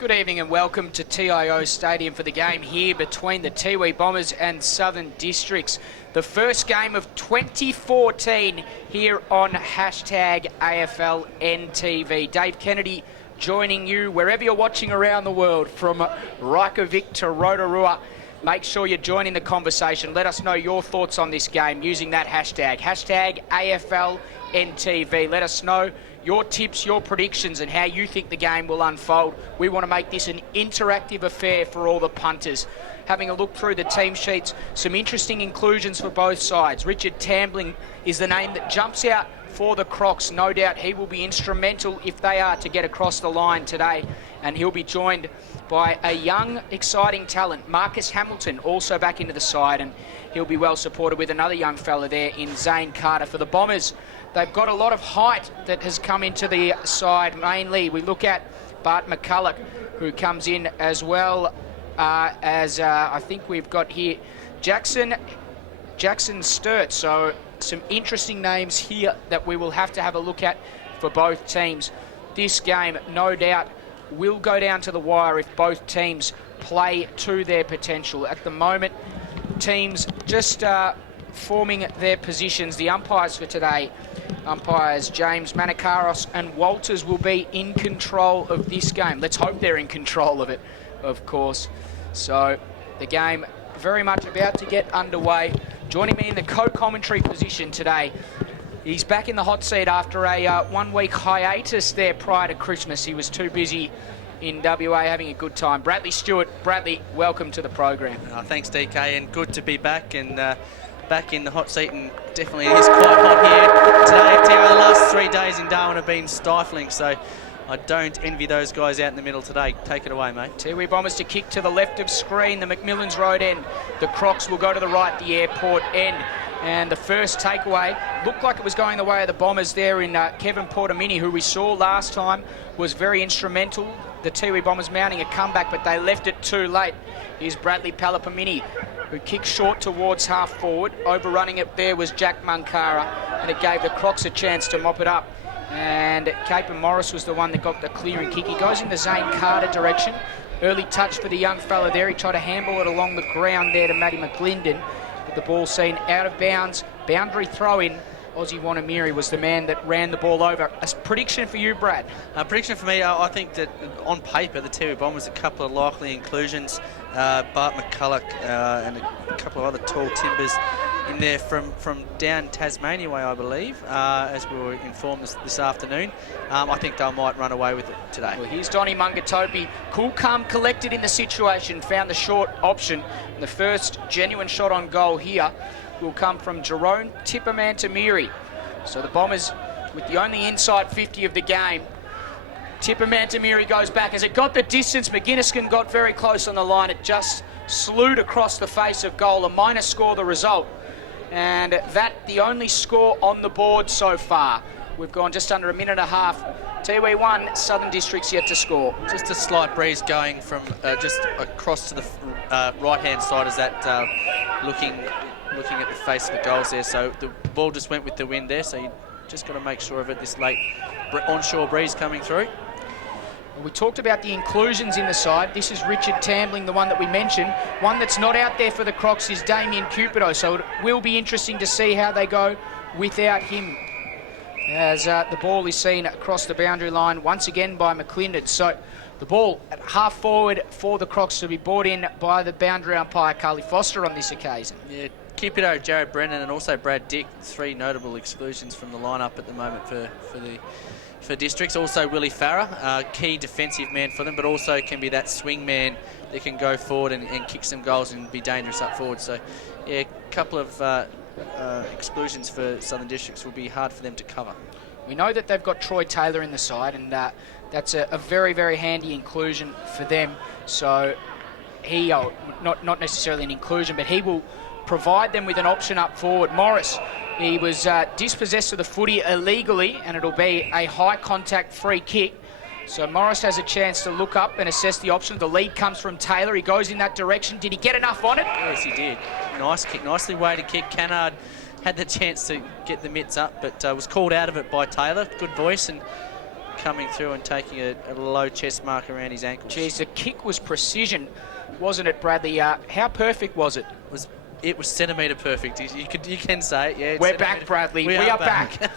Good evening and welcome to TIO Stadium for the game here between the Tiwi Bombers and Southern Districts. The first game of 2014 here on hashtag AFLNTv. Dave Kennedy joining you wherever you're watching around the world, from Reykjavik to Rotorua. Make sure you're joining the conversation. Let us know your thoughts on this game using that hashtag AFLNTv. Let us know your tips, your predictions, and how you think the game will unfold. We want to make this an interactive affair for all the punters. Having a look through the team sheets, some interesting inclusions for both sides. Richard Tambling is the name that jumps out for the Crocs. No doubt he will be instrumental if they are to get across the line today and he'll be joined by a young, exciting talent, Marcus Hamilton, also back into the side, and he'll be well supported with another young fella there in Zane Carter. For the Bombers, they've got a lot of height that has come into the side. Mainly, we look at Bart McCulloch, who comes in as well as I think we've got here Jackson Sturt. So some interesting names here that we will have to have a look at for both teams. This game, no doubt, will go down to the wire if both teams play to their potential. At the moment, teams just forming their positions. The umpires for today, umpires James Manakaros and Walters, will be in control of this game. Let's hope they're in control of it, of course. So the game very much about to get underway. Joining me in the co-commentary position today, he's back in the hot seat after a 1 week hiatus there prior to Christmas. He was too busy in WA having a good time. Bradley Stewart. Bradley, welcome to the program. Thanks, DK, and good to be back and back in the hot seat, and definitely it is quite hot here today. TIO, the last 3 days in Darwin have been stifling, so I don't envy those guys out in the middle today. Take it away, mate. Tiwi Bombers to kick to the left of screen, the McMillans Road end. The Crocs will go to the right, the airport end. And the first takeaway looked like it was going the way of the Bombers there in Kevin Portamini, who we saw last time was very instrumental. The Tiwi Bombers mounting a comeback, but they left it too late. Here's Bradley Palapamini, who kicked short towards half forward. Overrunning it there was Jack Munkara, and it gave the Crocs a chance to mop it up. And Capen Morris was the one that got the clearing kick. He goes in the Zane Carter direction. Early touch for the young fella there. He tried to handball it along the ground there to Matty McLinden. But the ball seen out of bounds. Boundary throw-in. Ozzy Wanamiri was the man that ran the ball over. A prediction for you, Brad? A prediction for me, I think that on paper, the Tiwi Bombers, a couple of likely inclusions. Bart McCulloch and a couple of other tall timbers in there from down Tasmania way, I believe, as we were informed this afternoon. I think they might run away with it today. Well, here's Donny Mungatopi. Cool, calm, collected in the situation. Found the short option. And the first genuine shot on goal here will come from Jerome Tippermantamiri. So the Bombers with the only inside 50 of the game. Tippermantamiri goes back. As it got the distance, McGinniskin got very close on the line. It just slewed across the face of goal. A minor score the result. And that the only score on the board so far. We've gone just under a minute and a half. Tiwi 1, Southern Districts yet to score. Just a slight breeze going from just across to the right-hand side as that looking at the face of the goals there. So the ball just went with the wind there, so you just got to make sure of it, this late onshore breeze coming through. We talked about the inclusions in the side. This is Richard Tambling, the one that we mentioned. One that's not out there for the Crocs is Damien Cupido, so it will be interesting to see how they go without him. As the ball is seen across the boundary line once again by McClendon. So the ball at half forward for the Crocs to be brought in by the boundary umpire, Carly Foster, on this occasion. Yeah, Cupido, Jared Brennan and also Brad Dick, 3 notable exclusions from the lineup at the moment for Districts. Also Willie Farah, key defensive man for them, but also can be that swing man that can go forward and kick some goals and be dangerous up forward. So yeah, a couple of exclusions for Southern Districts will be hard for them to cover. We know that they've got Troy Taylor in the side, and that's a very, very handy inclusion for them. So he, not necessarily an inclusion, but he will provide them with an option up forward. Morris, he was dispossessed of the footy illegally, and it'll be a high contact free kick. So Morris has a chance to look up and assess the option. The lead comes from Taylor. He goes in that direction. Did he get enough on it? Yes, he did. Nice kick, nicely weighted kick. Cannard had the chance to get the mitts up, but was called out of it by Taylor. Good voice and coming through and taking a low chest mark around his ankles. Geez, the kick was precision, wasn't it, Bradley? How perfect was it? It was centimetre perfect. You can say it, yeah. We're back, Bradley. We are back.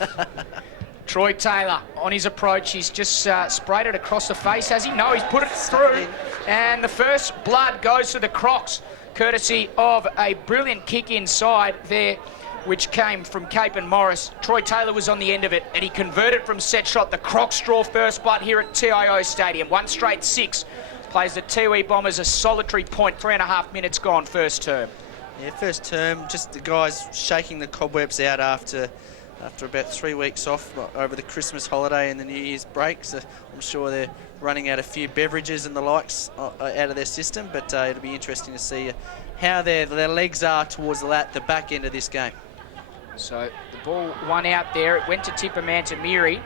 Troy Taylor on his approach. He's just sprayed it across the face, has he? No, he's put it through. And the first blood goes to the Crocs, courtesy of a brilliant kick inside there, which came from Capen Morris. Troy Taylor was on the end of it, and he converted from set shot. The Crocs draw first blood here at TIO Stadium. 1 straight 6. Plays the Tiwi Bombers a solitary point. 3.5 minutes gone first term. Yeah, first term, just the guys shaking the cobwebs out after about 3 weeks off over the Christmas holiday and the New Year's break. So I'm sure they're running out a few beverages and the likes out of their system, but it'll be interesting to see how their legs are towards the back end of this game. So the ball won out there. It went to Tippermantamiri,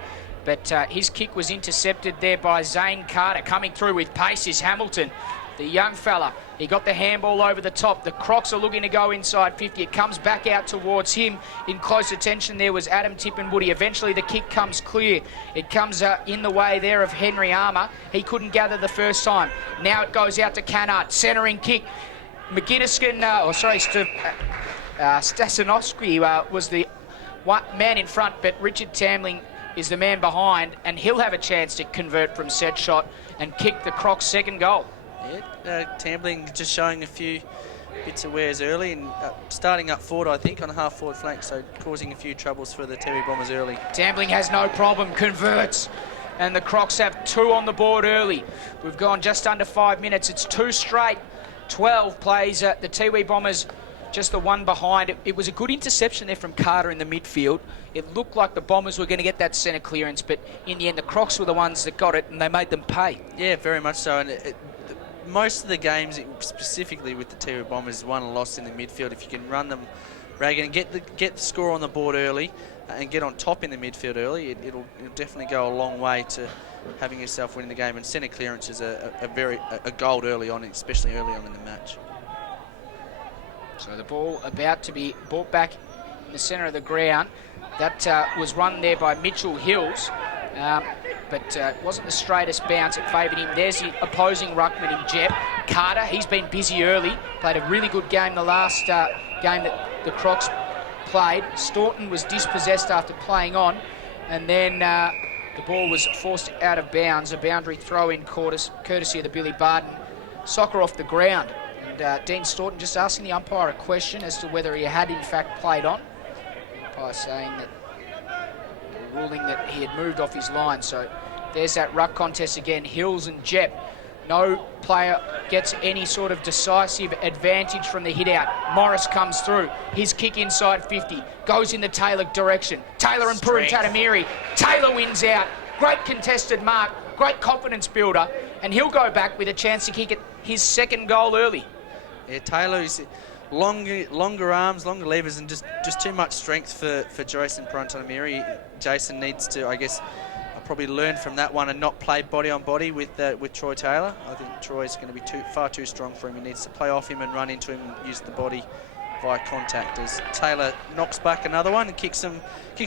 but his kick was intercepted there by Zane Carter. Coming through with pace is Hamilton, the young fella. He got the handball over the top. The Crocs are looking to go inside 50. It comes back out towards him. In close attention there was Adam Tippenwoody. Eventually the kick comes clear. It comes in the way there of Henry Armour. He couldn't gather the first time. Now it goes out to Cannard. Centering kick. Stasinowski was the man in front, but Richard Tambling is the man behind, and he'll have a chance to convert from set shot and kick the Crocs' second goal. Yeah, Tambling just showing a few bits of wares early and starting up forward, I think, on a half-forward flank, so causing a few troubles for the Tiwi Bombers early. Tambling has no problem, converts, and the Crocs have 2 on the board early. We've gone just under 5 minutes. It's 2 straight. 12 plays. The Tiwi Bombers just the one behind. It was a good interception there from Carter in the midfield. It looked like the Bombers were going to get that centre clearance, but in the end, the Crocs were the ones that got it, and they made them pay. Yeah, very much so. And most of the games, specifically with the Tiwi Bombers, won and lost in the midfield. If you can run them ragged and get the score on the board early and get on top in the midfield early, it'll definitely go a long way to having yourself winning the game. And centre clearance is a gold early on, especially early on in the match. So the ball about to be brought back in the centre of the ground. That was run there by Mitchell Hills, but it wasn't the straightest bounce. It favoured him. There's the opposing ruckman in Jep. Carter, he's been busy early. Played a really good game the last game that the Crocs played. Staunton was dispossessed after playing on, and then the ball was forced out of bounds. A boundary throw-in courtesy of the Billy Barton. Soccer off the ground. Dean Staunton just asking the umpire a question as to whether he had in fact played on. Umpire saying that the ruling that he had moved off his line. So there's that ruck contest again. Hills and Jep. No player gets any sort of decisive advantage from the hit out. Morris comes through. His kick inside 50. Goes in the Taylor direction. Taylor and Purintatamiri. Taylor wins out. Great contested mark. Great confidence builder. And he'll go back with a chance to kick it his second goal early. Yeah, Taylor's longer arms, longer levers, and just too much strength for Jason Purintatamiri. Jason needs to, I guess, probably learn from that one and not play body on body with Troy Taylor. I think Troy's going to be far too strong for him. He needs to play off him and run into him and use the body via contact. As Taylor knocks back another one and kicks him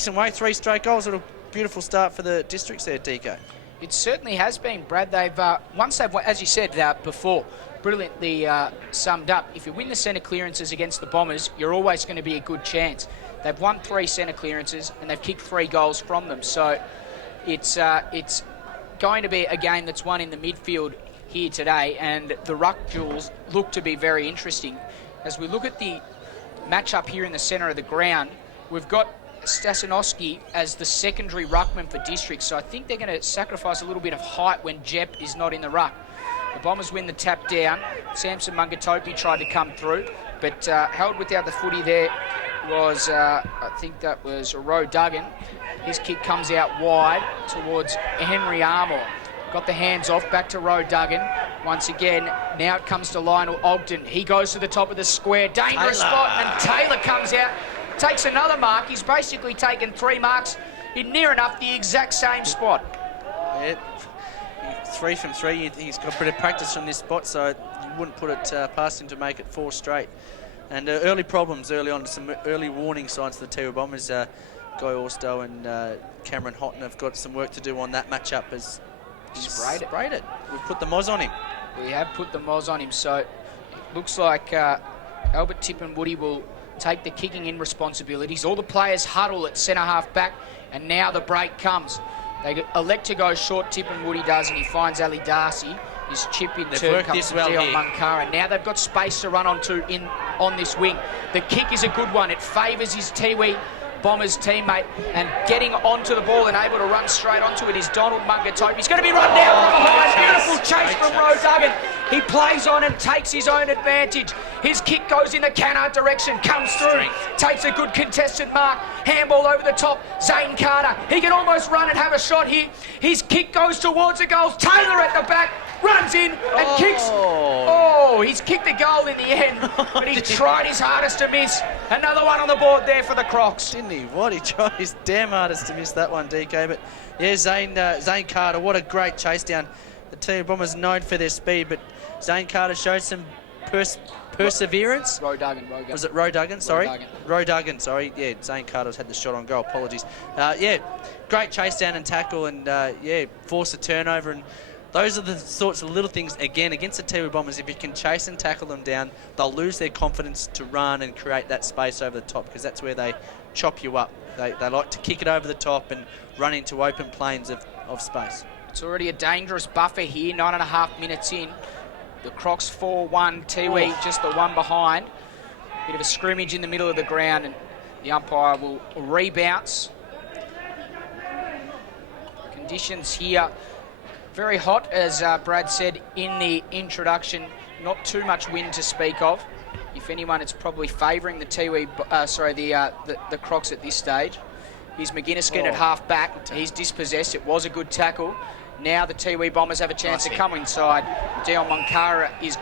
away. 3 straight goals. What a beautiful start for the Districts there, DK. It certainly has been, Brad. They've once they've, as you said before, brilliantly summed up. If you win the centre clearances against the Bombers, you're always going to be a good chance. They've won 3 centre clearances and they've kicked 3 goals from them. So it's going to be a game that's won in the midfield here today, and the ruck duels look to be very interesting. As we look at the matchup here in the centre of the ground, we've got Stasinowski as the secondary ruckman for District, so I think they're going to sacrifice a little bit of height when Jep is not in the ruck. The Bombers win the tap down. Samson Mungatopi tried to come through, but held without the footy there was, I think that was Roe Duggan. His kick comes out wide towards Henry Armour. Got the hands off, back to Roe Duggan. Once again, now it comes to Lionel Ogden. He goes to the top of the square. Dangerous spot, and Taylor comes out. Takes another mark. He's basically taken 3 marks in near enough the exact same spot. Yeah, 3 from 3. He's got a bit of practice from this spot, so you wouldn't put it past him to make it 4 straight. And early problems early on, some early warning signs for the Tiwi Bombers. Guy Orstow and Cameron Houghton have got some work to do on that matchup as he sprayed it. We've put the Moz on him. We have put the Moz on him, so it looks like Albert Tippenwoody will take the kicking in responsibilities. All the players huddle at centre half back, and now the break comes. They elect to go short. Tippenwoody does, and he finds Ali Darcy. His chip in turn comes to Dion Munkara. Now they've got space to run onto on this wing. The kick is a good one. It favours his Tiwi Bombers teammate, and getting onto the ball and able to run straight onto it is Donald Mungatopi. He's going to be run down from behind. Beautiful chase from Roe Duggan. He plays on and takes his own advantage. His kick goes in the Canard direction, comes through, takes a good contested mark, handball over the top, Zane Carter. He can almost run and have a shot here. His kick goes towards the goals. Taylor at the back, runs in and kicks. Oh, he's kicked the goal in the end, but he tried his hardest to miss. Another one on the board there for the Crocs. Didn't he? What? He tried his damn hardest to miss that one, DK. But yeah, Zane Carter, what a great chase down. The Tiwi Bombers known for their speed, but Zane Carter showed some perseverance. Roe Duggan. Was it Roe Duggan? Sorry. Roe Duggan, sorry. Yeah, Zane Carter's had the shot on goal. Apologies. Yeah, great chase down and tackle, and yeah, force a turnover. And those are the sorts of little things, again, against the Tiwi Bombers. If you can chase and tackle them down, they'll lose their confidence to run and create that space over the top, because that's where they chop you up. They like to kick it over the top and run into open plains of space. It's already a dangerous buffer here, 9.5 minutes in. The Crocs 4-1, Tiwi just the one behind. Bit of a scrimmage in the middle of the ground, and the umpire will rebounce. Conditions here very hot, as Brad said in the introduction. Not too much wind to speak of. If anyone, it's probably favouring the Tiwi, the Crocs at this stage. Here's McGinniskin at half back. He's dispossessed. It was a good tackle. Now the Tiwi Bombers have a chance to come inside. Dion Monkara is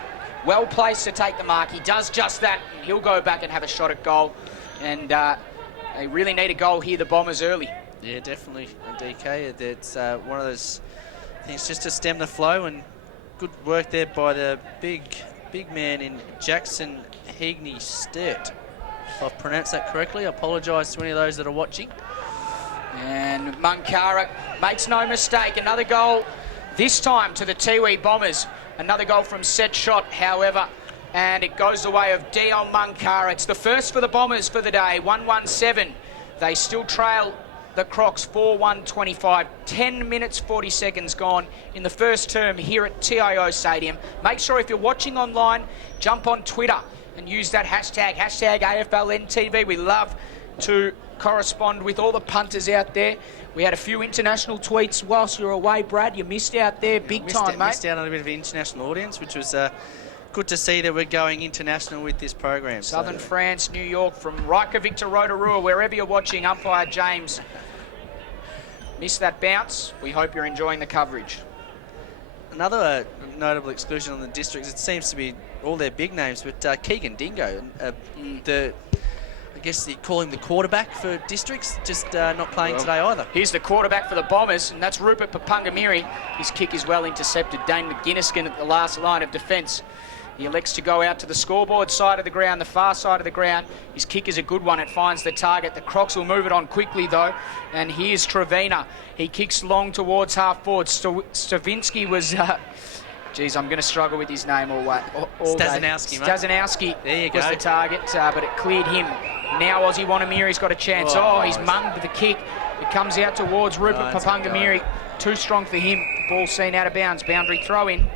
well placed to take the mark. He does just that. He'll go back and have a shot at goal. And they really need a goal here, the Bombers, early. Yeah, definitely, DK. It's one of those things just to stem the flow, and good work there by the big man in Jackson Heagney Sturt. If I've pronounced that correctly, I apologise to any of those that are watching. And Munkara makes no mistake. Another goal, this time to the Tiwi Bombers. Another goal from set shot, however, and it goes the way of Dion Munkara. It's the first for the Bombers for the day, 1-1-7. They still trail the Crocs 4-1-25. 10 minutes, 40 seconds gone in the first term here at TIO Stadium. Make sure if you're watching online, jump on Twitter and use that hashtag AFLNTv. We love to correspond with all the punters out there. We had a few international tweets whilst you were away, Brad. You missed out there big time, mate. Missed out on a bit of an international audience, which was good to see that we're going international with this program. Southern France, New York, from Reykjavik to Rotorua, wherever you're watching, umpire James missed that bounce. We hope you're enjoying the coverage. Another notable exclusion on the districts, it seems to be all their big names, but Keegan Dingo, I guess you call him the quarterback for districts, just not playing today either. Here's the quarterback for the Bombers, and that's Rupert Papungamiri. His kick is well intercepted. Dane McGinniskin at the last line of defence. He elects to go out to the scoreboard side of the ground, the far side of the ground. His kick is a good one. It finds the target. The Crocs will move it on quickly, though. And here's Trevina. He kicks long towards half forward. Stavinsky was... Geez, I'm going to struggle with his name all Stazanowski, mate. Stazanowski there you go. was the target, but it cleared him. Now Aussie Wanamiri's got a chance. He's munged the kick. It comes out towards Rupert Papungamiri. Too strong for him. Ball seen out of bounds. Boundary throw in.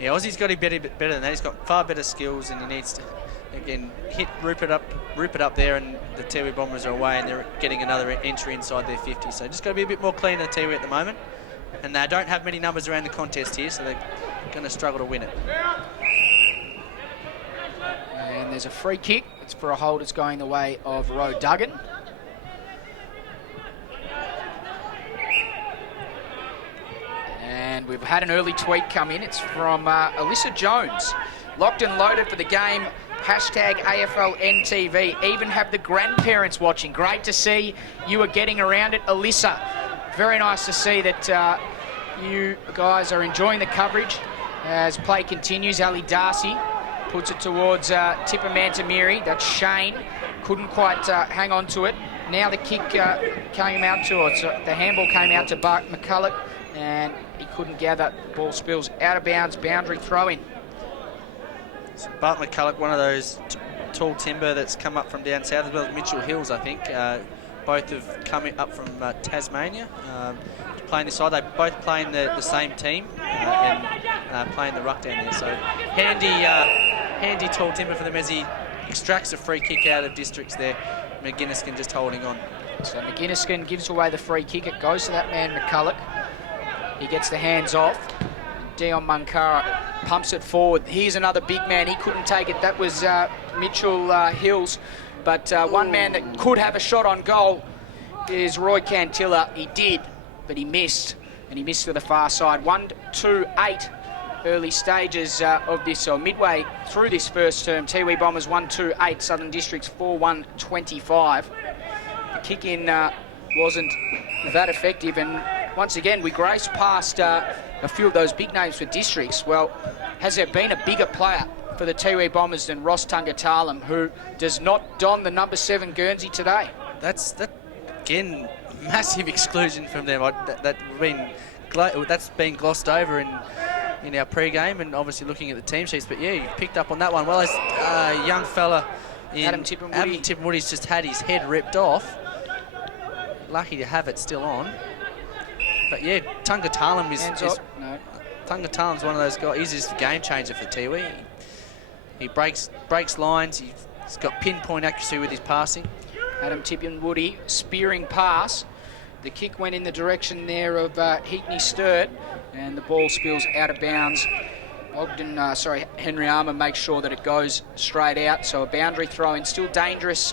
Yeah, Aussie's got to be better than that. He's got far better skills, and he needs to, again, hit Rupert up there, and the Tiwi Bombers are away, and they're getting another entry inside their 50. So just got to be a bit more clean than Tiwi at the moment. And they don't have many numbers around the contest here, so they're going to struggle to win it. And there's a free kick. It's for a hold. It's going the way of Roe Duggan. And we've had an early tweet come in. It's from Alyssa Jones. Locked and loaded for the game. Hashtag AFLNTv. Even have the grandparents watching. Great to see you are getting around it, Alyssa. Very nice to see that you guys are enjoying the coverage as play continues. Ali Darcy puts it towards Tipper Mantamiri. That's Shane. Couldn't quite hang on to it. Now the kick came out to it. So the handball came out to Bart McCulloch, and he couldn't gather. Ball spills out of bounds. Boundary throw-in. So Bart McCulloch, one of those tall timber that's come up from down south, as well as Mitchell Hills, I think. Both have come up from Tasmania playing this side. They both play in the same team and playing the ruck down there. So handy tall timber for them as he extracts a free kick out of districts there. McGinniskin just holding on. So McGinniskin gives away the free kick. It goes to that man McCulloch. He gets the hands off. Dion Munkara pumps it forward. Here's another big man. He couldn't take it. That was Mitchell Hills. But one man that could have a shot on goal is Roy Cantilla. He did, but he missed. And he missed to the far side. 1-2-8 early stages of this, so midway through this first term. Tiwi Bombers 1-2-8, Southern Districts 4-1-25. The kick-in wasn't that effective, and once again we graced past a few of those big names for Districts. Well, has there been a bigger player for the Tiwi Bombers than Ross Tungatalam, who does not don the number 7 Guernsey today? That again, massive exclusion from them. That's been glossed over in our pre-game, and obviously looking at the team sheets. But yeah, you picked up on that one. Well, as a young fella Adam Tippenwoody's just had his head ripped off. Lucky to have it still on. But yeah, Tungatalam Tungatalam's one of those guys. He's just a game changer for Tiwi. He breaks lines. He's got pinpoint accuracy with his passing. Adam Tippenwoody spearing pass. The kick went in the direction there of Heatoney Sturt, and the ball spills out of bounds. Henry Armour makes sure that it goes straight out, so a boundary throw in. Still dangerous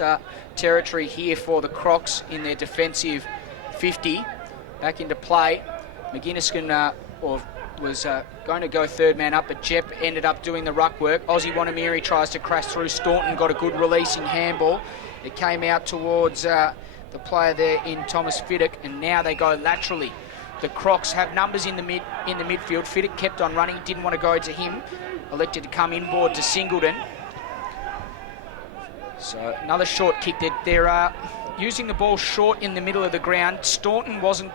territory here for the Crocs in their defensive 50. Back into play. McGuinness was going to go third man up, but Jep ended up doing the ruck work. Ozzy Wanamiri tries to crash through. Staunton got a good releasing handball. It came out towards the player there in Thomas Fiddick, and now they go laterally. The Crocs have numbers in the midfield. Fiddick kept on running, didn't want to go to him. Elected to come inboard to Singleton. So another short kick. They're using the ball short in the middle of the ground. Staunton wasn't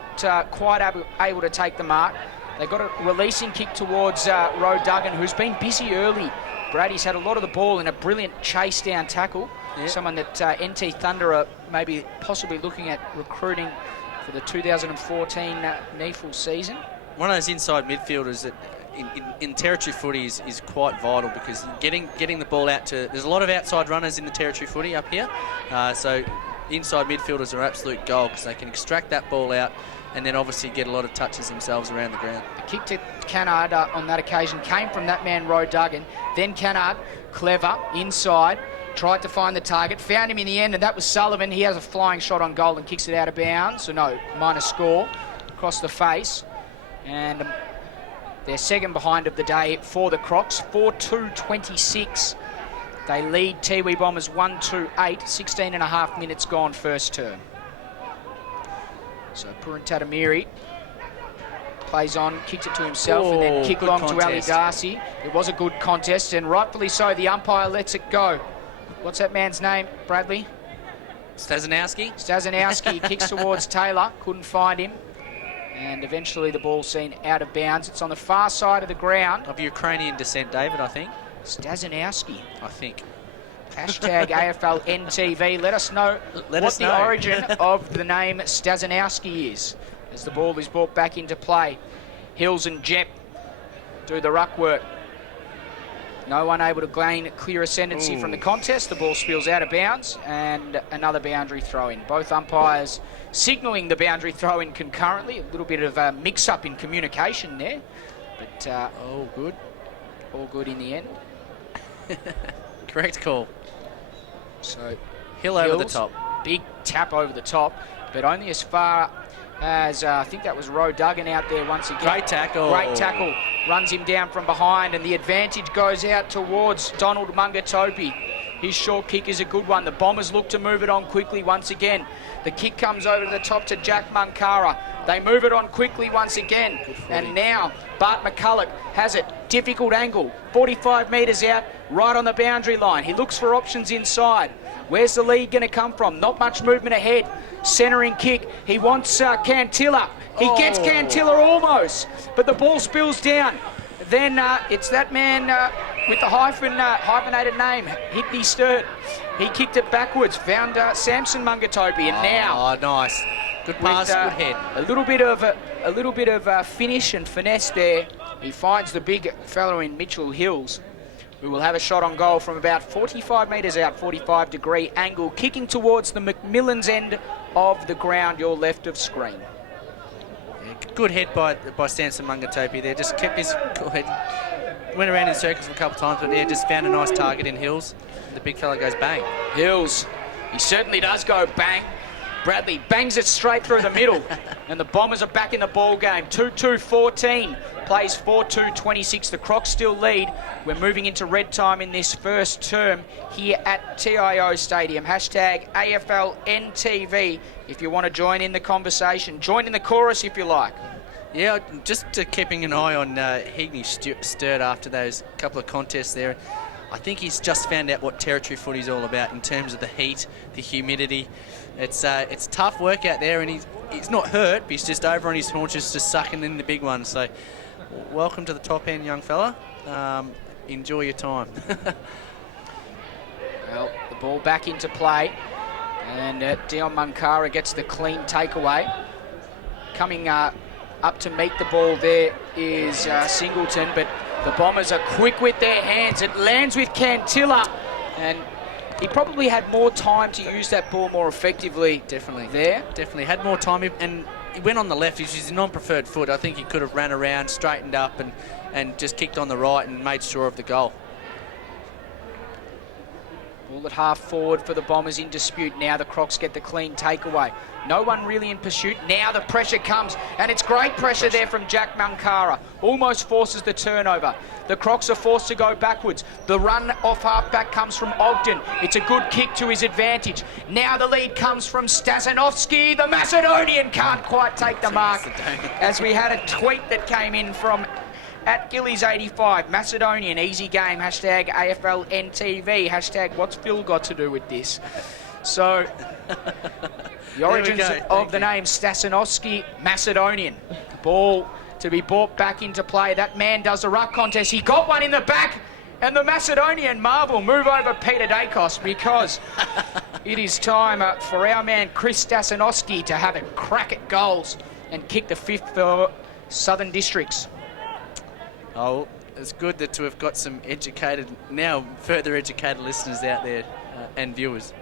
quite able to take the mark. They got a releasing kick towards Roe Duggan, who's been busy early. Brady's had a lot of the ball in a brilliant chase down tackle. Yep. Someone that NT Thunder are maybe possibly looking at recruiting for the 2014 NEFL season. One of those inside midfielders that in territory footy is quite vital, because getting the ball out to... There's a lot of outside runners in the territory footy up here. So inside midfielders are absolute gold, because they can extract that ball out and then obviously get a lot of touches themselves around the ground. The kick to Cannard on that occasion came from that man, Roe Duggan. Then Cannard, clever, inside, tried to find the target, found him in the end, and that was Sullivan. He has a flying shot on goal and kicks it out of bounds. So no, minor score across the face. And their second behind of the day for the Crocs, 4-2-26. They lead Tiwi Bombers 1-2-8, 16 and a half minutes gone first term. So Purin Tatamiri plays on, kicks it to himself, and then kick long to Ali Darcy. It was a good contest, and rightfully so. The umpire lets it go. What's that man's name, Bradley? Stazanowski. Stazanowski kicks towards Taylor, couldn't find him. And eventually the ball's seen out of bounds. It's on the far side of the ground. Of Ukrainian descent, David, I think. Stazanowski. I think. Hashtag AFLNTv. Let us know what the origin of the name Stazanowski is, as the ball is brought back into play. Hills and Jep do the ruck work. No one able to gain clear ascendancy from the contest. The ball spills out of bounds, and another boundary throw-in. Both umpires signalling the boundary throw-in concurrently. A little bit of a mix-up in communication there. But all good. All good in the end. Correct call. So Hill over the top. Big tap over the top, but only as far as I think that was Roe Duggan out there once again. Great tackle. Great tackle. Runs him down from behind, and the advantage goes out towards Donald Mungatopi. His short kick is a good one. The Bombers look to move it on quickly once again. The kick comes over to the top to Jack Munkara. They move it on quickly once again. And now Bart McCulloch has it. Difficult angle. 45 metres out, right on the boundary line. He looks for options inside. Where's the lead going to come from? Not much movement ahead. Centering kick. He wants Cantilla. He gets Cantilla almost, but the ball spills down. Then it's that man with the hyphenated name, Hickney Sturt. He kicked it backwards, found Samson Mungatopi, and now... Oh, nice. Good pass, good head. A little bit of finish and finesse there. He finds the big fellow in Mitchell Hills, who will have a shot on goal from about 45 metres out, 45-degree angle, kicking towards the McMillan's end of the ground, your left of screen. Yeah, good head by Samson Mungatopi there. Just kept his good head. went around in circles a couple of times, but yeah, just found a nice target in Hills. And the big fella goes bang. Hills, he certainly does go bang. Bradley bangs it straight through the middle, and the Bombers are back in the ball game. 2-2-14, plays 4-2-26. The Crocs still lead. We're moving into red time in this first term here at TIO Stadium. Hashtag AFLNTv if you want to join in the conversation. Join in the chorus if you like. Yeah, just keeping an eye on Heagney Sturt after those couple of contests there. I think he's just found out what territory footy's all about in terms of the heat, the humidity. It's tough work out there, and he's not hurt, but he's just over on his haunches, just sucking in the big one. So, welcome to the top end, young fella. Enjoy your time. Well, the ball back into play, and Dion Munkara gets the clean takeaway. Coming up to meet the ball there is Singleton, but the Bombers are quick with their hands. It lands with Cantilla, and he probably had more time to use that ball more effectively. Definitely. There. Definitely. Had more time, and he went on the left. He's his non-preferred foot. I think he could have ran around, straightened up, and just kicked on the right and made sure of the goal. Ball at half forward for the Bombers in dispute. Now the Crocs get the clean takeaway. No one really in pursuit. Now the pressure comes, and it's great pressure there from Jack Munkara. Almost forces the turnover. The Crocs are forced to go backwards. The run off half-back comes from Ogden. It's a good kick to his advantage. Now the lead comes from Stasanovsky. The Macedonian can't quite take the mark. As we had a tweet that came in from at Gillies85, Macedonian, easy game, hashtag AFLNTv, hashtag what's Phil got to do with this? So, the origins of the name Stasanovsky, Macedonian. Ball to be brought back into play. That man does a ruck contest. He got one in the back, and the Macedonian marvel move over Peter Dacos, because it is time for our man Chris Stasanovsky to have a crack at goals and kick the fifth for Southern Districts. Oh, it's good that we've got some educated, now further educated listeners out there and viewers,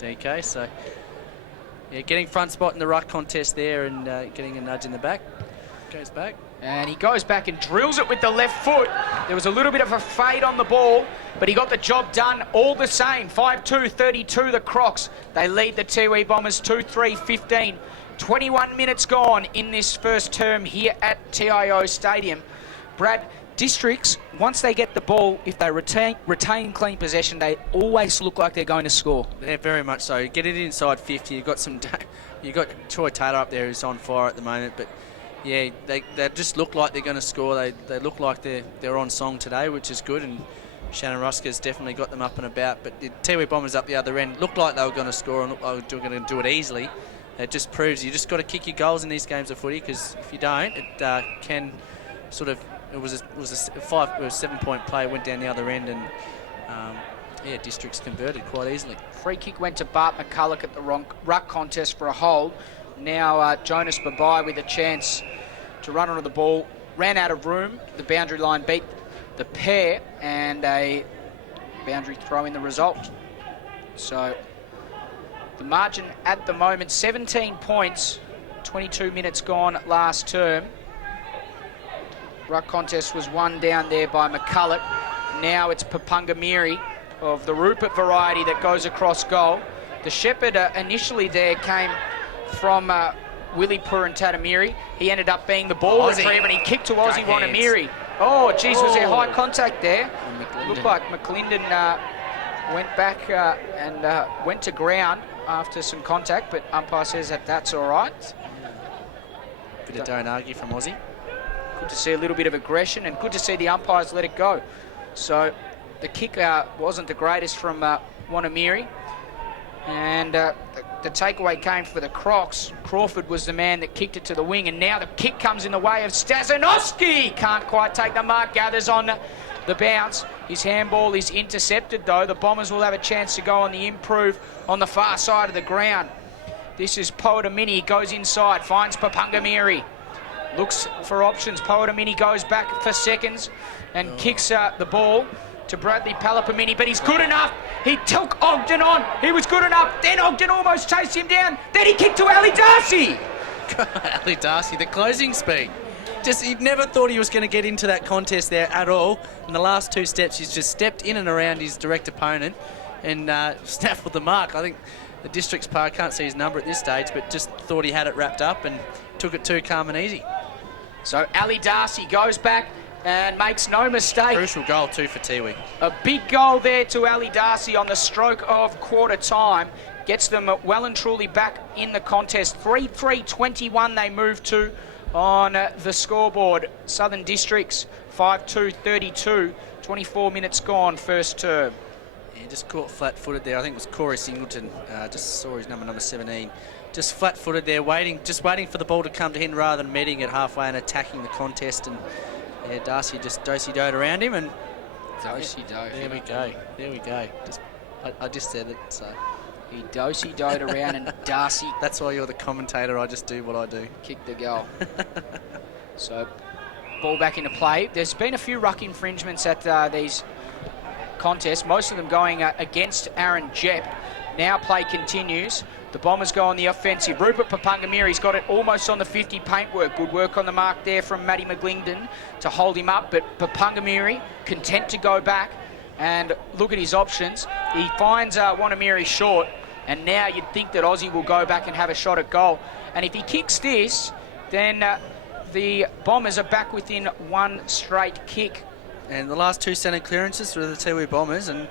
DK. So, yeah, getting front spot in the ruck contest there and getting a nudge in the back. Goes back. And he goes back and drills it with the left foot. There was a little bit of a fade on the ball, but he got the job done all the same. 5-2-32 the Crocs. They lead the Tiwi Bombers 2-3-15. 21 minutes gone in this first term here at TIO Stadium. Brad, Districts, once they get the ball, if they retain clean possession, they always look like they're going to score. Yeah, very much so. Get it inside 50. You've got Troy Taylor up there who's on fire at the moment, but yeah, they just look like they're going to score. They look like they're on song today, which is good, and Shannon Ruska's definitely got them up and about. But the Tiwi Bombers up the other end looked like they were going to score and looked like they were going to do it easily. It just proves you just got to kick your goals in these games of footy, because if you don't, it can sort of. It was a 7-point play, went down the other end, and yeah, Districts converted quite easily. Free kick went to Bart McCulloch at the ruck contest for a hold. Now Jonas Babai with a chance to run onto the ball. Ran out of room. The boundary line beat the pair, and a boundary throw in the result. So the margin at the moment, 17 points, 22 minutes gone last term. Ruck contest was won down there by McCulloch. Now it's Papungamiri of the Rupert variety that goes across goal. The shepherd initially there came from Willie Purantatamiri. He ended up being the ball retriever, and he kicked to Ozzy Wanamiri. Oh, geez, was there high contact there? Looked like McClendon went back and went to ground after some contact, but umpire says that that's all right. Bit of don't argue from Ozzy. Good to see a little bit of aggression, and good to see the umpires let it go. So the kick wasn't the greatest from Wanamiri, and the takeaway came for the Crocs. Crawford was the man that kicked it to the wing, and now the kick comes in the way of Stasanovsky. Can't quite take the mark, gathers on the bounce. His handball is intercepted, though. The Bombers will have a chance to go on the improve on the far side of the ground. This is Poetamini, goes inside, finds Papungamiri. Looks for options. Poetamini goes back for seconds and kicks the ball to Bradley Palapamini, but he's good enough. He took Ogden on. He was good enough. Then Ogden almost chased him down. Then he kicked to Ali Darcy. Ali Darcy, the closing speed. he never thought he was going to get into that contest there at all. In the last 2 steps, he's just stepped in and around his direct opponent and snaffled the mark. I think the District's par, can't see his number at this stage, but just thought he had it wrapped up and took it too calm and easy. So Ali Darcy goes back and makes no mistake. Crucial goal too for Tiwi. A big goal there to Ali Darcy on the stroke of quarter time. Gets them well and truly back in the contest. 3-3-21 they move to on the scoreboard. Southern Districts 5-2-32. 24 minutes gone, first term. Yeah, just caught flat-footed there. I think it was Corey Singleton. Just saw his number 17. Just flat-footed there, waiting for the ball to come to him rather than meeting it halfway and attacking the contest. And yeah, Darcy just do-si-doed around him, and Do-si-do. There we go. I just said it, so. He do-si-doed around and Darcy That's why you're the commentator. I just do what I do. kicked the goal. So, ball back into play. There's been a few ruck infringements at these contests, most of them going against Aaron Jepp. Now play continues. The Bombers go on the offensive. Rupert Papungamiri's got it almost on the 50 paintwork. Good work on the mark there from Matty McGlingden to hold him up, but Papungamiri content to go back and look at his options. He finds Wanamiri short, and now you'd think that Aussie will go back and have a shot at goal. And if he kicks this, then the Bombers are back within one straight kick. And the last 2 centre clearances for the Tiwi Bombers, and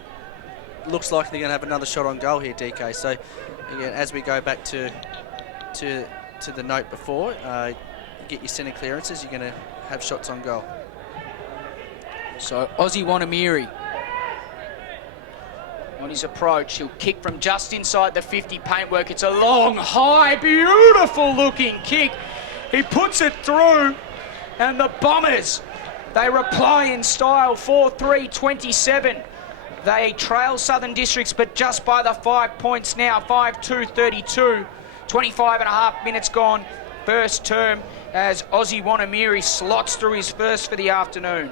looks like they're going to have another shot on goal here, DK. So again, as we go back to the note before, get your centre clearances, you're going to have shots on goal. So Aussie Wanamiri on his approach, he'll kick from just inside the 50 paintwork. It's a long, high, beautiful looking kick. He puts it through, and the Bombers, they reply in style. 4-3-27. They trail Southern Districts, but just by the 5 points now. 5-2-32. 25 and a half minutes gone, first term, as Aussie Wanamiri slots through his first for the afternoon.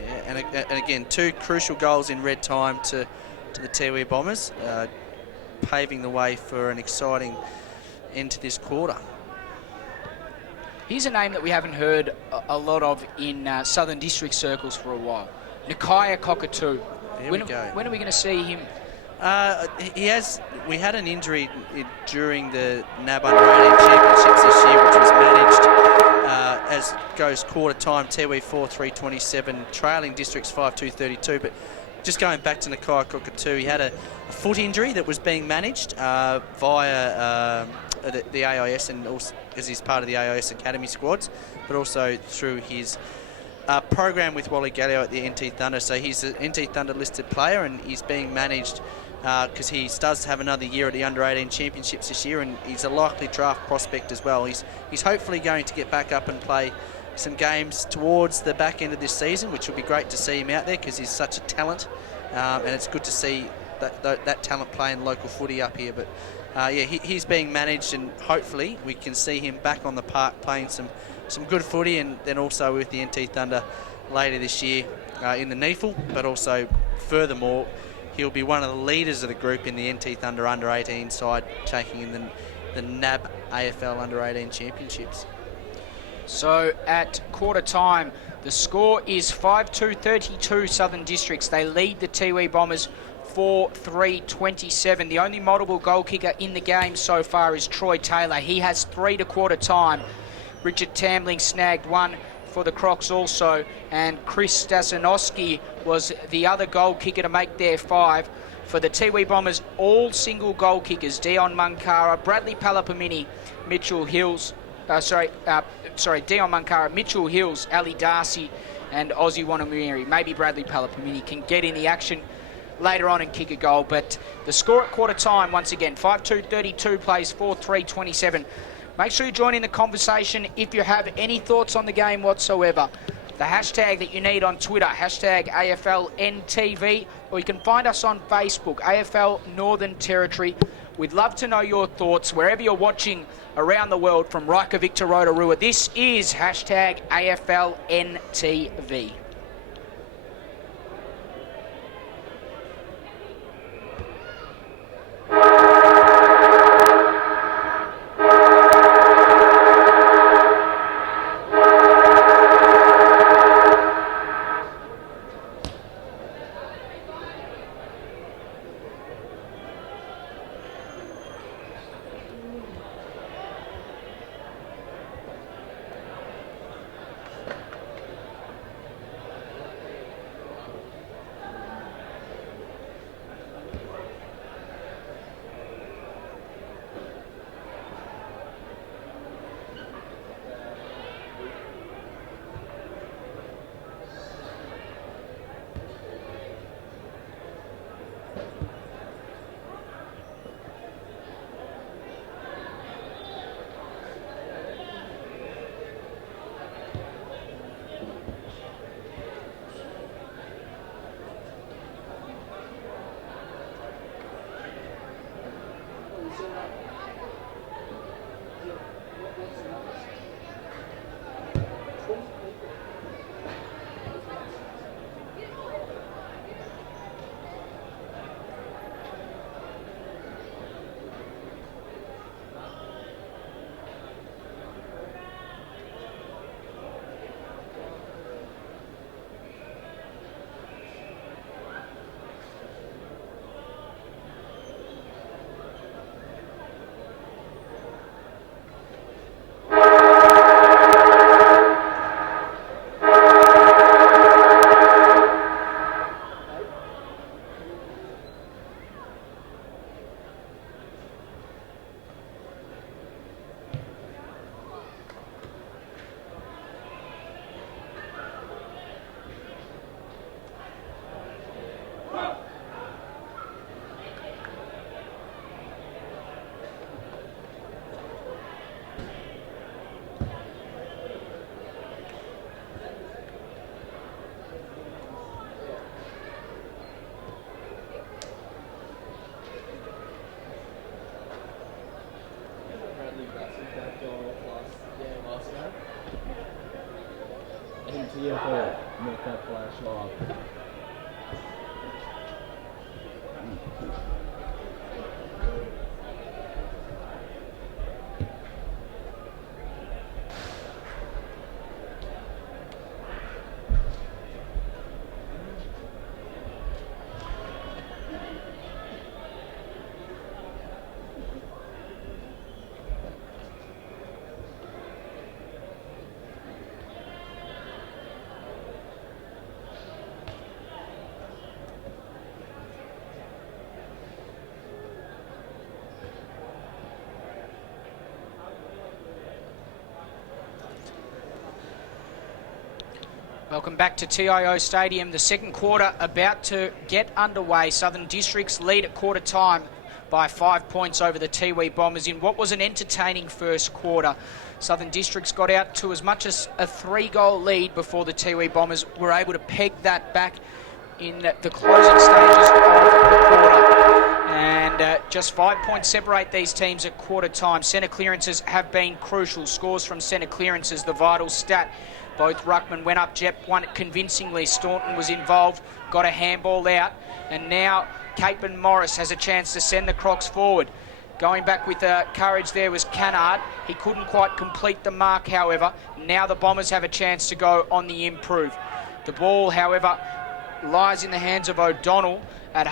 Yeah, and again, 2 crucial goals in red time to the Tiwi Bombers, paving the way for an exciting end to this quarter. Here's a name that we haven't heard a lot of in Southern District circles for a while. Nikaya Cockatoo. When are we going to see him? We had an injury during the NAB Under-18 Championships this year, which was managed as goes quarter time. Tiwi 4-3-27, trailing Districts 5-2-32. But just going back to Nikaya Cockatoo, he had a foot injury that was being managed via the AIS, and also as he's part of the AIS Academy squads, but also through his program with Wally Gallio at the NT Thunder. So he's an NT Thunder listed player, and he's being managed because he does have another year at the Under-18 Championships this year, and he's a likely draft prospect as well. He's hopefully going to get back up and play some games towards the back end of this season, which will be great to see him out there because he's such a talent, and it's good to see that talent playing local footy up here. But yeah, he's being managed, and hopefully we can see him back on the park playing some good footy, and then also with the NT Thunder later this year in the NTFL, but also furthermore he'll be one of the leaders of the group in the NT Thunder Under-18 side, taking in the NAB AFL Under-18 Championships. So at quarter time, the score is 5-2-32 Southern Districts. They lead the Tiwi Bombers 4-3-27. The only multiple goal kicker in the game so far is Troy Taylor. He has 3 to quarter time. Richard Tambling snagged 1 for the Crocs also, and Chris Stasinowski was the other goal kicker to make their 5. For the Tiwi Bombers, all single goal kickers: Dion Munkara, Bradley Palapamini, Mitchell Hills, Dion Munkara, Mitchell Hills, Ali Darcy, and Aussie Wanamiri. Maybe Bradley Palapamini can get in the action later on and kick a goal, but the score at quarter time, once again, 5-2-32 plays 4-3-27. Make sure you join in the conversation if you have any thoughts on the game whatsoever. The hashtag that you need on Twitter, hashtag AFLNTv, or you can find us on Facebook, AFL Northern Territory. We'd love to know your thoughts wherever you're watching around the world, from Reykjavik to Rotorua. This is hashtag AFLNTv. NTFL, make that flash off. Welcome back to TIO Stadium. The second quarter about to get underway. Southern Districts lead at quarter time by 5 points over the Tiwi Bombers in what was an entertaining first quarter. Southern Districts got out to as much as a 3-goal lead before the Tiwi Bombers were able to peg that back in the closing stages of the quarter. And just 5 points separate these teams at quarter time. Centre clearances have been crucial. Scores from centre clearances, the vital stat. Both ruckmen went up. Jep won it convincingly. Staunton was involved, got a handball out. And now Capeman Morris has a chance to send the Crocs forward. Going back with courage there was Cannard. He couldn't quite complete the mark, however. Now the Bombers have a chance to go on the improve. The ball, however, lies in the hands of O'Donnell at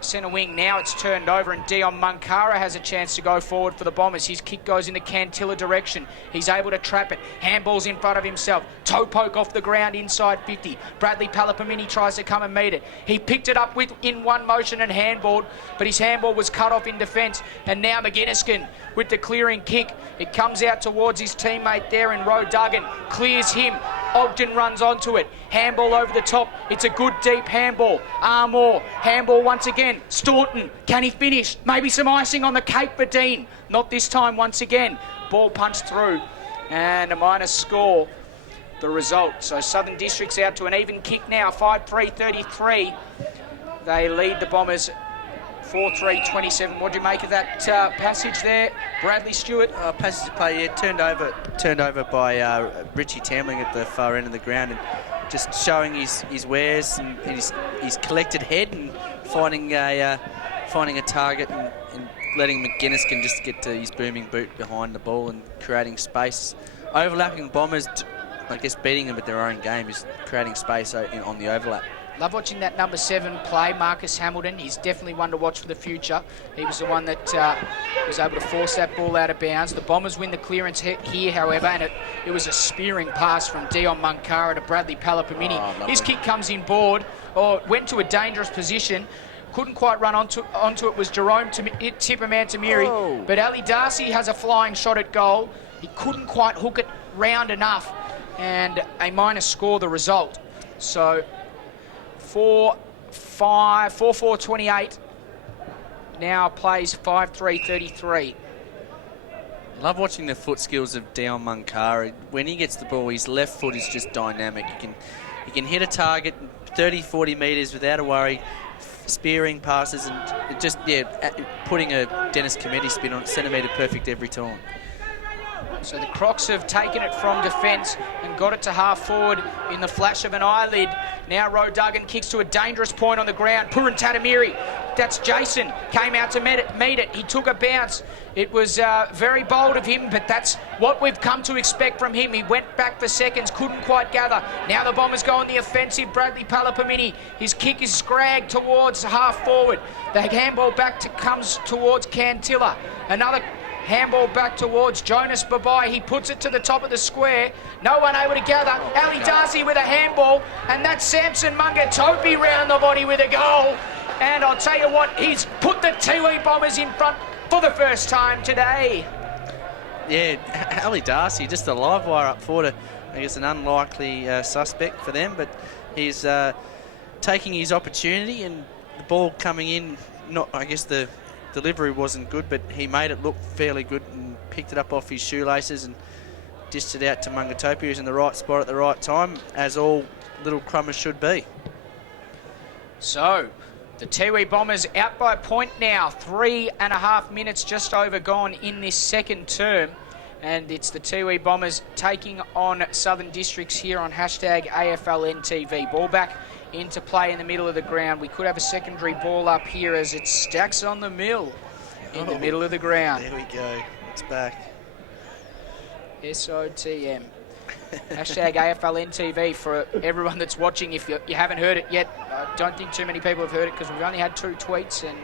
centre wing. Now it's turned over and Dion Munkara has a chance to go forward for the Bombers. His kick goes in the Cantilla direction. He's able to trap it. Handball's in front of himself. Toe poke off the ground inside 50. Bradley Palapamini tries to come and meet it. He picked it up in one motion and handballed, but his handball was cut off in defence. And now McGinniskin with the clearing kick. It comes out towards his teammate there in Roe Duggan. Clears him. Ogden runs onto it. Handball over the top. It's a good deep handball. Armour. Handball once again. Staunton. Can he finish? Maybe some icing on the cake for Dean. Not this time once again. Ball punched through. And a minus score. The result. So Southern Districts out to an even kick now. 5-3-33. They lead the Bombers 4-3-27. What do you make of that passage there, Bradley Stewart? Passage to play, yeah, turned over by Richie Tamling at the far end of the ground, and just showing his wares and his collected head and finding a target and letting McGuinness can just get to his booming boot behind the ball and creating space. Overlapping Bombers, I guess beating them at their own game is creating space on the overlap. Love watching that number 7 play, Marcus Hamilton. He's definitely one to watch for the future. He was the one that was able to force that ball out of bounds. The Bombers win the clearance here, however, and it was a spearing pass from Dion Munkara to Bradley Palapamini. His kick comes in board, or went to a dangerous position. Couldn't quite run onto it, was Jerome Tipperman Tamiri. But Ali Darcy has a flying shot at goal. He couldn't quite hook it round enough, and a minus score the result. So 4-4-28, now plays 5-3-33. Love watching the foot skills of Dion Munkara. When he gets the ball, his left foot is just dynamic. He can hit a target 30-40 metres without a worry, spearing passes and just, putting a Dennis Cometti spin on it, centimetre perfect every time. So the Crocs have taken it from defence and got it to half forward in the flash of an eyelid. Now Roe Duggan kicks to a dangerous point on the ground. Puran Tatamiri, that's Jason, came out to meet it. He took a bounce. It was very bold of him, but that's what we've come to expect from him. He went back for seconds, couldn't quite gather. Now the Bombers go on the offensive. Bradley Palapamini, his kick is scragged towards half forward. The handball back comes towards Cantilla. Another handball back towards Jonas Babai. He puts it to the top of the square. No one able to gather. Ali Darcy with a handball. And that's Samson Mungatopi round the body with a goal. And I'll tell you what, he's put the Tiwi Bombers in front for the first time today. Yeah, Ali Darcy, just a live wire up forward. I guess an unlikely suspect for them, but he's taking his opportunity, and the ball coming in, I guess the delivery wasn't good, but he made it look fairly good and picked it up off his shoelaces and dished it out to Mungatopi, who's in the right spot at the right time, as all little crummers should be. So, the Tiwi Bombers out by a point now. 3.5 minutes just over gone in this second term. And it's the Tiwi Bombers taking on Southern Districts here on hashtag AFLNTv. Ball back into play in the middle of the ground. We could have a secondary ball up here as it stacks on the mill in the middle of the ground. There we go. It's back. SOTM. Hashtag AFLNTv for everyone that's watching. If you haven't heard it yet, I don't think too many people have heard it because we've only had 2 tweets and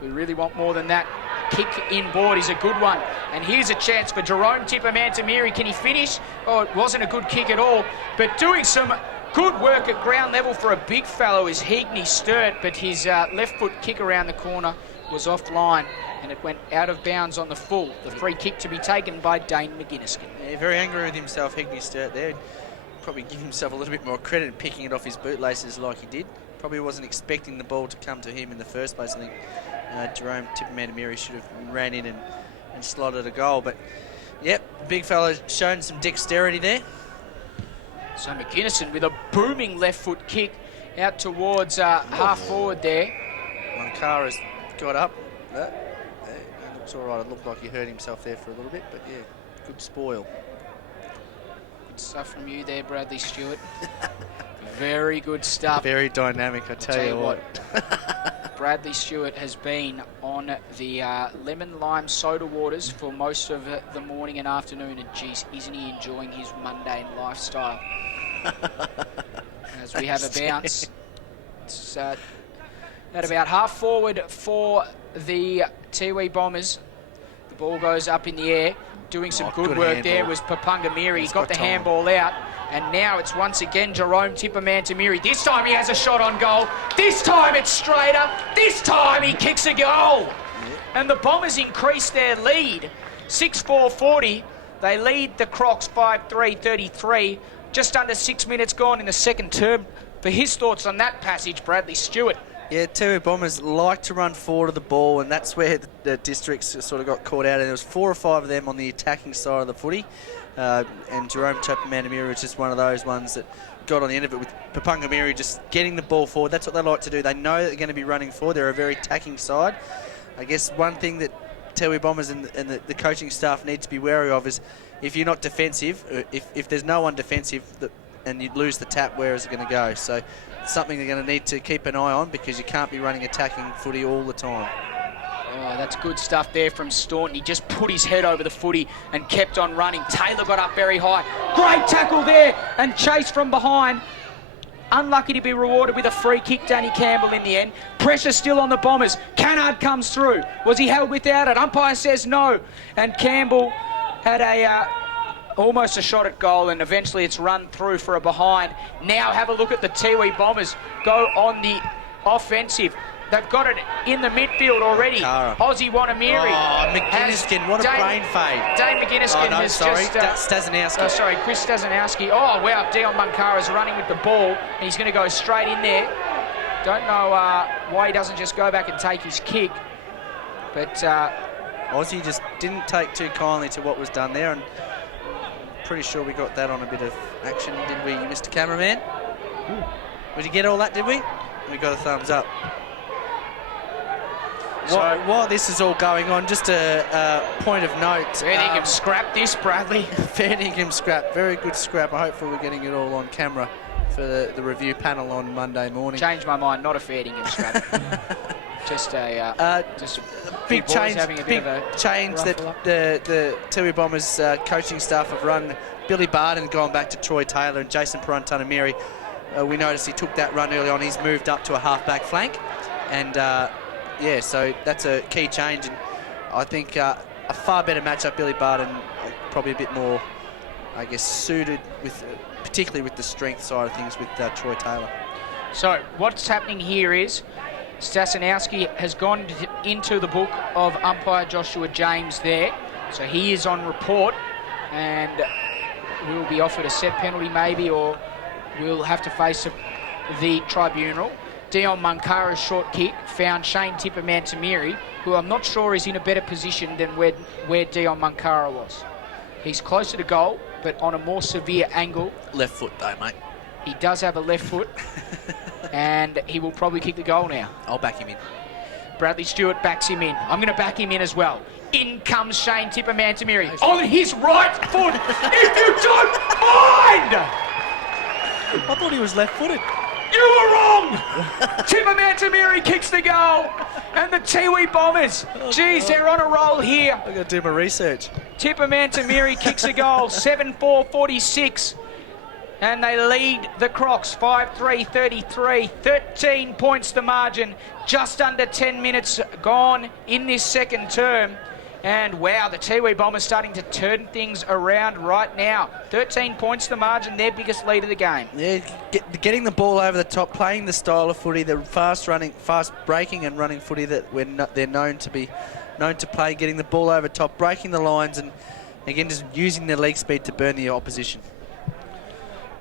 we really want more than that. Kick inboard is a good one. And here's a chance for Jerome Tippermantamiri. Can he finish? Oh, it wasn't a good kick at all. But doing some good work at ground level for a big fellow is Heagney Sturt, but his left foot kick around the corner was offline and it went out of bounds on the full. The free kick to be taken by Dane McGuinness. Yeah, very angry with himself, Heagney Sturt there. Probably give himself a little bit more credit in picking it off his bootlaces like he did. Probably wasn't expecting the ball to come to him in the first place. I think Jerome Tippermantamiri should have ran in and slotted a goal. But, yep, big fella shown some dexterity there. So McGuinness with a booming left foot kick out towards half forward there. Mankara's got up. He looks all right. It looked like he hurt himself there for a little bit, but yeah, good spoil. Good stuff from you there, Bradley Stewart. Very good stuff. Very dynamic, I tell you what. Bradley Stewart has been on the lemon lime soda waters for most of the morning and afternoon, and geez, isn't he enjoying his mundane lifestyle? As we have a bounce. It's at about half forward for the Tiwi Bombers. The ball goes up in the air. Doing some good work there was Papungamiri. He got the handball out. And now it's once again Jerome Tippermantamiri. This time he has a shot on goal. This time it's straighter. This time he kicks a goal. And the Bombers increase their lead. 6-4-40. They lead the Crocs 5-3-33. Just under 6 minutes gone in the second term. For his thoughts on that passage, Bradley Stewart. Yeah, Tiwi Bombers like to run forward of the ball, and that's where the Districts sort of got caught out. And there was 4 or 5 of them on the attacking side of the footy. And Jerome Tippermantamiri was just one of those ones that got on the end of it with Papungamiri just getting the ball forward. That's what they like to do. They know that they're going to be running forward. They're a very attacking side. I guess one thing that Tiwi Bombers and the coaching staff need to be wary of is if you're not defensive, if there's no one defensive and you lose the tap, where is it going to go? So it's something they're going to need to keep an eye on because you can't be running attacking footy all the time. Oh, that's good stuff there from Staunton. He just put his head over the footy and kept on running. Taylor got up very high. Great tackle there and chase from behind. Unlucky to be rewarded with a free kick, Danny Campbell, in the end. Pressure still on the Bombers. Cannard comes through. Was he held without it? Umpire says no. And Campbell had almost a shot at goal, and eventually it's run through for a behind. Now have a look at the Tiwi Bombers go on the offensive. They've got it in the midfield already. Ozzy Wanamiri. Oh, McGuinness, what a brain fade. Dane McGuinness has just... Stasnowski. Chris Stasnowski. Oh, wow, Dion Mankara's running with the ball, and he's going to go straight in there. Don't know why he doesn't just go back and take his kick. But... Ozzy just didn't take too kindly to what was done there, and pretty sure we got that on a bit of action, did we, Mr. Cameraman? Did you get all that, did we? We got a thumbs up. While this is all going on, just a point of note. Fairningham scrap this, Bradley. Fairningham scrap, very good scrap. Hopefully we're getting it all on camera for the review panel on Monday morning. Changed my mind, not a Fairningham scrap. just a big change. Big change that the Tiwi Bombers coaching staff have run. Billy Barden gone back to Troy Taylor and Jason Perantanamiri. We noticed he took that run early on. He's moved up to a half-back flank, and yeah, so that's a key change. And I think a far better matchup. Billy Barden probably a bit more, I guess, suited with, particularly with the strength side of things with Troy Taylor. So what's happening here is Stasinowski has gone into the book of umpire Joshua James there, so he is on report, and will be offered a set penalty maybe, or will have to face the tribunal. Dion Munkara's short kick found Shane Tipper-Mantamiri, who I'm not sure is in a better position than where Dion Munkara was. He's closer to goal, but on a more severe angle. Left foot though, mate. He does have a left foot, and he will probably kick the goal now. I'll back him in. Bradley Stewart backs him in. I'm going to back him in as well. In comes Shane Tipper-Mantamiri on his right foot, if you don't mind! I thought he was left-footed. You were wrong! Tipper-Mantamiri kicks the goal, and the Tiwi Bombers, geez, they're on a roll here. I've got to do my research. Tipper-Mantamiri kicks a goal, 7-4-46. And they lead the Crocs 5-3-33, 13 points the margin, just under 10 minutes gone in this second term. And wow, the Tiwi Bombers starting to turn things around right now. 13 points the margin, their biggest lead of the game. Yeah, getting the ball over the top, playing the style of footy, the fast breaking and running footy that they're known to play, getting the ball over top, breaking the lines, and again just using their leg speed to burn the opposition.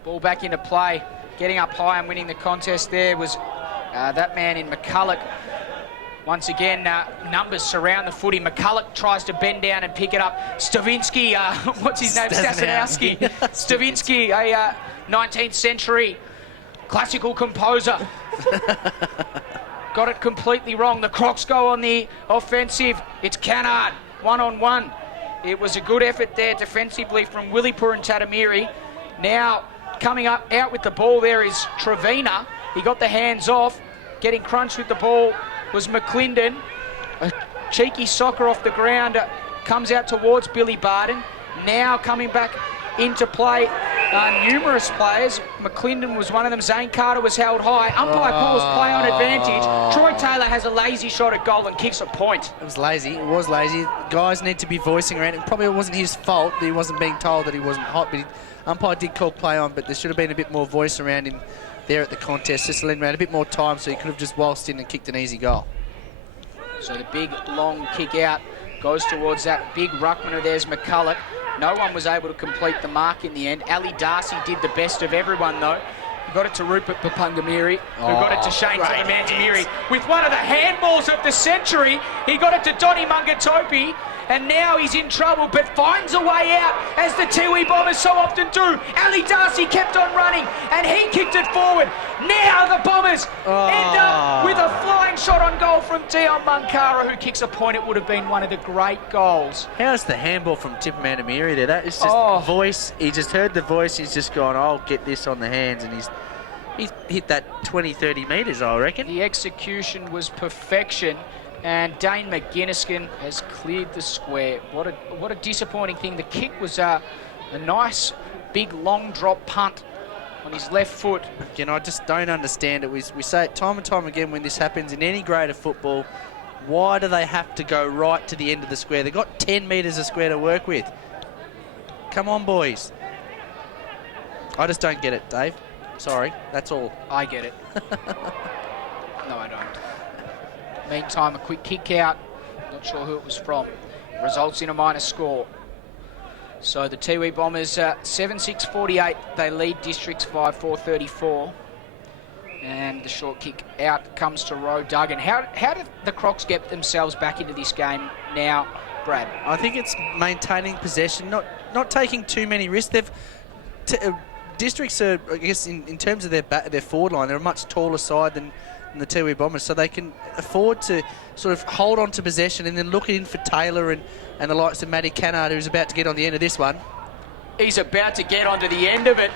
Ball back into play, getting up high and winning the contest there was that man in McCulloch. Once again, numbers surround the footy. McCulloch tries to bend down and pick it up. Stavinsky, what's his name? Stasinowski. Stavinsky, a 19th century classical composer. Got it completely wrong. The Crocs go on the offensive. It's Cannard, one-on-one. It was a good effort there defensively from Willie Purantatamiri. Now, coming up out with the ball there is Trevina. He got the hands off. Getting crunched with the ball was McClendon. A cheeky soccer off the ground comes out towards Billy Barden. Now coming back into play, numerous players. McClendon was one of them. Zane Carter was held high. Umpire calls play on advantage. Troy Taylor has a lazy shot at goal and kicks a point. It was lazy. It was lazy. Guys need to be voicing around. It probably wasn't his fault that he wasn't being told that he wasn't hot, but umpire did call play on, but there should have been a bit more voice around him there at the contest, just to let him around a bit more time so he could have just waltzed in and kicked an easy goal. So the big long kick out goes towards that big ruckman. There's McCulloch. No one was able to complete the mark in the end. Ali Darcy did the best of everyone though. He got it to Rupert Papungamiri, who got it to Shane Tipper-Mantamiri. With one of the handballs of the century, he got it to Donny Mungatopi. And now he's in trouble, but finds a way out, as the Tiwi Bombers so often do. Ali Darcy kept on running, and he kicked it forward. Now the Bombers end up with a flying shot on goal from Dion Munkara, who kicks a point. It would have been one of the great goals. How's the handball from Tipper-Mantamiri there? That is just voice. He just heard the voice. He's just gone, I'll get this on the hands, and he's hit that 20-30 metres, I reckon. The execution was perfection. And Dane McGinniskin has cleared the square. What a disappointing thing. The kick was a nice, big, long drop punt on his left foot. Again, I just don't understand it. We say it time and time again when this happens in any grade of football. Why do they have to go right to the end of the square? They've got 10 metres of square to work with. Come on, boys. I just don't get it, Dave. Sorry, that's all. I get it. No, I don't. Meantime, a quick kick out. Not sure who it was from. Results in a minor score. So the Tiwi Bombers 7-6-48. They lead Districts 5-4-34. And the short kick out comes to Roe Duggan. How did the Crocs get themselves back into this game now, Brad? I think it's maintaining possession, not taking too many risks. Districts are, I guess, in terms of their forward line, they're a much taller side than than the Tiwi Bombers, so they can afford to sort of hold on to possession and then look in for Taylor and the likes of Matty Cannard, who's about to get on the end of this one. He's about to get onto the end of it.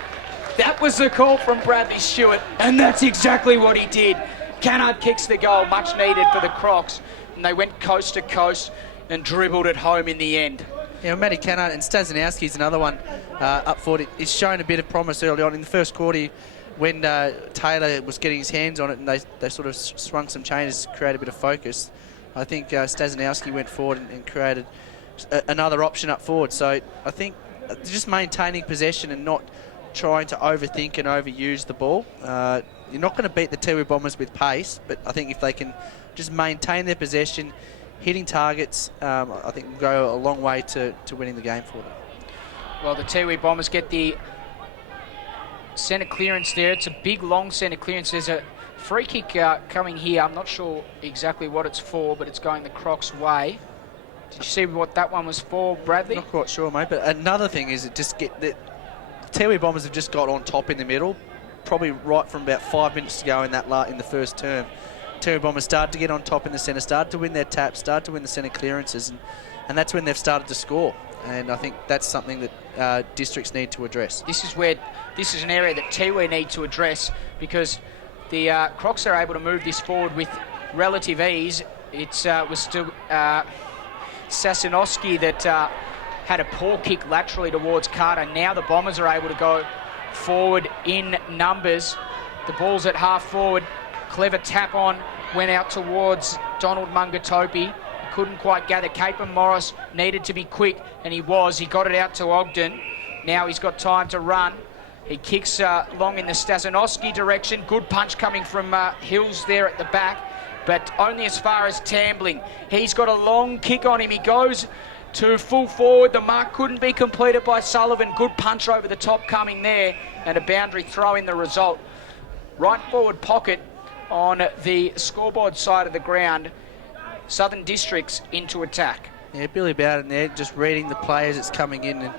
That was the call from Bradley Stewart, and that's exactly what he did. Cannard kicks the goal, much needed for the Crocs, and they went coast to coast and dribbled it home in the end. Yeah, Matty Cannard and Stazanowski's another one up forward. He's shown a bit of promise early on in the first quarter when Taylor was getting his hands on it, and they sort of swung some changes to create a bit of focus. I think Stazanowski went forward and created another option up forward. So I think just maintaining possession and not trying to overthink and overuse the ball. You're not going to beat the Tiwi Bombers with pace, but I think if they can just maintain their possession, hitting targets, I think will go a long way to winning the game for them. Well, the Tiwi Bombers get the centre clearance there. It's a big, long centre clearance. There's a free kick coming here. I'm not sure exactly what it's for, but it's going the Crocs' way. Did you see what that one was for, Bradley? Not quite sure, mate. But another thing is, the Tiwi Bombers have just got on top in the middle, probably right from about 5 minutes to go in the first term. Tiwi Bombers started to get on top in the centre, started to win their taps, started to win the centre clearances, and that's when they've started to score. And I think that's something that districts need to address. This is an area that Tiwi need to address, because the Crocs are able to move this forward with relative ease. It was still Sasinowski that had a poor kick laterally towards Carter. Now the Bombers are able to go forward in numbers. The ball's at half forward. Clever tap on, went out towards Donald Mungatopi. Couldn't quite gather. Capen Morris needed to be quick, and he was. He got it out to Ogden. Now he's got time to run. He kicks long in the Stazanowski direction. Good punch coming from Hills there at the back, but only as far as Tambling. He's got a long kick on him. He goes to full forward. The mark couldn't be completed by Sullivan. Good punch over the top coming there, and a boundary throw in the result. Right forward pocket on the scoreboard side of the ground. Southern Districts into attack. Yeah, Billy Bowden there, just reading the players that's coming in,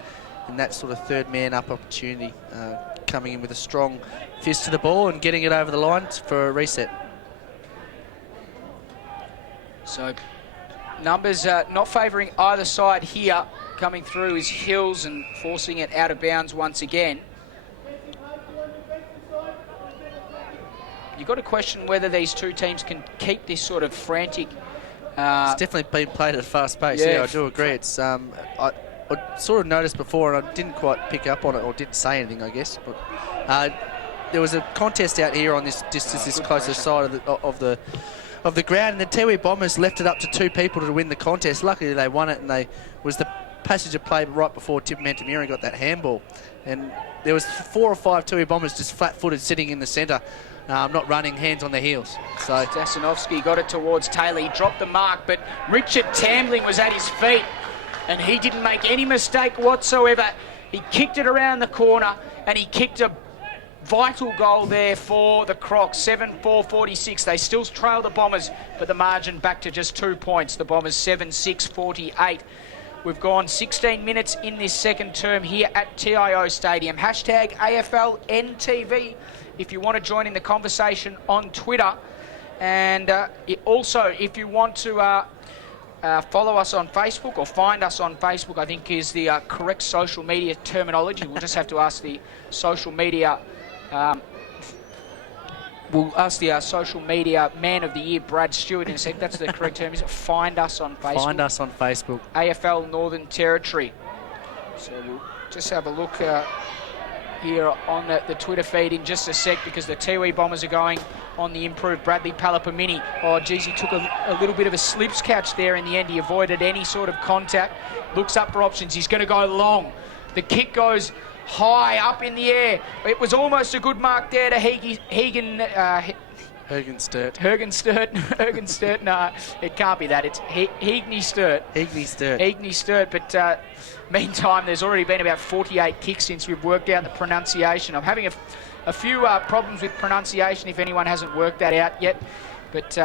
and that sort of third man up opportunity, coming in with a strong fist to the ball and getting it over the line for a reset. So numbers not favouring either side here. Coming through is Hills and forcing it out of bounds once again. You've got to question whether these two teams can keep this sort of frantic. It's definitely been played at a fast pace. Yeah, I do agree. It's I sort of noticed before, and I didn't quite pick up on it or didn't say anything, I guess. But there was a contest out here on this closest side of the ground, and the Tiwi Bombers left it up to two people to win the contest. Luckily, they won it, and they was the passage of play right before Tim Mantamiri got that handball, and there was 4 or 5 Tiwi Bombers just flat-footed sitting in the centre. Not running, hands on their heels. So Stasinovsky got it towards Taylor. He dropped the mark, but Richard Tambling was at his feet, and he didn't make any mistake whatsoever. He kicked it around the corner, and he kicked a vital goal there for the Crocs. 7-4-46. They still trail the Bombers, but the margin back to just 2 points. The Bombers 7-6-48. We've gone 16 minutes in this second term here at TIO Stadium. Hashtag AFLNTv if you want to join in the conversation on Twitter. And also, if you want to follow us on Facebook or find us on Facebook, I think is the correct social media terminology. We'll just have to ask the social media social media man of the year, Brad Stewart, in a sec. That's the correct term, is it? Find us on Facebook. Find us on Facebook. AFL Northern Territory. So we'll just have a look here on the Twitter feed in just a sec, because the Tiwi Bombers are going on the improved Bradley Palapamini. Oh, geez, he took a little bit of a slips catch there in the end. He avoided any sort of contact. Looks up for options. He's going to go long. The kick goes high up in the air. It was almost a good mark there to Hergen Sturt. No, it can't be that. It's Heagney Sturt. But meantime, there's already been about 48 kicks since we've worked out the pronunciation. I'm having a few problems with pronunciation if anyone hasn't worked that out yet. But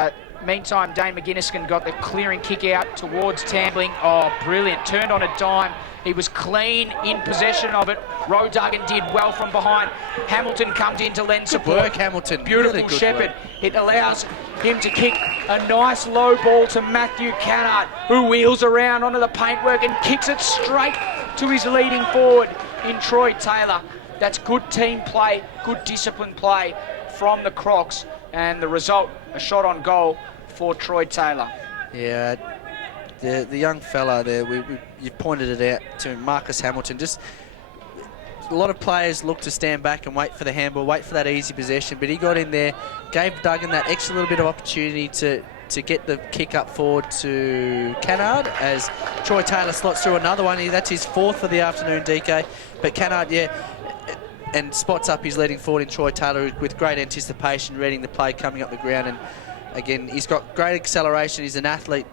Meantime, Dane McGuinnesskin got the clearing kick out towards Tambling. Oh, brilliant. Turned on a dime. He was clean in possession of it. Roe Duggan did well from behind. Hamilton comes in to lend support. Good work, Hamilton. Beautiful Really good shepherd. work. It allows him to kick a nice low ball to Matthew Cannard, who wheels around onto the paintwork and kicks it straight to his leading forward in Troy Taylor. That's good team play, good discipline play from the Crocs, and the result, a shot on goal for Troy Taylor. Yeah, the young fella there, you pointed it out to Marcus Hamilton. Just a lot of players look to stand back and wait for the handball, wait for that easy possession, but he got in there, gave Duggan that extra little bit of opportunity to get the kick up forward to Cannard as Troy Taylor slots through another one. That's his 4th for the afternoon, DK. But Cannard, yeah, and spots up his leading forward in Troy Taylor with great anticipation, reading the play coming up the ground. And again, he's got great acceleration. He's an athlete,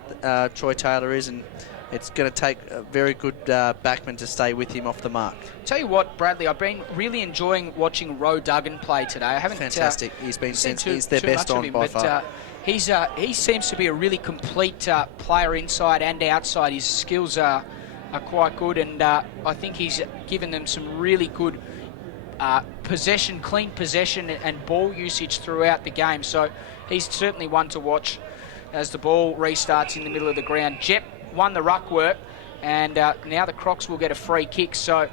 Troy Taylor is, and it's going to take a very good backman to stay with him off the mark. Tell you what, Bradley, I've been really enjoying watching Roe Duggan play today. I haven't fantastic. He's been he's their too best much on him, by but, far. he seems to be a really complete player inside and outside. His skills are quite good, and I think he's given them some really good clean possession and ball usage throughout the game. So he's certainly one to watch as the ball restarts in the middle of the ground. Jep won the ruck work, and now the Crocs will get a free kick. So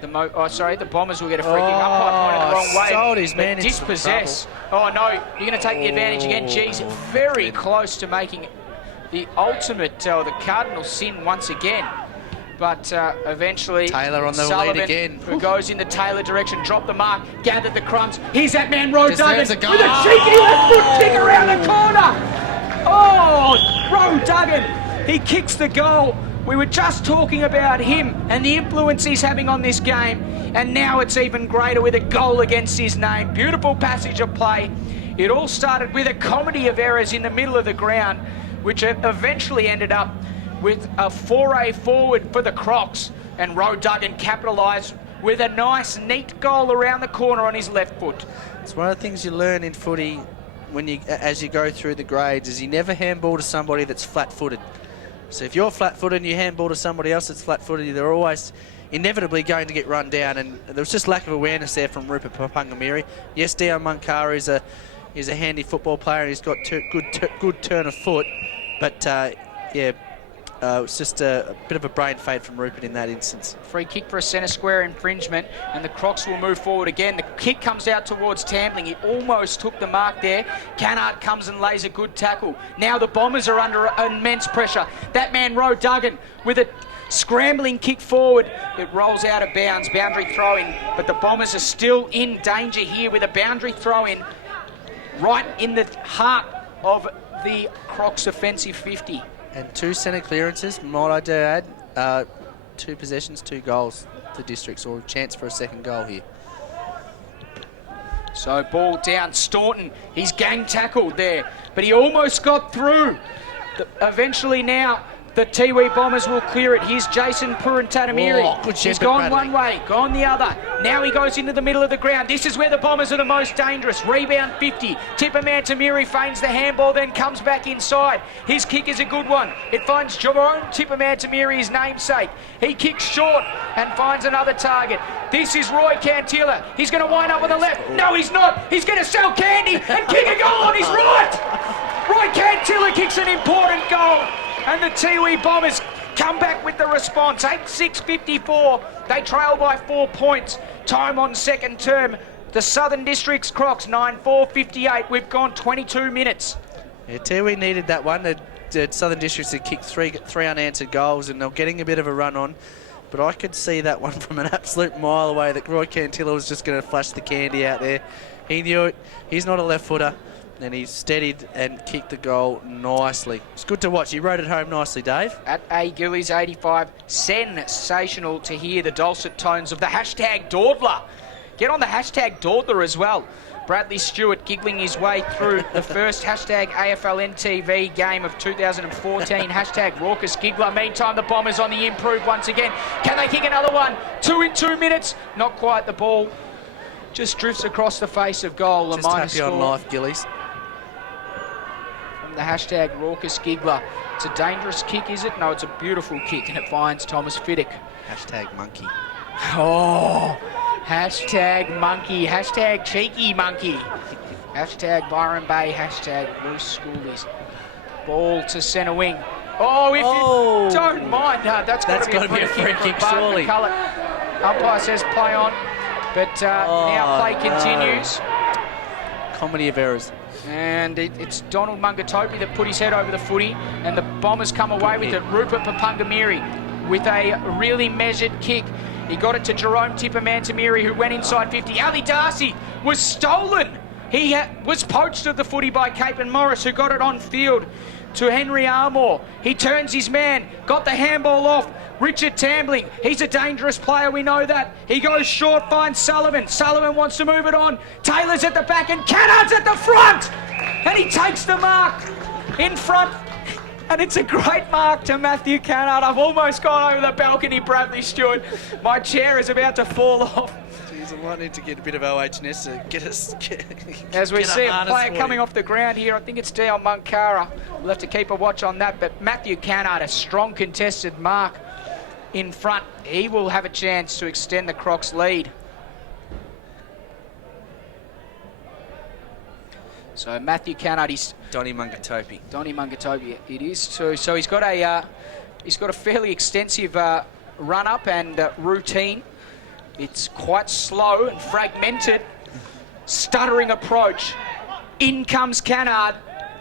the Bombers will get a free kick. Umpire pointed the wrong way. Sold his man into dispossess. Oh no, you're going to take the advantage again. Jeez, very close to making the ultimate, or the cardinal sin once again. But eventually, Taylor on the Sullivan, lead again. who goes in the Taylor direction, dropped the mark, gathered the crumbs. Here's that man, Roe Duggan, with Deserves a a goal. cheeky left foot kick around the corner. Oh, Roe Duggan, he kicks the goal. We were just talking about him and the influence he's having on this game, and now it's even greater with a goal against his name. Beautiful passage of play. It all started with a comedy of errors in the middle of the ground, which eventually ended up with a foray forward for the Crocs, and Roe Duggan capitalised with a nice, neat goal around the corner on his left foot. It's one of the things you learn in footy as you go through the grades, is you never handball to somebody that's flat-footed. So if you're flat-footed and you handball to somebody else that's flat-footed, they're always inevitably going to get run down, and there was just lack of awareness there from Rupert Papangamiri. Yes, Dio Munkara is a handy football player. He's got good turn of foot, but it was just a bit of a brain fade from Rupert in that instance. Free kick for a centre square infringement, and the Crocs will move forward again. The kick comes out towards Tambling. He almost took the mark there. Cannard comes and lays a good tackle. Now the Bombers are under immense pressure. That man, Roe Duggan, with a scrambling kick forward. It rolls out of bounds. Boundary throw-in, but the Bombers are still in danger here with a boundary throw-in right in the heart of the Crocs offensive 50. And 2 centre clearances, might I dare add, 2 possessions, 2 goals for Districts, or a chance for a second goal here. So ball down, Staunton, he's gang tackled there, but he almost got through. Eventually now, the Tiwi Bombers will clear it. Here's Jason Purantatamiri. Oh, good He's shepherd, gone Bradley. one way, gone the other. Now he goes into the middle of the ground. This is where the Bombers are the most dangerous. Rebound 50. Tippermantamiri feigns the handball, then comes back inside. His kick is a good one. It finds Jerome Tippermantamiri, his namesake. He kicks short and finds another target. This is Roy Cantilla. He's going to wind up on the left. No, he's not. He's going to sell candy and kick a goal on his right. Roy Cantilla kicks an important goal. And the Tiwi Bombers come back with the response. 8-6-54. They trail by 4 points. Time on second term. The Southern Districts Crocs 9-4-58. We've gone 22 minutes. Yeah, Tiwi needed that one. The Southern Districts had kicked three unanswered goals, and they're getting a bit of a run on. But I could see that one from an absolute mile away, that Roy Cantilla was just going to flash the candy out there. He knew it. He's not a left footer. And he steadied and kicked the goal nicely. It's good to watch. He rode it home nicely, Dave. At A. Gillies 85, sensational to hear the dulcet tones of the hashtag Dawdler. Get on the hashtag Dawdler as well. Bradley Stewart giggling his way through the first hashtag AFLNTv game of 2014. Hashtag Raucous Giggler. Meantime, the Bombers on the improve once again. Can they kick another one? 2 in 2 minutes. Not quite. The ball just drifts across the face of goal. Just happy on life, Gillies. the hashtag raucous giggler. It's a dangerous kick, is it? No, it's a beautiful kick, and it finds Thomas Fiddick. Hashtag monkey. Oh, hashtag monkey, hashtag cheeky monkey, hashtag Byron Bay, hashtag Bruce Schoolies. Ball to centre wing. Oh, if you don't mind, that's got to be a free kick, surely. Umpire says play on, but now play continues. Comedy of errors. And it's Donald Mungatopi that put his head over the footy, and the Bombers come away with it. Rupert Papungamiri with a really measured kick. He got it to Jerome Tippermantamiri, who went inside 50. Ali Darcy was stolen. He was poached of the footy by Capon Morris, who got it on field to Henry Armour. He turns his man, got the handball off. Richard Tambling, he's a dangerous player, we know that. He goes short, finds Sullivan. Sullivan wants to move it on. Taylor's at the back and Cannard's at the front. And he takes the mark in front. And it's a great mark to Matthew Cannard. I've almost gone over the balcony, Bradley Stewart. My chair is about to fall off. Jeez, I might need to get a bit of OHS to get us... As we see a player coming off the ground here, I think it's Dion Munkara. We'll have to keep a watch on that. But Matthew Cannard, a strong contested mark in front. He will have a chance to extend the Crocs' lead. So Matthew Cannard, he's Donny Mungatopi. Donny Mungatopi, it is too. So he's got a fairly extensive run up and routine. It's quite slow and fragmented. Stuttering approach. In comes Cannard,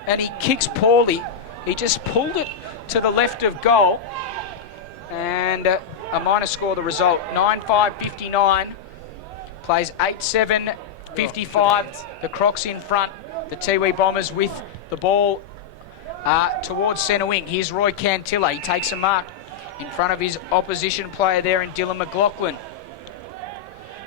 and he kicks poorly. He just pulled it to the left of goal, and a minor score the result. 9-5-59. Plays 8-7-55. The Crocs in front. The Tiwi Bombers with the ball towards centre wing. Here's Roy Cantilla. He takes a mark in front of his opposition player there in Dylan McLaughlin.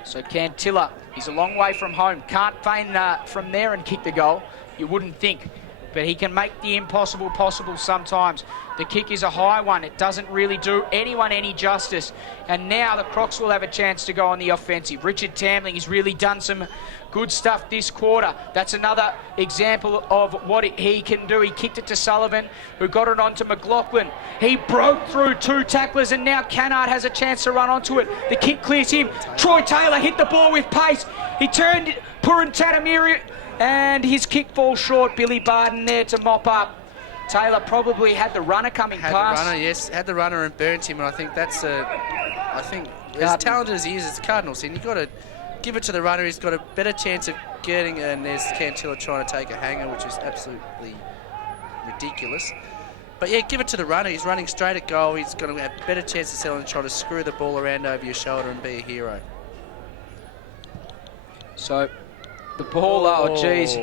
So Cantilla, he's a long way from home. Can't feign from there and kick the goal. You wouldn't think. But he can make the impossible possible sometimes. The kick is a high one. It doesn't really do anyone any justice. And now the Crocs will have a chance to go on the offensive. Richard Tambling has really done some good stuff this quarter. That's another example of what he can do. He kicked it to Sullivan, who got it onto McLaughlin. He broke through two tacklers, and now Cannard has a chance to run onto it. The kick clears him. Troy Taylor hit the ball with pace. He turned Puran Tatamiri, and his kick falls short. Billy Barden there to mop up. Taylor probably had the runner coming past. Had the runner, yes. Had the runner and burnt him, and I think that's I think as talented as he is, it's Cardinals, and you've got to give it to the runner. He's got a better chance of getting, and there's Cantilla trying to take a hanger, which is absolutely ridiculous. But yeah, give it to the runner. He's running straight at goal. He's going to have a better chance of selling and trying to screw the ball around over your shoulder and be a hero. So the ball, oh geez,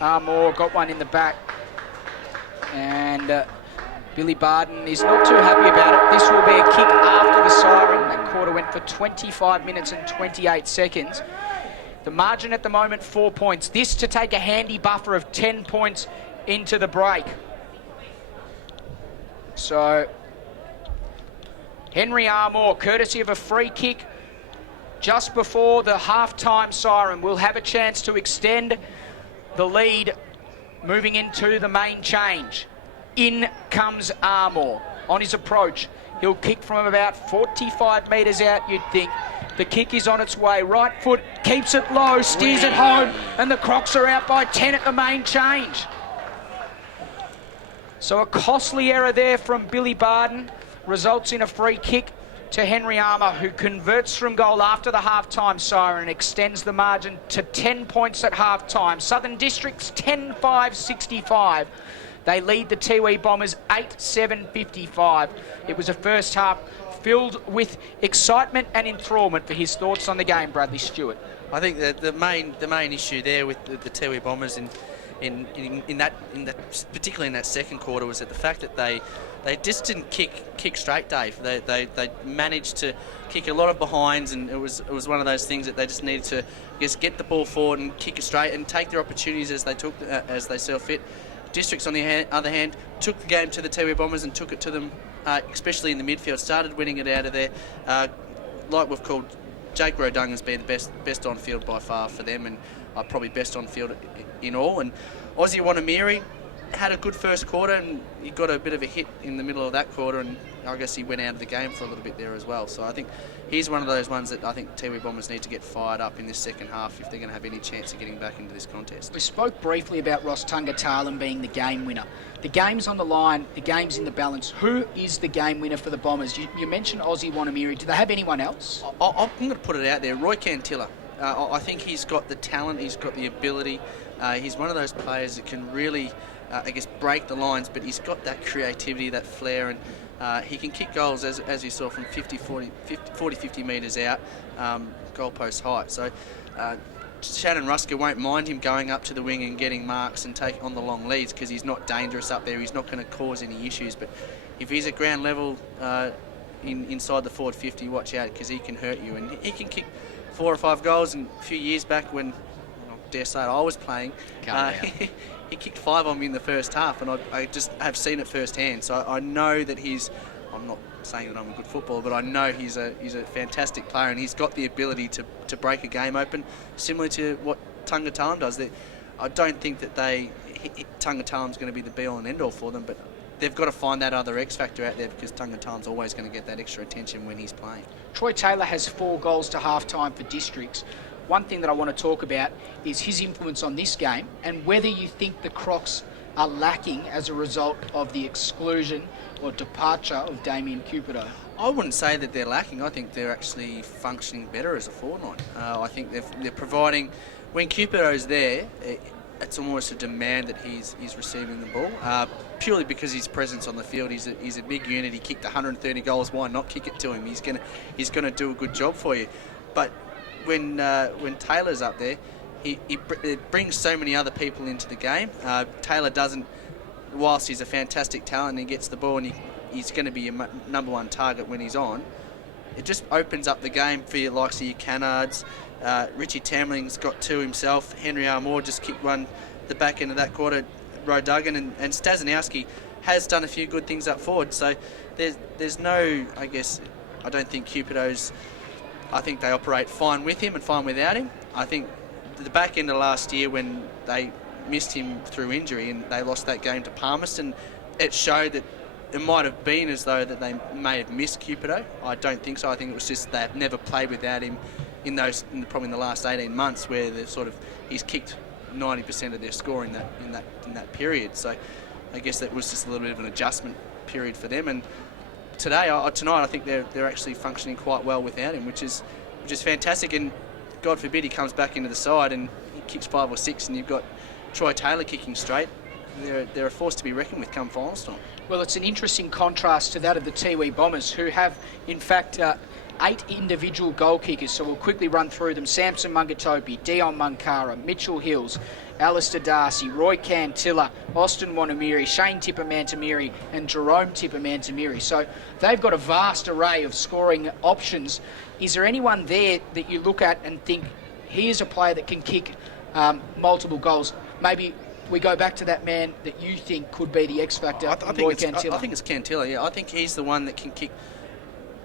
Armour got one in the back, and Billy Barden is not too happy about it. This will be a kick after the siren. That quarter went for 25 minutes and 28 seconds. The margin at the moment, 4 points. This to take a handy buffer of 10 points into the break. So Henry Armour, courtesy of a free kick just before the half-time siren, will have a chance to extend the lead moving into the main change. In comes Armour on his approach. He'll kick from about 45 metres out, you'd think. The kick is on its way. Right foot keeps it low, steers it home, and the Crocs are out by 10 at the main change. So a costly error there from Billy Barden results in a free kick to Henry Armour, who converts from goal after the half-time siren and extends the margin to 10 points at half-time. Southern Districts 10-5-65. They lead the Tiwi Bombers 8-7-55. It was a first half filled with excitement and enthrallment. For his thoughts on the game, Bradley Stewart. I think the main issue there with the Tiwi Bombers in that particularly in that second quarter was that the fact that they just didn't kick straight, Dave. They managed to kick a lot of behinds, and it was one of those things that they just needed to just get the ball forward and kick it straight and take their opportunities as they saw fit. Districts, on the other hand, took the game to the Tiwi Bombers and took it to them, especially in the midfield. Started winning it out of there. Like we've called, Jake Rodung has been the best on field by far for them, and probably best on field in all. And Aussie Wanamiri, had a good first quarter, and he got a bit of a hit in the middle of that quarter, and I guess he went out of the game for a little bit there as well. So I think he's one of those ones that I think Tiwi Bombers need to get fired up in this second half if they're going to have any chance of getting back into this contest. We spoke briefly about Ross Tungathalan being the game winner. The game's on the line, the game's in the balance. Who is the game winner for the Bombers? You mentioned Ozzy Wanamiri. Do they have anyone else? I'm going to put it out there. Roy Cantilla. I think he's got the talent, he's got the ability. He's one of those players that can really, break the lines, but he's got that creativity, that flair, and he can kick goals, as you saw, from 50 metres out, goalpost height. So Shannon Rusker won't mind him going up to the wing and getting marks and take on the long leads because he's not dangerous up there. He's not going to cause any issues. But if he's at ground level inside the forward 50, watch out because he can hurt you. And he can kick 4 or 5 goals. And a few years back when, I dare say it, I was playing, he kicked 5 on me in the first half, and I just have seen it firsthand. So I know that I'm not saying that I'm a good footballer, but I know he's a fantastic player, and he's got the ability to break a game open, similar to what Tungathalan does. I don't think that Tungathalan's going to be the be-all and end-all for them, but they've got to find that other X factor out there because Tungathalan's always going to get that extra attention when he's playing. Troy Taylor has 4 goals to half-time for Districts. One thing that I want to talk about is his influence on this game and whether you think the Crocs are lacking as a result of the exclusion or departure of Damien Cupido. I wouldn't say that they're lacking. I think they're actually functioning better as a forward line. I think they're providing, when Cupido's there, it's almost a demand that he's receiving the ball, purely because his presence on the field. He's a big unit. He kicked 130 goals. Why not kick it to him? He's gonna do a good job for you. But when Taylor's up there, it brings so many other people into the game. Taylor doesn't, whilst he's a fantastic talent and he gets the ball and he's going to be your number 1 target when he's on, it just opens up the game for your likes of your Cannards. Richie Tamling's got 2 himself. Henry Armour just kicked 1 the back end of that quarter. Roe Duggan and Stasnowski has done a few good things up forward. So there's no, I don't think Cupido's, I think they operate fine with him and fine without him. I think the back end of last year when they missed him through injury and they lost that game to Palmerston, it showed that it might have been as though that they may have missed Cupido. I don't think so. I think it was just they've never played without him probably in the last 18 months where he's kicked 90% of their score in that period. So I guess that was just a little bit of an adjustment period for them. And tonight I think they're actually functioning quite well without him, which is fantastic. And God forbid he comes back into the side and he kicks 5 or 6, and you've got Troy Taylor kicking straight. They're a force to be reckoned with come final time. Well, it's an interesting contrast to that of the Tiwi Bombers, who have, in fact, 8 individual goal kickers. So we'll quickly run through them. Samson Mungatopi, Dion Munkara, Mitchell Hills, Alistair Darcy, Roy Cantilla, Austin Wanamiri, Shane Tipper-Mantamiri and Jerome Tipper-Mantamiri. So they've got a vast array of scoring options. Is there anyone there that you look at and think, he is a player that can kick multiple goals? Maybe we go back to that man that you think could be the X factor, Roy Cantilla. I think it's Cantilla, yeah. I think he's the one that can kick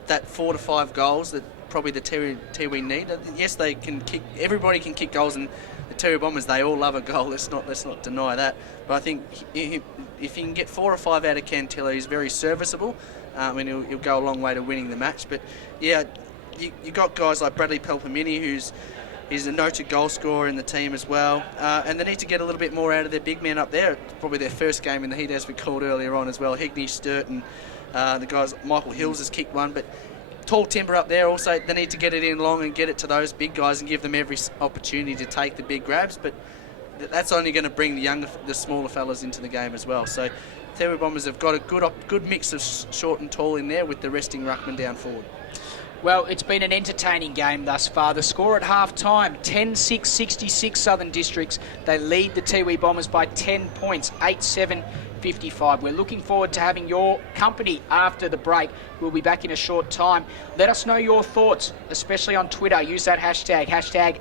that 4 to 5 goals that probably the Tiwi need. Yes, they can kick. Everybody can kick goals, and the Tiwi Bombers, they all love a goal. Let's not deny that. But I think if you can get 4 or 5 out of Cantilla, he's very serviceable. He'll go a long way to winning the match. But yeah, you got guys like Bradley Pelpamini, he's a noted goal scorer in the team as well. And they need to get a little bit more out of their big men up there. It's probably their first game in the heat, as we called earlier on as well. Higney, Sturt, and the guys, Michael Hills has kicked 1. But tall timber up there also, they need to get it in long and get it to those big guys and give them every opportunity to take the big grabs. But that's only going to bring the smaller fellas into the game as well. So Tiwi Bombers have got a good mix of short and tall in there with the resting ruckman down forward. Well, it's been an entertaining game thus far. The score at half-time, 10-6, 66 Southern Districts. They lead the Tiwi Bombers by 10 points, 8-7, 55. We're looking forward to having your company after the break. We'll be back in a short time. Let us know your thoughts, especially on Twitter. Use that hashtag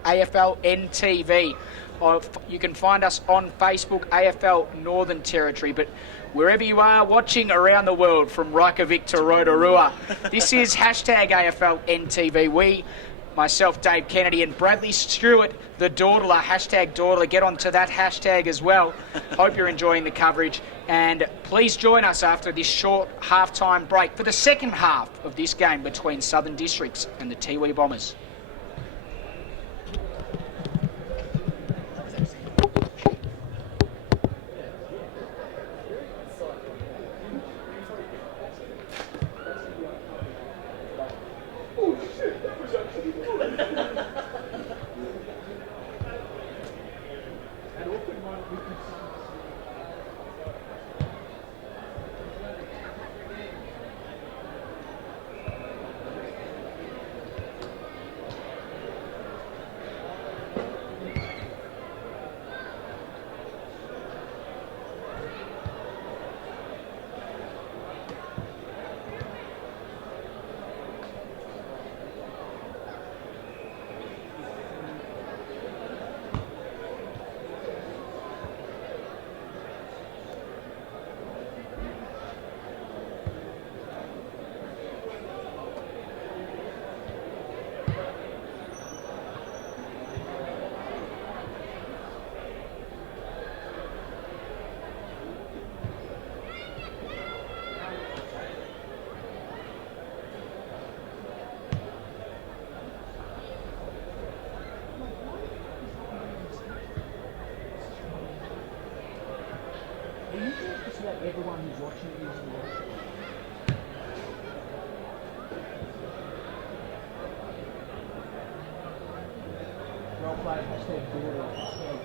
AFLNTv. Or you can find us on Facebook, AFL Northern Territory. But wherever you are watching around the world, from Reykjavik to Rotorua, this is hashtag AFLNTv. We myself, Dave Kennedy, and Bradley Stewart, the dawdler, hashtag dawdler. Get onto that hashtag as well. Hope you're enjoying the coverage. And please join us after this short half-time break for the second half of this game between Southern Districts and the Tiwi Bombers. Everyone who's watching is watching. Well played, hashtag Dora, hashtag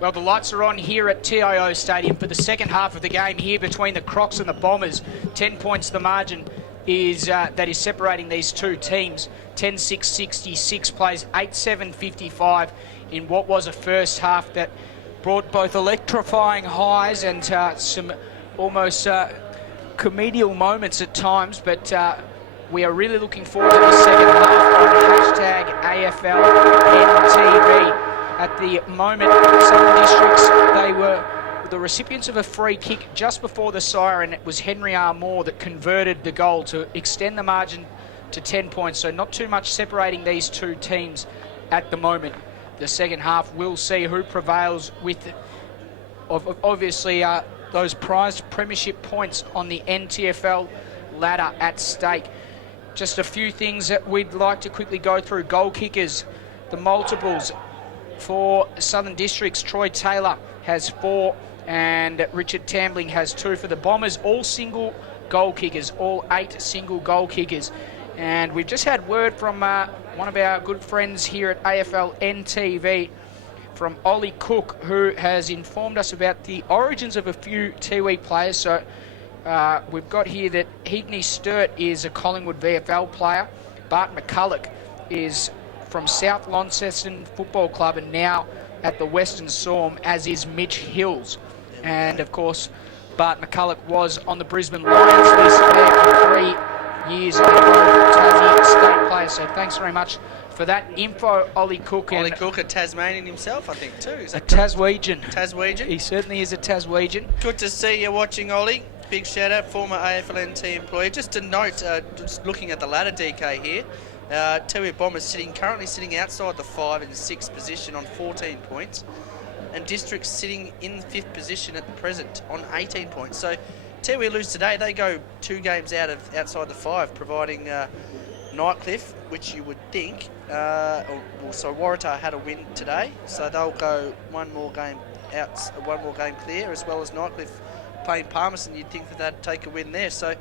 Well, the lights are on here at TIO Stadium for the second half of the game here between the Crocs and the Bombers. 10 points the margin is that is separating these two teams. 10-6-66 plays 8-7-55 in what was a first half that brought both electrifying highs and some almost comedial moments at times, but we are really looking forward to the second half on hashtag AFLNTv. At the moment, Southern Districts, they were the recipients of a free kick just before the siren. It was Henry R. Moore that converted the goal to extend the margin to 10 points, so not too much separating these two teams at the moment. The second half, we'll see who prevails with, obviously, those prized premiership points on the NTFL ladder at stake. Just a few things that we'd like to quickly go through. Goal kickers, the multiples. For Southern Districts, Troy Taylor has 4 and Richard Tambling has 2. For the Bombers, all single goal kickers, all 8 single goal kickers. And we've just had word from one of our good friends here at AFLNTv, from Ollie Cook, who has informed us about the origins of a few Tiwi players. So we've got here that Higney Sturt is a Collingwood VFL player. Bart McCulloch is from South Launceston Football Club and now at the Western Storm, as is Mitch Hills. And of course, Bart McCulloch was on the Brisbane Lions list there for 3 years in a row, Tassie State player. So thanks very much for that info, Ollie Cook. Ollie Cook, a Tasmanian himself, I think, too. Is a Taswegian. Taswegian? He certainly is a Taswegian. Good to see you watching, Ollie. Big shout out, former AFLNT employee. Just to note, just looking at the ladder, DK here, Tiwi Bombers currently sitting outside the 5 and 6 position on 14 points, and Districts sitting in 5th position at the present on 18 points. So Tiwi lose today, they go 2 games outside the 5, providing Nightcliff, which you would think, so Waratah had a win today, so they'll go one more game clear, as well as Nightcliff playing Palmerston. You'd think that they'd take a win there. So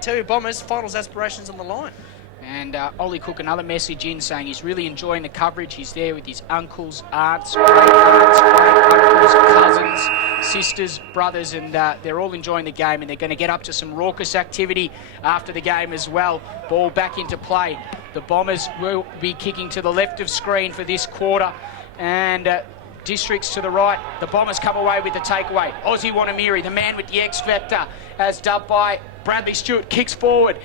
Tiwi Bombers, finals aspirations on the line. And Ollie Cook, another message in saying he's really enjoying the coverage. He's there with his uncles, aunts, great-aunts, great-uncles, cousins, sisters, brothers, and they're all enjoying the game, and they're going to get up to some raucous activity after the game as well. Ball back into play. The Bombers will be kicking to the left of screen for this quarter, and Districts to the right. The Bombers come away with the takeaway. Ozzy Wanamiri, the man with the X Factor, as dubbed by Bradley Stewart, kicks forward.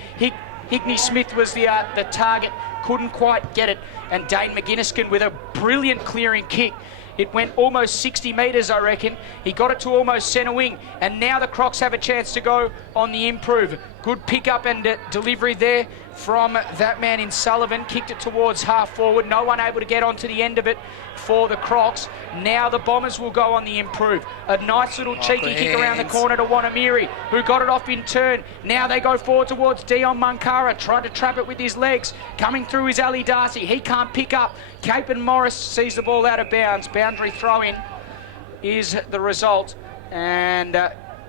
Higney Smith was the target, couldn't quite get it, and Dane McGinniskin with a brilliant clearing kick. It went almost 60 metres, I reckon. He got it to almost centre wing, and now the Crocs have a chance to go on the improve. Good pick-up and delivery there from that man in Sullivan. Kicked it towards half forward. No one able to get onto the end of it for the Crocs. Now the Bombers will go on the improve. A nice little cheeky kick around the corner to Wanamiri, who got it off in turn. Now they go forward towards Dion Munkara, trying to trap it with his legs. Coming through is Ali Darcy. He can't pick up. Capen Morris sees the ball out of bounds. Boundary throw-in is the result. And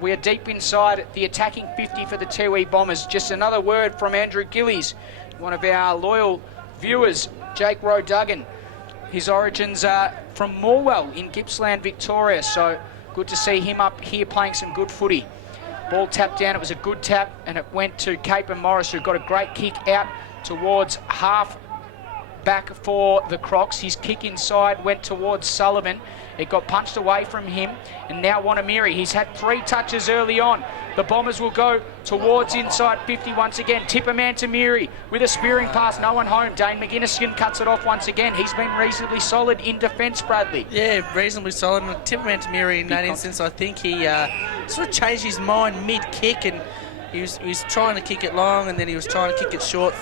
we are deep inside the attacking 50 for the Tiwi Bombers. Just another word from Andrew Gillies, one of our loyal viewers, Jake Rowe-Duggan. His origins are from Morwell in Gippsland, Victoria, so good to see him up here playing some good footy. Ball tapped down, it was a good tap, and it went to Capen Morris, who got a great kick out towards half back for the Crocs. His kick inside went towards Sullivan. It got punched away from him, and now Wanamiri. He's had 3 touches early on. The Bombers will go towards inside 50 once again. Tipperman to Miri with a spearing pass. No one home. Dane McGinniskin cuts it off once again. He's been reasonably solid in defence, Bradley. Yeah, reasonably solid. And Tipperman to Miri in that instance, I think he sort of changed his mind mid-kick and He was trying to kick it long, and then he was trying to kick it short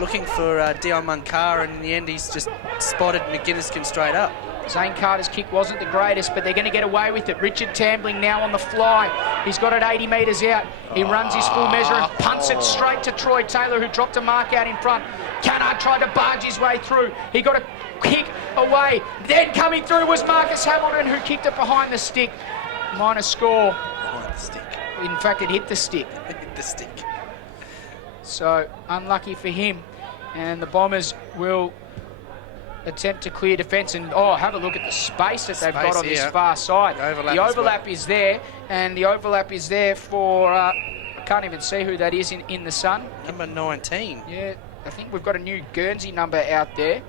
looking for Dion Munkara, and in the end he's just spotted McGinniskin straight up. Zane Carter's kick wasn't the greatest, but they're going to get away with it. Richard Tambling now on the fly. He's got it 80 metres out. He runs his full measure and punts it straight to Troy Taylor, who dropped a mark out in front. Cannard tried to barge his way through. He got a kick away. Then coming through was Marcus Hamilton, who kicked it behind the stick. Minor score. Behind the stick. In fact, it hit the stick. It hit the stick. So unlucky for him. And the Bombers will attempt to clear defence, and have a look at the space that they've got on this far side. The overlap is there, and the overlap is there for I can't even see who that is in the sun. Number 19. Yeah, I think we've got a new Guernsey number out there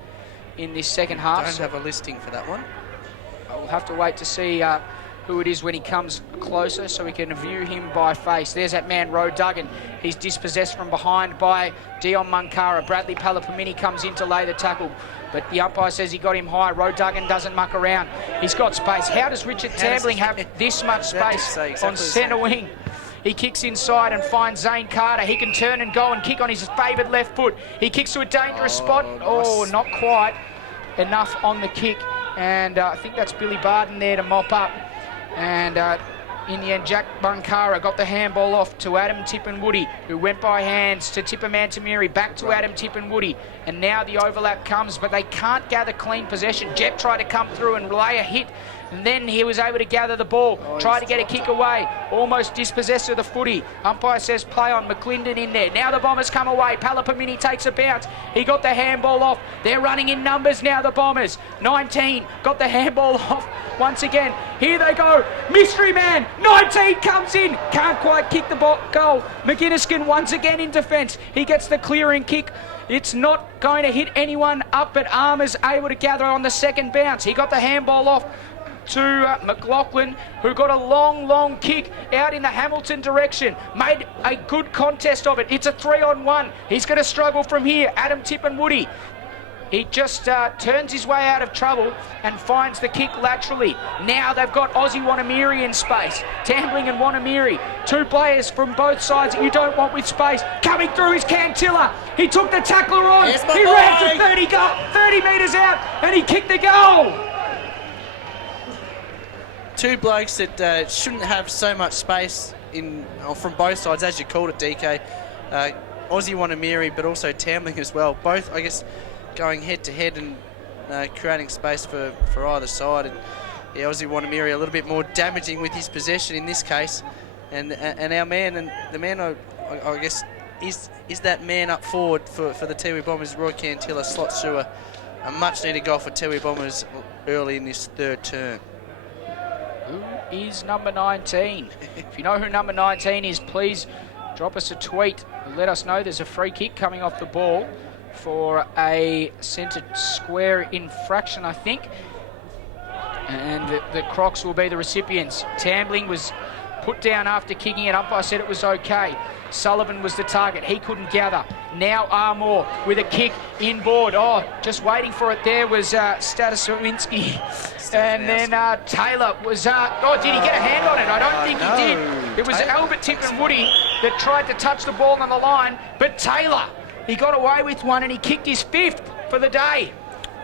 in this second half. Don't have a listing for that one. We'll have to wait to see who it is when he comes closer, so we can view him by face. There's that man, Ro Duggan. He's dispossessed from behind by Dion Munkara. Bradley Palapamini comes in to lay the tackle, but the umpire says he got him high. Ro Duggan doesn't muck around. He's got space. How does Richard Tambling have this much space on centre wing? He kicks inside and finds Zane Carter. He can turn and go and kick on his favoured left foot. He kicks to a dangerous spot. Nice. Not quite enough on the kick. And I think that's Billy Barton there to mop up. And in the end, Jack Bunkara got the handball off to Adam Tippenwoody, who went by hands to Tipper Mantamiri, back to Adam Tippenwoody. And now the overlap comes, but they can't gather clean possession. Jep tried to come through and lay a hit, and then he was able to gather the ball, tried to get a kick away, almost dispossessed of the footy. Umpire says play on. McClendon in there. Now the Bombers come away. Palapamini takes a bounce. He got the handball off. They're running in numbers now, the Bombers. 19 got the handball off once again. Here they go. Mystery man. 19 comes in. Can't quite kick the goal. McGinniskin once again in defence. He gets the clearing kick. It's not going to hit anyone up, but Armour's able to gather on the second bounce. He got the handball off to McLaughlin, who got a long kick out in the Hamilton direction. Made a good contest of it. It's a 3-on-1. He's going to struggle from here. Adam Tippenwoody. He just turns his way out of trouble and finds the kick laterally. Now they've got Ozzy Wanamiri in space. Tambling and Wanamiri, two players from both sides that you don't want with space. Coming through is Cantilla. He took the tackler on. He ran for 30 metres out, and he kicked the goal. Two blokes that shouldn't have so much space from both sides, as you called it, DK. Ozzy Wanamiri, but also Tambling as well. Both, I guess, going head to head and creating space for either side. And Ozzy Wanamiri a little bit more damaging with his possession in this case. And our man, and the man I guess is that man up forward for the Tiwi Bombers, Roy Cantilla, slots through a much needed goal for Tiwi Bombers early in this third term. Who is number 19? If you know who number 19 is, please drop us a tweet. Let us know. There's a free kick coming off the ball for a centre square infraction, I think. And the Crocs will be the recipients. Tambling was put down after kicking it. Umpire said it was okay. Sullivan was the target. He couldn't gather. Now Armour with a kick inboard. Just waiting for it there was Stanisławski. And then Taylor was... did he get a hand on it? I don't think he did. It was Albert Tippenwoody that tried to touch the ball on the line, but Taylor, he got away with one and he kicked his fifth for the day.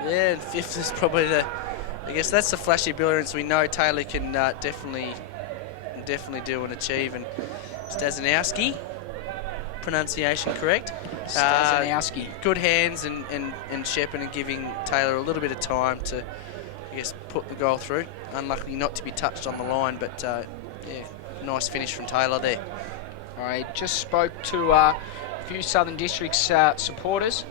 Yeah, and fifth is probably I guess that's the flashy brilliance we know Taylor can definitely do and achieve. And Stasinowski, pronunciation correct? Stasinowski. Good hands and Shepard and giving Taylor a little bit of time to, I guess, put the goal through. Unlucky not to be touched on the line, but nice finish from Taylor there. I just spoke to a few Southern Districts supporters.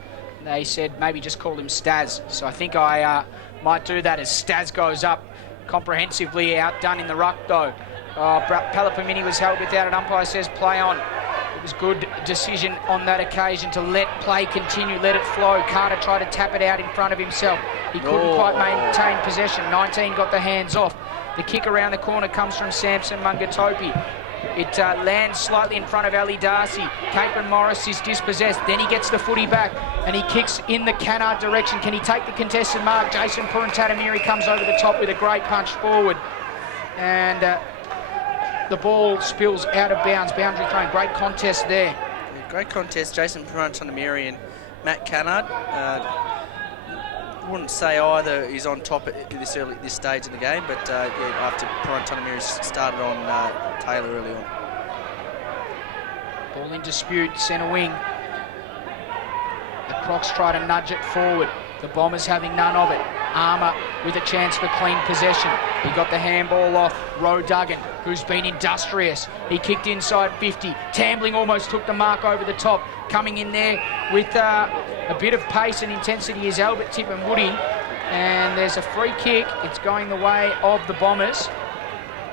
They said maybe just call him Staz. So I think I might do that as Staz goes up. Comprehensively outdone in the ruck though. Palapamini was held without it. Umpire says play on. It was good decision on that occasion to let play continue, let it flow. Carter tried to tap it out in front of himself. He couldn't quite maintain possession. 19 got the hands off. The kick around the corner comes from Samson Mungatopi. It lands slightly in front of Ali Darcy. Caperon Morris is dispossessed. Then he gets the footy back and he kicks in the Cannard direction. Can he take the contested mark? Jason Purantatamiri comes over the top with a great punch forward. And the ball spills out of bounds. Boundary thrown. Great contest there. Yeah, great contest. Jason Parantonamiri and Matt Cannard. Wouldn't say either is on top at this stage in the game, but yeah, after Parantonamiri started on Taylor early on. Ball in dispute, centre wing. The Crocs try to nudge it forward. The Bombers having none of it. Armour with a chance for clean possession. He got the handball off Roe Duggan, who's been industrious. He kicked inside 50. Tambling almost took the mark over the top. Coming in there with a bit of pace and intensity is Albert Tipperwoody. And there's a free kick. It's going the way of the Bombers.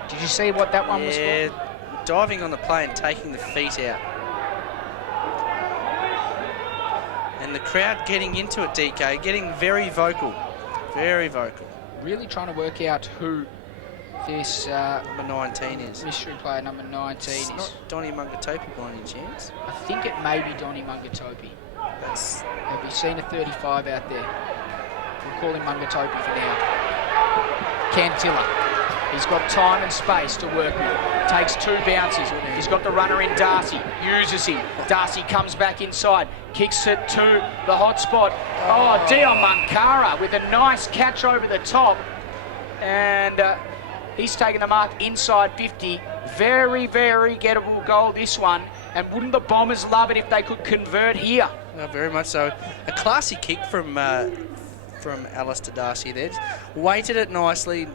Did you see what that one was for? Yeah, diving on the play and taking the feet out. And the crowd getting into it, DK, getting very vocal. Very vocal. Really trying to work out who this Number 19 is. mystery player number 19 It's is. not Donny Mungatopi by any chance. I think it may be Donny Mungatopi. Have you seen a 35 out there? We'll call him Mungatopi for now. Cantilla. He's got time and space to work with. Takes 2 bounces. He's got the runner in Darcy. Uses him. Darcy comes back inside. Kicks it to the hot spot. Oh, Dion Mankara with a nice catch over the top. And he's taken the mark inside 50. Very, very gettable goal, this one. And wouldn't the Bombers love it if they could convert here? No, very much so. A classy kick from Alistair Darcy there. Just weighted it nicely.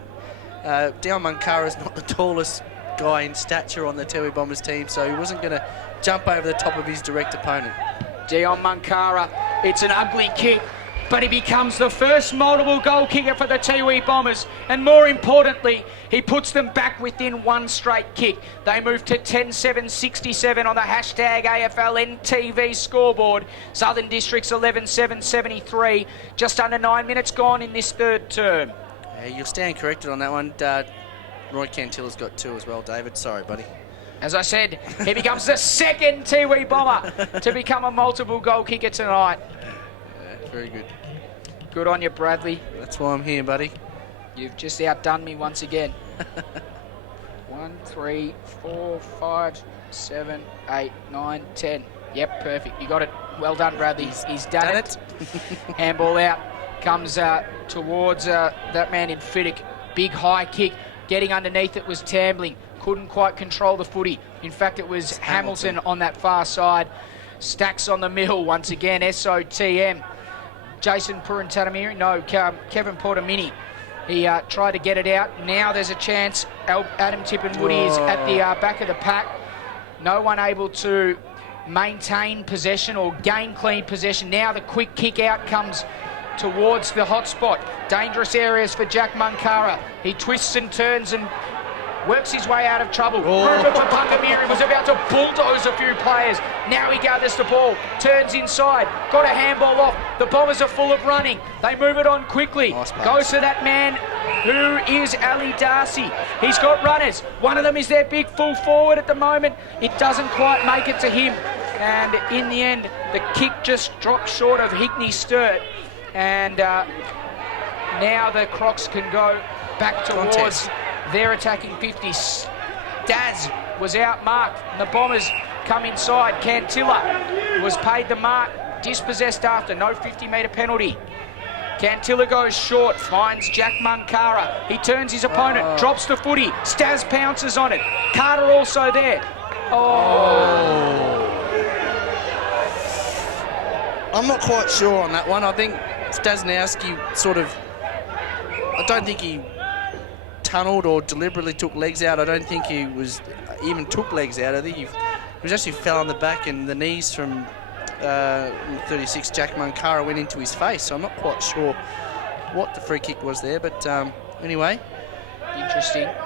Dion Mankara is not the tallest guy in stature on the Tiwi Bombers team, so he wasn't going to jump over the top of his direct opponent. Dion Mankara, it's an ugly kick, but he becomes the first multiple goal kicker for the Tiwi Bombers, and more importantly, he puts them back within 1 straight kick. They move to 10-7-67 on the hashtag AFLNTv scoreboard. Southern Districts 11-7-73, just under 9 minutes gone in this third term. Yeah, you'll stand corrected on that one. Roy Cantilla's got 2 as well, David. Sorry, buddy. As I said, he becomes the second Tiwi Bomber to become a multiple goal kicker tonight. Yeah, very good. Good on you, Bradley. That's why I'm here, buddy. You've just outdone me once again. 1, 3, 4, 5, 7, 8, 9, 10. Yep, perfect. You got it. Well done, Bradley. He's done it. Handball out. Comes towards that man in Fiddick. Big high kick. Getting underneath it was Tambling. Couldn't quite control the footy. In fact, it was Hamilton on that far side. Stacks on the middle once again. SOTM. Jason Purantanamiri. No, Kevin Portamini. He tried to get it out. Now there's a chance. Adam Tipperwoody is at the back of the pack. No one able to maintain possession or gain clean possession. Now the quick kick out comes towards the hot spot. Dangerous areas for Jack Mankara. He twists and turns and works his way out of trouble. Rupert Papangamiri was about to bulldoze a few players. Now he gathers the ball, turns inside, got a handball off. The Bombers are full of running. They move it on quickly. Nice Goes to that man who is Ali Darcy. He's got runners. One of them is their big full forward at the moment. It doesn't quite make it to him. And in the end, the kick just dropped short of Hickney Sturt. And now the Crocs can go back towards their attacking 50. Daz was outmarked, and the Bombers come inside. Cantilla was paid the mark, dispossessed after, no 50-metre penalty. Cantilla goes short, finds Jack Mankara. He turns his opponent, drops the footy. Staz pounces on it. Carter also there. I'm not quite sure on that one. I think Stasnowski I don't think he tunnelled or deliberately took legs out. I don't think he even took legs out. I think he was actually fell on the back, and the knees from 36 Jack Mankara went into his face. So I'm not quite sure what the free kick was there, but anyway.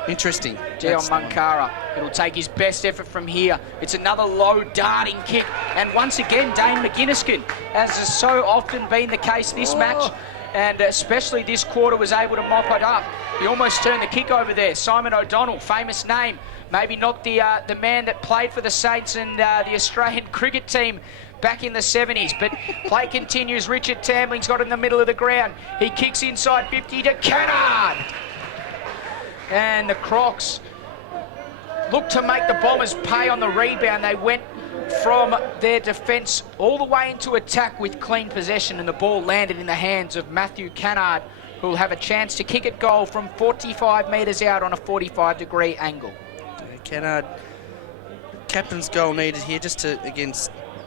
Interesting. Dion Mankara. It'll take his best effort from here. It's another low darting kick. And once again, Dane McGuinnesskin, as has so often been the case this match, and especially this quarter, was able to mop it up. He almost turned the kick over there. Simon O'Donnell, famous name. Maybe not the man that played for the Saints and the Australian cricket team back in the 70s. But play continues. Richard Tambling's got in the middle of the ground. He kicks inside 50 to Cannard. And the Crocs looked to make the Bombers pay on the rebound. They went from their defence all the way into attack with clean possession, and the ball landed in the hands of Matthew Cannard, who will have a chance to kick it goal from 45 metres out on a 45-degree angle. Cannard, captain's goal needed here just to, again,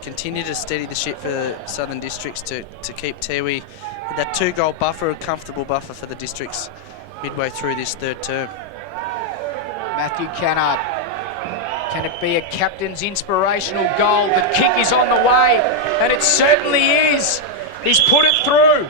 continue to steady the ship for Southern Districts to keep Tiwi with that 2-goal buffer, a comfortable buffer for the Districts midway through this third term. Matthew Cannard, can it be a captain's inspirational goal? The kick is on the way, and it certainly is. He's put it through.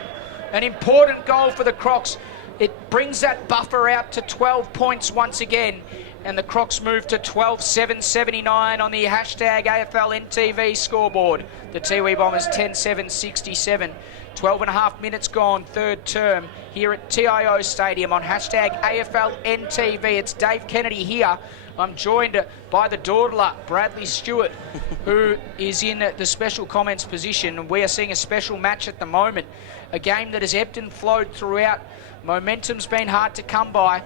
An important goal for the Crocs. It brings that buffer out to 12 points once again, and the Crocs move to 12-7-79 on the hashtag AFLNTv scoreboard. The Tiwi Bombers 10-7-67. 12.5 minutes gone, third term, here at TIO Stadium on hashtag AFLNTv. It's Dave Kennedy here. I'm joined by the dawdler, Bradley Stewart, who is in the special comments position. We are seeing a special match at the moment, a game that has ebbed and flowed throughout. Momentum's been hard to come by.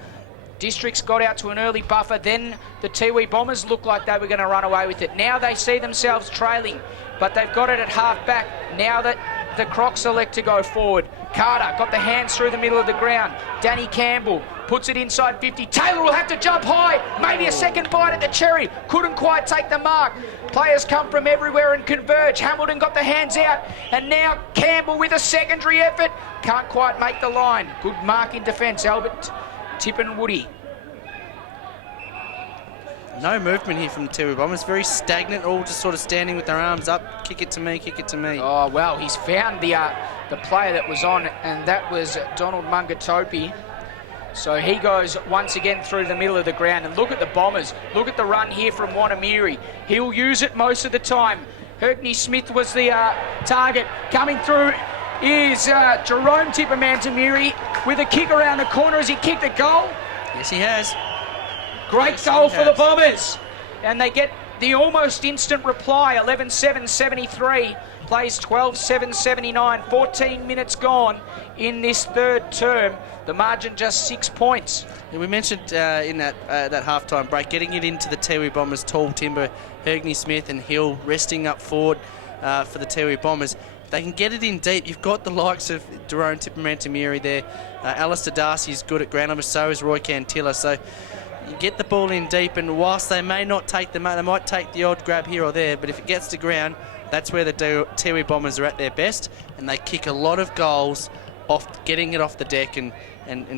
Districts got out to an early buffer, then the Tiwi Bombers looked like they were going to run away with it. Now they see themselves trailing, but they've got it at half back now that the Crocs elect to go forward. Carter got the hands through the middle of the ground. Danny Campbell puts it inside 50. Taylor will have to jump high. Maybe a second bite at the cherry. Couldn't quite take the mark. Players come from everywhere and converge. Hamilton got the hands out. And now Campbell with a secondary effort. Can't quite make the line. Good mark in defence. Albert Tippenwoody. No movement here from the Tiwi Bombers. Very stagnant, all just sort of standing with their arms up. Kick it to me, kick it to me. Oh, well, he's found the player that was on, and that was Donald Mungatopi. So he goes once again through the middle of the ground. And look at the Bombers. Look at the run here from Wanamiri. He'll use it most of the time. Hergney Smith was the target. Coming through is Jerome Tippermantamiri with a kick around the corner. Has he kicked a goal? Yes, he has. Great goal for the Bombers. And they get the almost instant reply, 11-7-73. Plays 12-7-79. 14 minutes gone in this third term. The margin just 6 points. Yeah, we mentioned in that half-time break, getting it into the Tiwi Bombers' tall timber, Hergney Smith and Hill resting up forward for the Tiwi Bombers. If they can get it in deep, you've got the likes of Jerome Tippermantamiri there. Alistair Darcy's good at ground, so is Roy Cantilla. So you get the ball in deep, and whilst they may not take they might take the odd grab here or there, but if it gets to ground, that's where the Tiwi Bombers are at their best, and they kick a lot of goals off, getting it off the deck and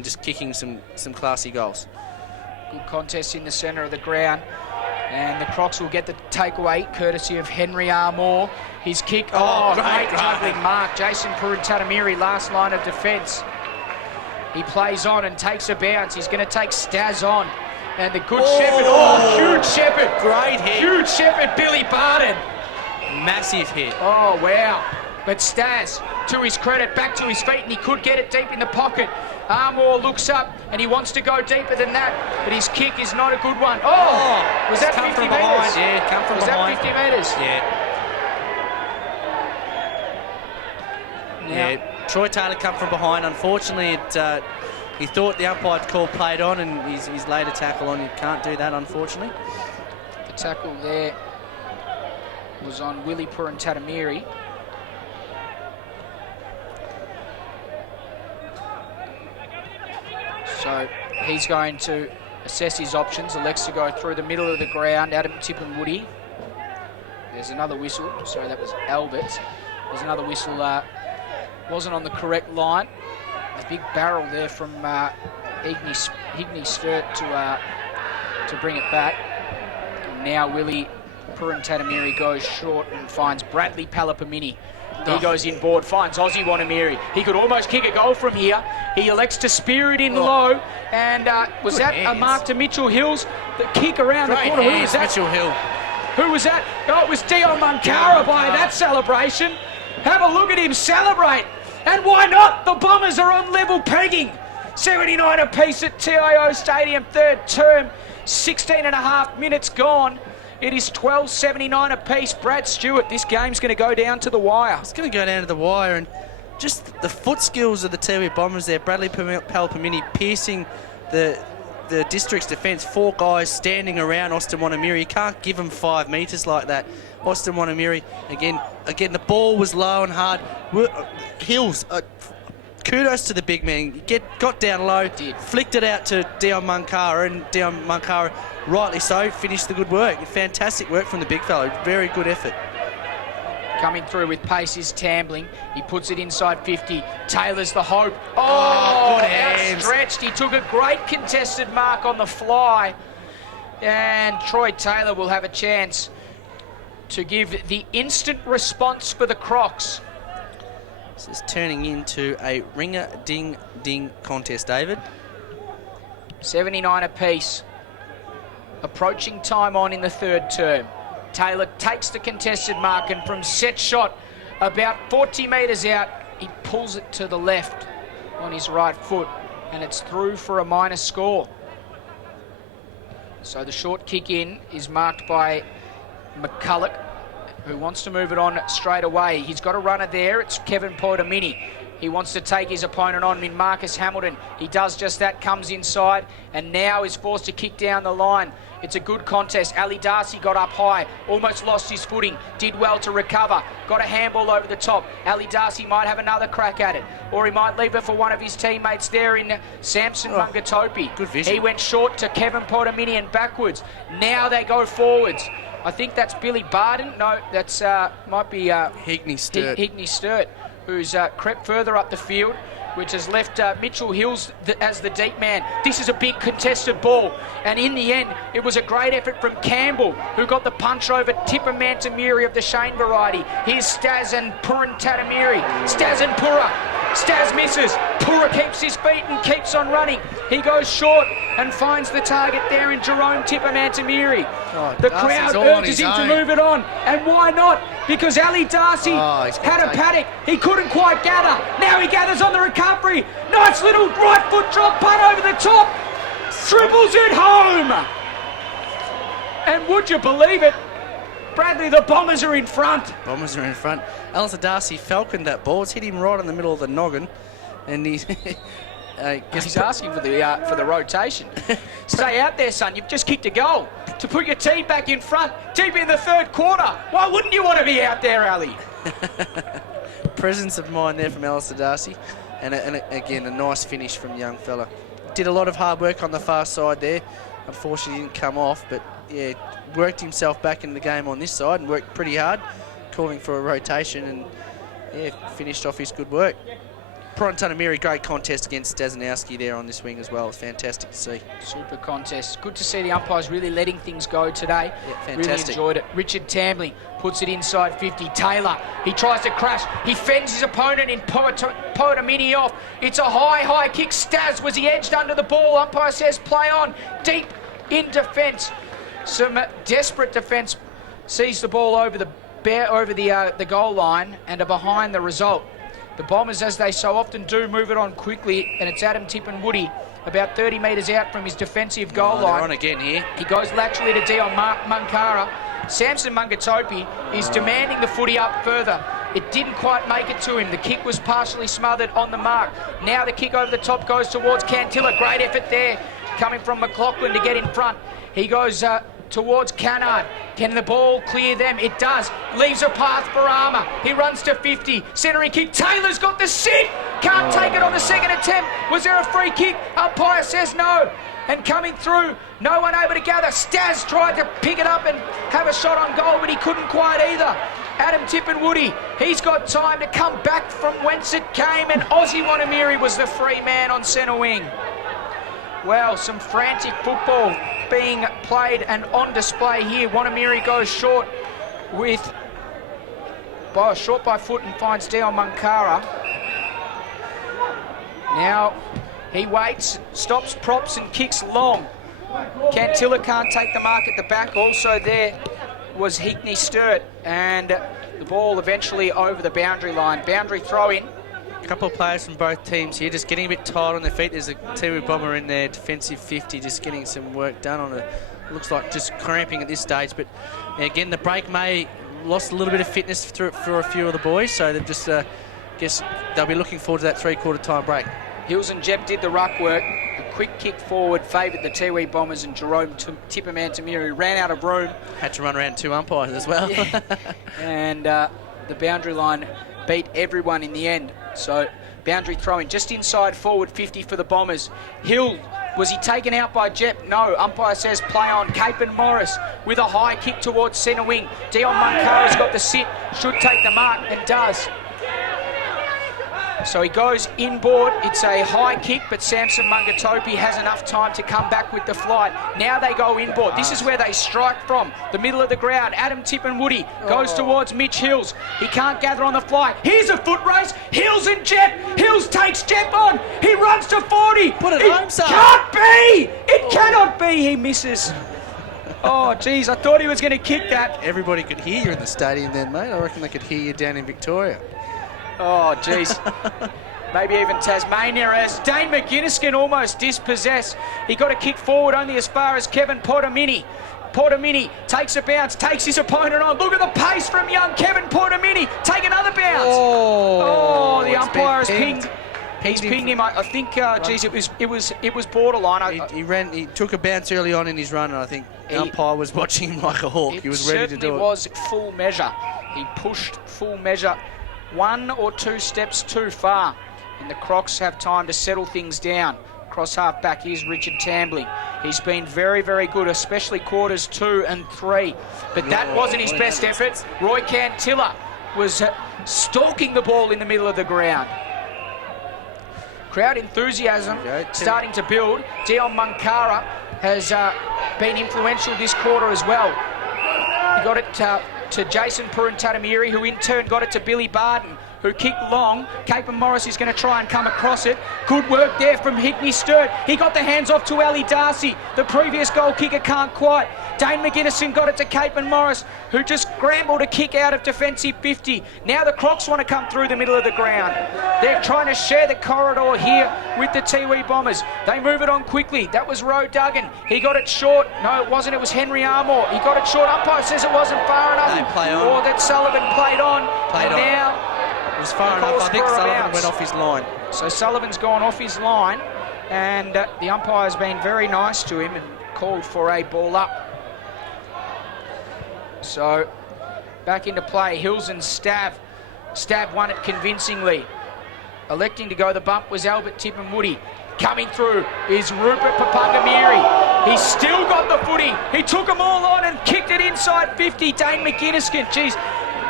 just kicking some classy goals. Good contest in the centre of the ground, and the Crocs will get the takeaway courtesy of Henry R. Moore. His kick, great juggling mark. Jason Purutatamiri, last line of defence. He plays on and takes a bounce. He's going to take Staz on. And the good Shepherd, huge Shepherd. Great hit. Huge Shepherd, Billy Barton. Massive hit. Oh, wow. But Staz, to his credit, back to his feet, and he could get it deep in the pocket. Armour looks up, and he wants to go deeper than that, but his kick is not a good one. Was that 50 metres? Yeah, come from behind. Was that 50 metres? Yeah. Yeah. Troy Taylor come from behind. Unfortunately, he thought the umpire's call played on, and he's laid a tackle on. You can't do that, unfortunately. The tackle there was on Willie Purutatamiri. So he's going to assess his options. Elects to go through the middle of the ground. Adam Tippenwoody. There's another whistle. Sorry, that was Albert. There's another whistle. Wasn't on the correct line. A big barrel there from Higney Sturt to bring it back. And now Willie Purutatamiri goes short and finds Bradley Palapamini. He goes inboard, finds Ozzy Wanamiri. He could almost kick a goal from here. He elects to spear it in low. And was that a mark to Mitchell Hills? The kick around the corner. Who was that? Mitchell Hill. Who was that? Oh, it was Dion Munkara by that celebration. Have a look at him celebrate. And why not? The Bombers are on level pegging. 79 apiece at TIO Stadium, third term. 16.5 minutes gone. It is 12.79 apiece. Brad Stewart, this game's going to go down to the wire. It's going to go down to the wire, and just the foot skills of the Tiwi Bombers there. Bradley Palapamini piercing the the District's defence, 4 guys standing around Austin Wanamiri. You can't give them 5 metres like that. Austin Wanamiri, again, the ball was low and hard. Hills, kudos to the big man. Got down low, flicked it out to Dion Munkara, and Dion Munkara, rightly so, finished the good work. Fantastic work from the big fellow. Very good effort. Coming through with pace is Tambling. He puts it inside 50. Taylor's the hope. Oh, good hands. Outstretched. He took a great contested mark on the fly. And Troy Taylor will have a chance to give the instant response for the Crocs. This is turning into a ringer-ding-ding contest, David. 79 apiece. Approaching time on in the third term. Taylor takes the contested mark, and from set shot about 40 metres out, he pulls it to the left on his right foot, and it's through for a minor score. So the short kick in is marked by McCulloch, who wants to move it on straight away. He's got a runner there. It's Kevin Portamini. He wants to take his opponent on in Marcus Hamilton. He does just that, comes inside, and now is forced to kick down the line. It's a good contest. Ali Darcy got up high, almost lost his footing, did well to recover, got a handball over the top. Ali Darcy might have another crack at it, or he might leave it for one of his teammates there in Samson Mungatopi. Good vision. He went short to Kevin Portamini and backwards. Now they go forwards. I think that's Billy Barden. No, that's might be Higney Sturt. Higney Sturt, who's crept further up the field, which has left Mitchell Hills as the deep man. This is a big contested ball, and in the end, it was a great effort from Campbell, who got the punch over Tipper Mantamiri of the Shane variety. Here's Staz and Puran Tatamiri. Staz and Pura. Staz misses. Pura keeps his feet and keeps on running. He goes short and finds the target there in Jerome Tipper Mantamiri. The crowd urges him to move it on, and why not? Because Ali Darcy had a paddock. He couldn't quite gather. Now he gathers on the recovery. Nice little right foot drop punt over the top. Dribbles it home. And would you believe it? Bradley, the Bombers are in front. Bombers are in front. Alistair Darcy falconed that ball. It's hit him right in the middle of the noggin, and he's he's asking for the rotation. Stay out there, son. You've just kicked a goal to put your team back in front, deep in the third quarter. Why wouldn't you want to be out there, Ali? Presence of mind there from Alistair Darcy, and again a nice finish from the young fella. Did a lot of hard work on the far side there. Unfortunately, didn't come off, but yeah, worked himself back in the game on this side and worked pretty hard, calling for a rotation, and yeah, finished off his good work. Purantanamiri, great contest against Stazanowski there on this wing as well. It's fantastic to see. Super contest. Good to see the umpires really letting things go today. Yeah, fantastic. Really enjoyed it. Richard Tambling puts it inside 50. Taylor, he tries to crash. He fends his opponent in Portamini off. It's a high kick. Staz, was he edged under the ball? Umpire says play on. Deep in defence. Some desperate defence sees the ball over the goal line and are behind the result. The Bombers, as they so often do, move it on quickly, and it's Adam Tippenwoody about 30 metres out from his defensive goal line. They're on again here. He goes laterally to Dion Munkara. Samson Mungatopi is demanding the footy up further. It didn't quite make it to him. The kick was partially smothered on the mark. Now the kick over the top goes towards Cantilla. Great effort there coming from McLaughlin to get in front. He goes towards Cannard. Can the ball clear them? It does. Leaves a path for Armour. He runs to 50. Centering kick. Taylor's got the sit. Can't take it on the second attempt. Was there a free kick? Umpire says no. And coming through, no one able to gather. Staz tried to pick it up and have a shot on goal, but he couldn't quite either. Adam Tippenwoody, he's got time to come back from whence it came, and Ozzy Wanamiri was the free man on centre wing. Well, some frantic football being played and on display here. Wanamiri goes short by foot and finds Dion Munkara. Now he waits, stops, props and kicks long. Cantilla can't take the mark at the back. Also there was Higney Sturt, and the ball eventually over the boundary line. Boundary throw in. A couple of players from both teams here just getting a bit tired on their feet. There's a Tiwi Bomber in their defensive 50 just getting some work done on it. Looks like just cramping at this stage, but again the break may lost a little bit of fitness for a few of the boys, so they've just guess they'll be looking forward to that 3/4 time break. Hills and Jeb did the ruck work. The quick kick forward favoured the Tiwi Bombers, and Jerome Tipperman Tamiri ran out of room. Had to run around 2 umpires as well. Yeah. And the boundary line beat everyone in the end. So boundary throwing just inside forward 50 for the Bombers. Hill, was he taken out by Jep? No. Umpire says play on. Capen Morris with a high kick towards centre wing. Dion Munkara's got the sit, should take the mark, and does. So he goes inboard. It's a high kick, but Samson Mungatopi has enough time to come back with the flight. Now they go inboard. This is where they strike from, the middle of the ground. Adam Tippenwoody goes towards Mitch Hills. He can't gather on the fly. Here's a foot race. Hills and Jep. Hills takes Jep on. He runs to 40. Put it home, son. Can't be. It cannot be. He misses. Oh, geez, I thought he was going to kick that. Everybody could hear you in the stadium then, mate. I reckon they could hear you down in Victoria. Oh, geez. Maybe even Tasmania, as Dane McGuinness almost dispossessed. He got a kick forward only as far as Kevin Portamini. Portamini takes a bounce, takes his opponent on. Look at the pace from young Kevin Portamini. Take another bounce. Oh, the umpire has pinged. He's pinged him. I think, geez, it was borderline. He took a bounce early on in his run, and I think the umpire was watching him like a hawk. He was ready to do it. It was full measure. He pushed full measure 1 or 2 steps too far, and the Crocs have time to settle things down. Cross half back, here's Richard Tambling. He's been very, very good, especially quarters 2 and 3. But that wasn't his best effort. Roy Cantilla was stalking the ball in the middle of the ground. Crowd enthusiasm starting to build. Dion Munkara has been influential this quarter as well. He got it to Jason Purantatamiri, who in turn got it to Billy Barton, who kicked long. Capen Morris is going to try and come across it. Good work there from Hickney Sturt. He got the hands off to Ali Darcy. The previous goal kicker can't quite. Dane McGuinness got it to Capen Morris, who just scrambled a kick out of defensive 50. Now the Crocs want to come through the middle of the ground. They're trying to share the corridor here with the Tiwi Bombers. They move it on quickly. That was Roe Duggan. He got it short. No, it wasn't. It was Henry Armour. He got it short. Umpire says it wasn't far enough. They play on. Or that Sullivan played on. Now it was far enough. I think Sullivan went off his line. So Sullivan's gone off his line, and the umpire's been very nice to him and called for a ball up. So back into play, Hills and Stav. Stav won it convincingly. Electing to go the bump was Albert Tippenwoody. Coming through is Rupert Papangamiri. He's still got the footy. He took them all on and kicked it inside 50. Dane McGuinness. Geez,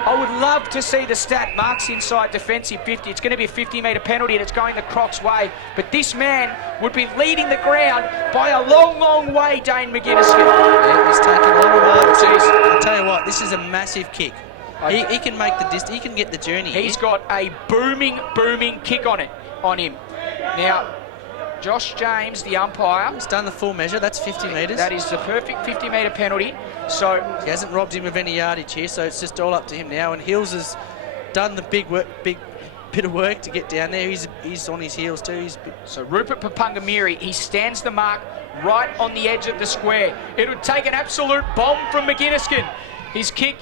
I would love to see the stat marks inside defensive 50. It's going to be a 50-metre penalty and it's going the Crocs' way. But this man would be leading the ground by a long, long way, Dane McGuinness. Yeah, he's taking a lot of marks. I'll tell you what, this is a massive kick. He can make the distance. He can get the journey. He's got a booming kick on him. Now, Josh James, the umpire, he's done the full measure. That's 50 metres. That is the perfect 50-metre penalty. So he hasn't robbed him of any yardage here, so it's just all up to him now. And Hills has done the big bit of work to get down there. He's on his heels too. So Rupert Papangamiri, he stands the mark right on the edge of the square. It would take an absolute bomb from McGuinness. His kick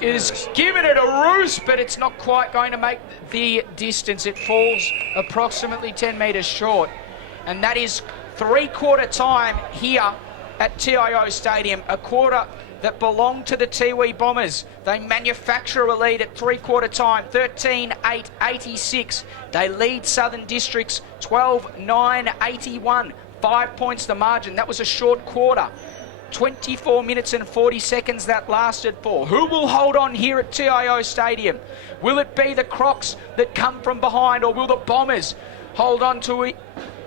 is giving it a roost, but it's not quite going to make the distance. It falls approximately 10 metres short. And that is 3/4 time here at TIO Stadium, a quarter that belonged to the Tiwi Bombers. They manufacture a lead at 3/4 time, 13-8-86. They lead Southern Districts 12-9-81. 5 points the margin. That was a short quarter. 24 minutes and 40 seconds that lasted for. Who will hold on here at TIO Stadium? Will it be the Crocs that come from behind, or will the Bombers hold on to it,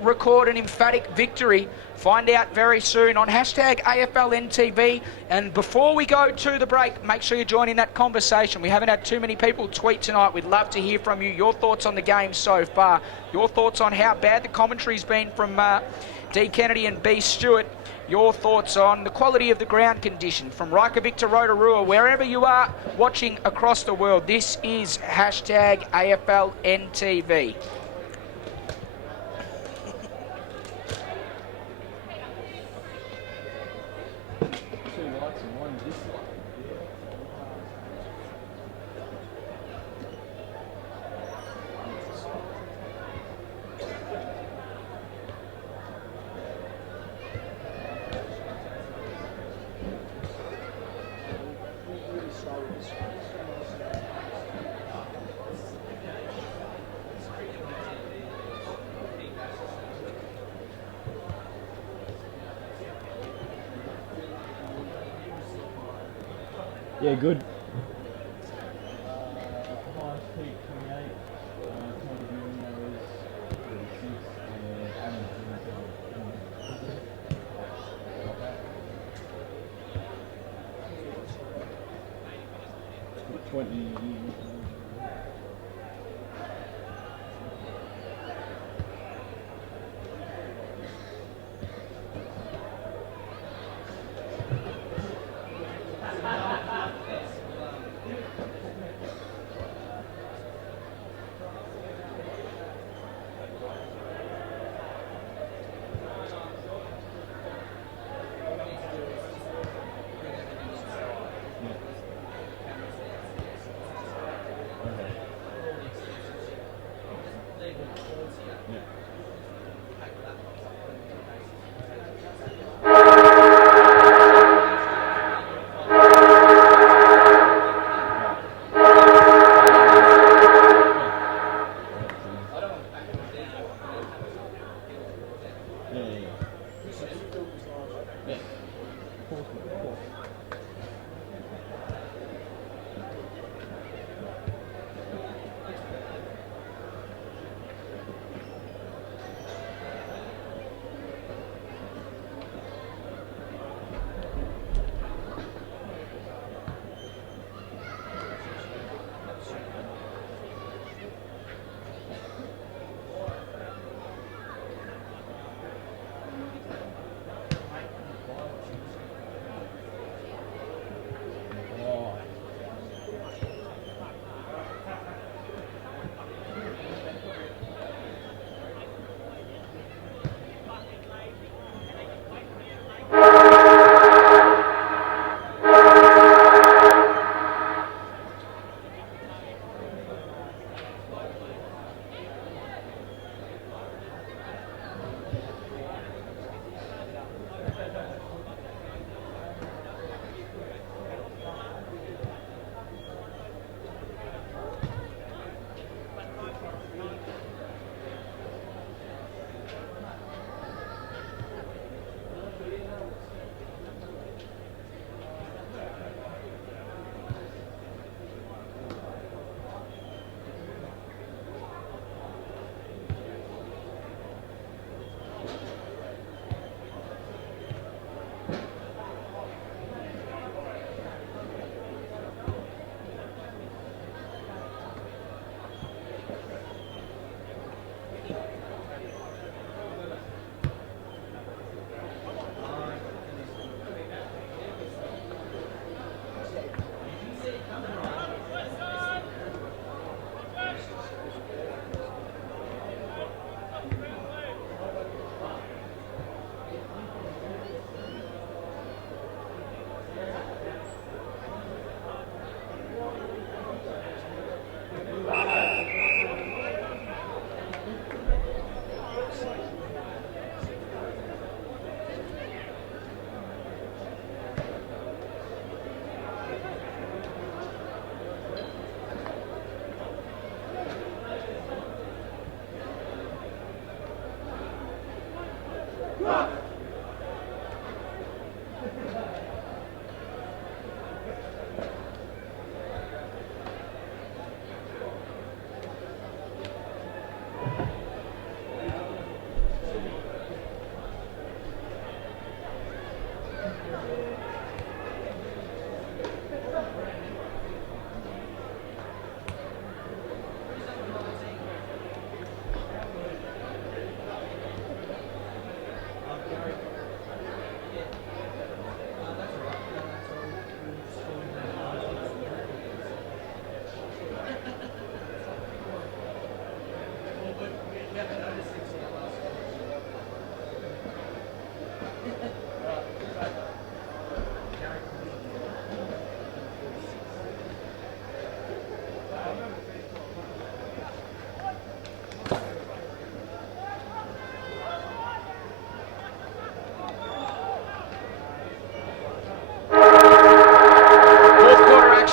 record an emphatic victory? Find out very soon on hashtag AFLNTv. And before we go to the break, make sure you join in that conversation. We haven't had too many people tweet tonight. We'd love to hear from you. Your thoughts on the game so far. Your thoughts on how bad the commentary's been from D. Kennedy and B. Stewart. Your thoughts on the quality of the ground condition from Reykjavik to Rotorua, wherever you are watching across the world. This is hashtag AFLNTv. Yeah, good. Highest peak 28, total viewing hours 36, and average viewing time 20.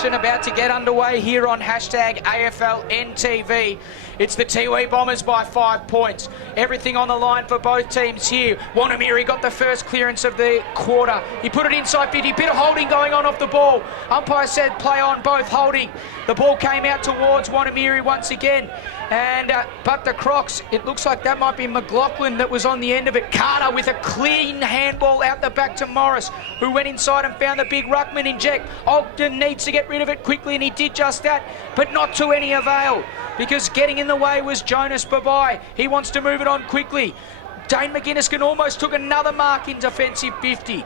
action about to get underway here on hashtag AFLNTv. It's the Tiwi Bombers by 5 points. Everything on the line for both teams here. Wanamiri got the first clearance of the quarter. He put it inside 50. Bit of holding going on off the ball. Umpire said play on, both holding. The ball came out towards Wanamiri once again. And but the Crocs, it looks like that might be McLaughlin that was on the end of it. Carter with a clean handball out the back to Morris, who went inside and found the big ruckman inject. Ogden needs to get rid of it quickly, and he did just that, but not to any avail, because getting in the way was Jonas Babai. He wants to move it on quickly. Dane McGuinness almost took another mark in defensive 50,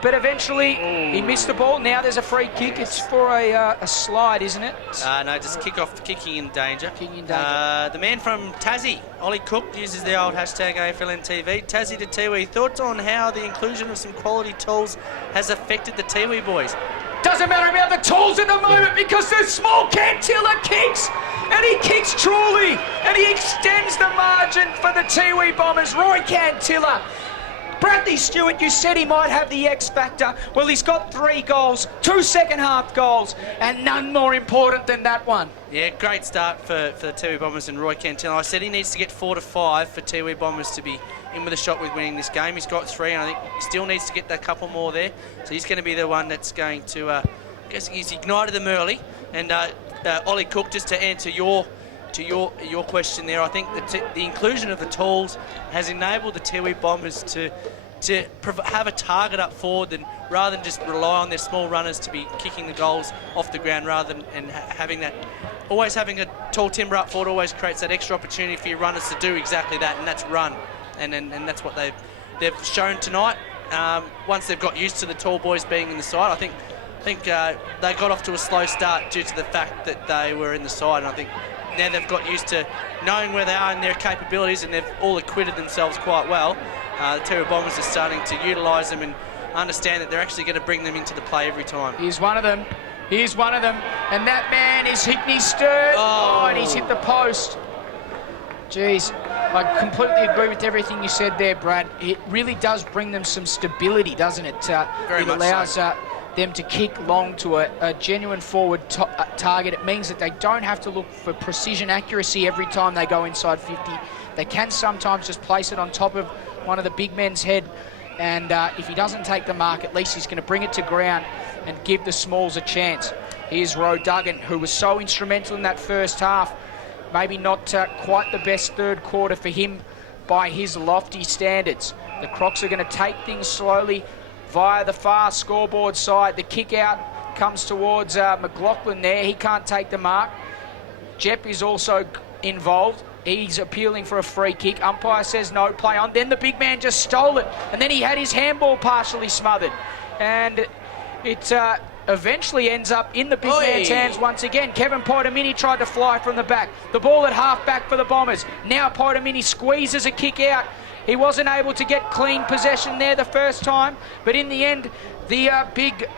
but eventually he missed the ball. Now there's a free kick. It's for a slide, isn't it? No, just kicking in danger. Kicking in danger. The man from Tassie, Ollie Cook, uses the old hashtag AFLNTv. Tassie to Tiwi. Thoughts on how the inclusion of some quality tools has affected the Tiwi boys? Doesn't matter about the tools at the moment, because the small Cantilla kicks, and he kicks truly, and he extends the margin for the Tiwi Bombers. Roy Cantilla. Bradley Stewart, you said he might have the X factor. Well, he's got 3 goals, 2 second-half goals, and none more important than that one. Yeah, great start for the Tiwi Bombers and Roy Cantilla. I said he needs to get 4 to 5 for Tiwi Bombers to be in with a shot with winning this game. He's got 3, and I think he still needs to get that couple more there. So he's going to be the one that's going to, I guess he's ignited them early. And Ollie Cook, just to answer your question there, I think the inclusion of the tools has enabled the Tiwi Bombers to have a target up forward, and rather than just rely on their small runners to be kicking the goals off the ground, rather than having a tall timber up forward always creates that extra opportunity for your runners to do exactly that, and that's run, and that's what they've shown tonight. Once they've got used to the tall boys being in the side, I think they got off to a slow start due to the fact that they were in the side, and I think now they've got used to knowing where they are and their capabilities, and they've all acquitted themselves quite well. The Tiwi Bombers are starting to utilise them and understand that they're actually going to bring them into the play every time. Here's one of them. Here's one of them. And that man is Hickney Sturt. Oh, and he's hit the post. Jeez, I completely agree with everything you said there, Brad. It really does bring them some stability, doesn't it? It allows them to kick long to a genuine forward target. It means that they don't have to look for precision accuracy every time they go inside 50. They can sometimes just place it on top of one of the big men's head, and if he doesn't take the mark, at least he's going to bring it to ground and give the smalls a chance. Here's Roe Duggan, who was so instrumental in that first half. Maybe not quite the best third quarter for him by his lofty standards. The Crocs are going to take things slowly via the far scoreboard side. The kick out comes towards McLaughlin there. He can't take the mark. Jep is also involved. He's appealing for a free kick. Umpire says no, play on. Then the big man just stole it, and then he had his handball partially smothered. And it eventually ends up in the big man's hands once again. Kevin Poitamini tried to fly from the back. The ball at half back for the Bombers. Now Poitamini squeezes a kick out. He wasn't able to get clean possession there the first time, but in the end, the big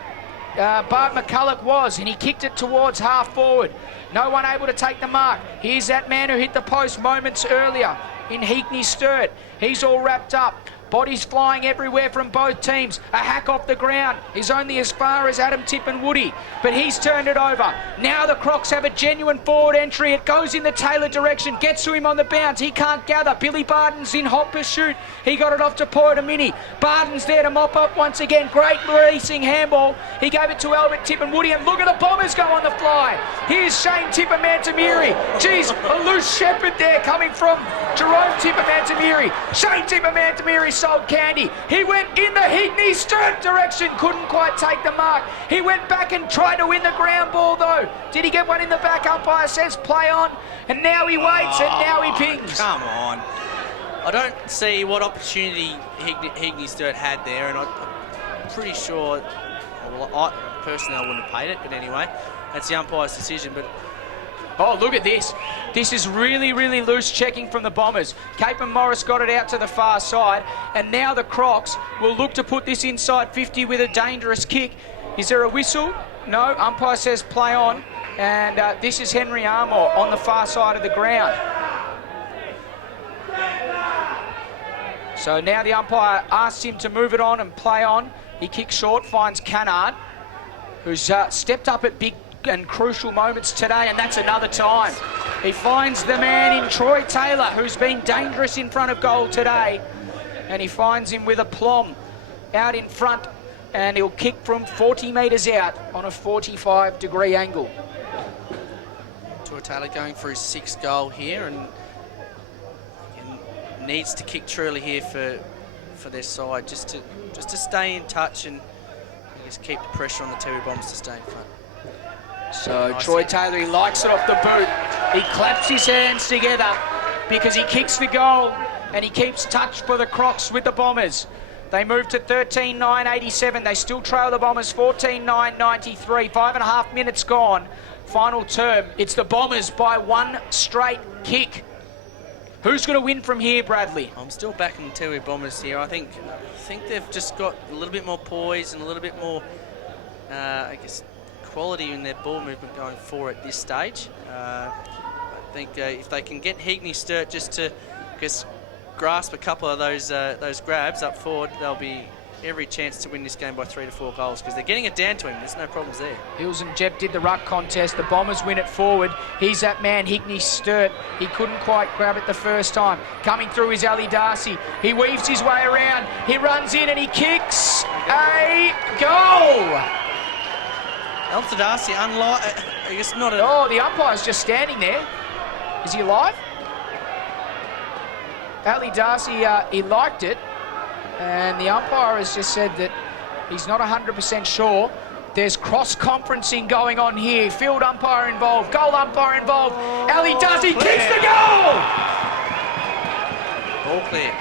Bart McCulloch was, and he kicked it towards half forward. No one able to take the mark. Here's that man who hit the post moments earlier in Hickney Sturt. He's all wrapped up. Bodies flying everywhere from both teams. A hack off the ground is only as far as Adam Tippenwoody, but he's turned it over. Now the Crocs have a genuine forward entry. It goes in the Taylor direction, gets to him on the bounce. He can't gather. Billy Barden's in hot pursuit. He got it off to Poitamini. Barden's there to mop up once again. Great racing handball. He gave it to Albert Tippenwoody, and look at the Bombers go on the fly. Here's Shane Tippermantamiri. Geez, a loose shepherd there coming from Jerome Tippermantamiri. Shane Tippermantamiri sold candy. He went in the Hickney Sturt direction, couldn't quite take the mark. He went back and tried to win the ground ball though. Did he get one in the back? Umpire says play on, and now he waits, and now he pings. Come on. I don't see what opportunity Hickney Sturt had there, and I'm pretty sure, well, I personally wouldn't have paid it, but anyway, that's the umpire's decision. But oh, look at this. This is really, really loose checking from the Bombers. Capen Morris got it out to the far side, and now the Crocs will look to put this inside 50 with a dangerous kick. Is there a whistle? No, umpire says play on, and this is Henry Armour on the far side of the ground. So now the umpire asks him to move it on and play on. He kicks short, finds Cannard, who's stepped up at big and crucial moments today, and that's another time. He finds the man in Troy Taylor, who's been dangerous in front of goal today, and he finds him with aplomb out in front, and he'll kick from 40 metres out on a 45-degree angle. Troy Taylor going for his 6th goal here, and needs to kick truly here for their side, just to stay in touch and I guess keep the pressure on the Tiwi Bombers to stay in front. So Nice Troy hit. Taylor, he likes it off the boot. He claps his hands together because he kicks the goal and he keeps touch for the Crocs with the Bombers. They move to 13-9-87. They still trail the Bombers 14-9-93. 5.5 minutes gone. Final term. It's the Bombers by one straight kick. Who's going to win from here, Bradley? I'm still backing the Tiwi Bombers here. I think they've just got a little bit more poise and a little bit more, I guess, quality in their ball movement going forward at this stage. I think if they can get Heagney Sturt just to, I guess, grasp a couple of those grabs up forward, they'll be every chance to win this game by 3 to 4 goals because they're getting it down to him. There's no problems there. Hills and Jeb did the ruck contest. The Bombers win it forward. He's that man, Higney Sturt. He couldn't quite grab it the first time. Coming through is Ali Darcy. He weaves his way around. He runs in and he kicks a goal. Elsa Darcy, I guess not a... Oh, the umpire's just standing there. Is he alive? Ali Darcy, he liked it. And the umpire has just said that he's not 100% sure. There's cross-conferencing going on here. Field umpire involved, goal umpire involved. Ali Darcy kicks the goal! All clear.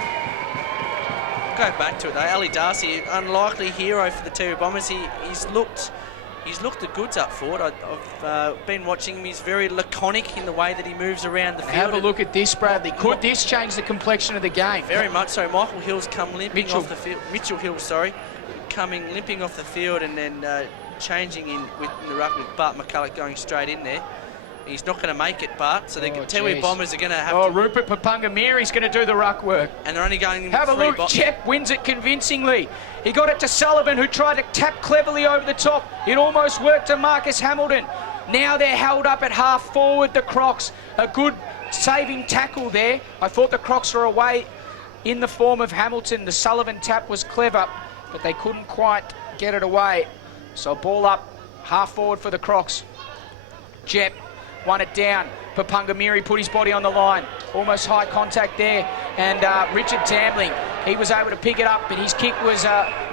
Go back to it though. Ali Darcy, unlikely hero for the Tiwi Bombers. He's looked the goods up forward. I've been watching him. He's very laconic in the way that he moves around the field. Have a look at this, Bradley. Could this change the complexion of the game? Very much so. Michael Hill's come limping Mitchell. off the field. Mitchell Hill, sorry, coming limping off the field and then changing in the ruck with Bart McCulloch going straight in there. He's not going to make it, Bart. So the Tiwi geez. Bombers are going to have Oh, to... Rupert Papungamiri's going to do the ruck work. And they're only going... Have a look. Jep wins it convincingly. He got it to Sullivan, who tried to tap cleverly over the top. It almost worked to Marcus Hamilton. Now they're held up at half forward, the Crocs. A good saving tackle there. I thought the Crocs were away in the form of Hamilton. The Sullivan tap was clever, but they couldn't quite get it away. So ball up, half forward for the Crocs. Jep won it down. Papungamiri put his body on the line. Almost high contact there. And Richard Tambling, he was able to pick it up, but his kick was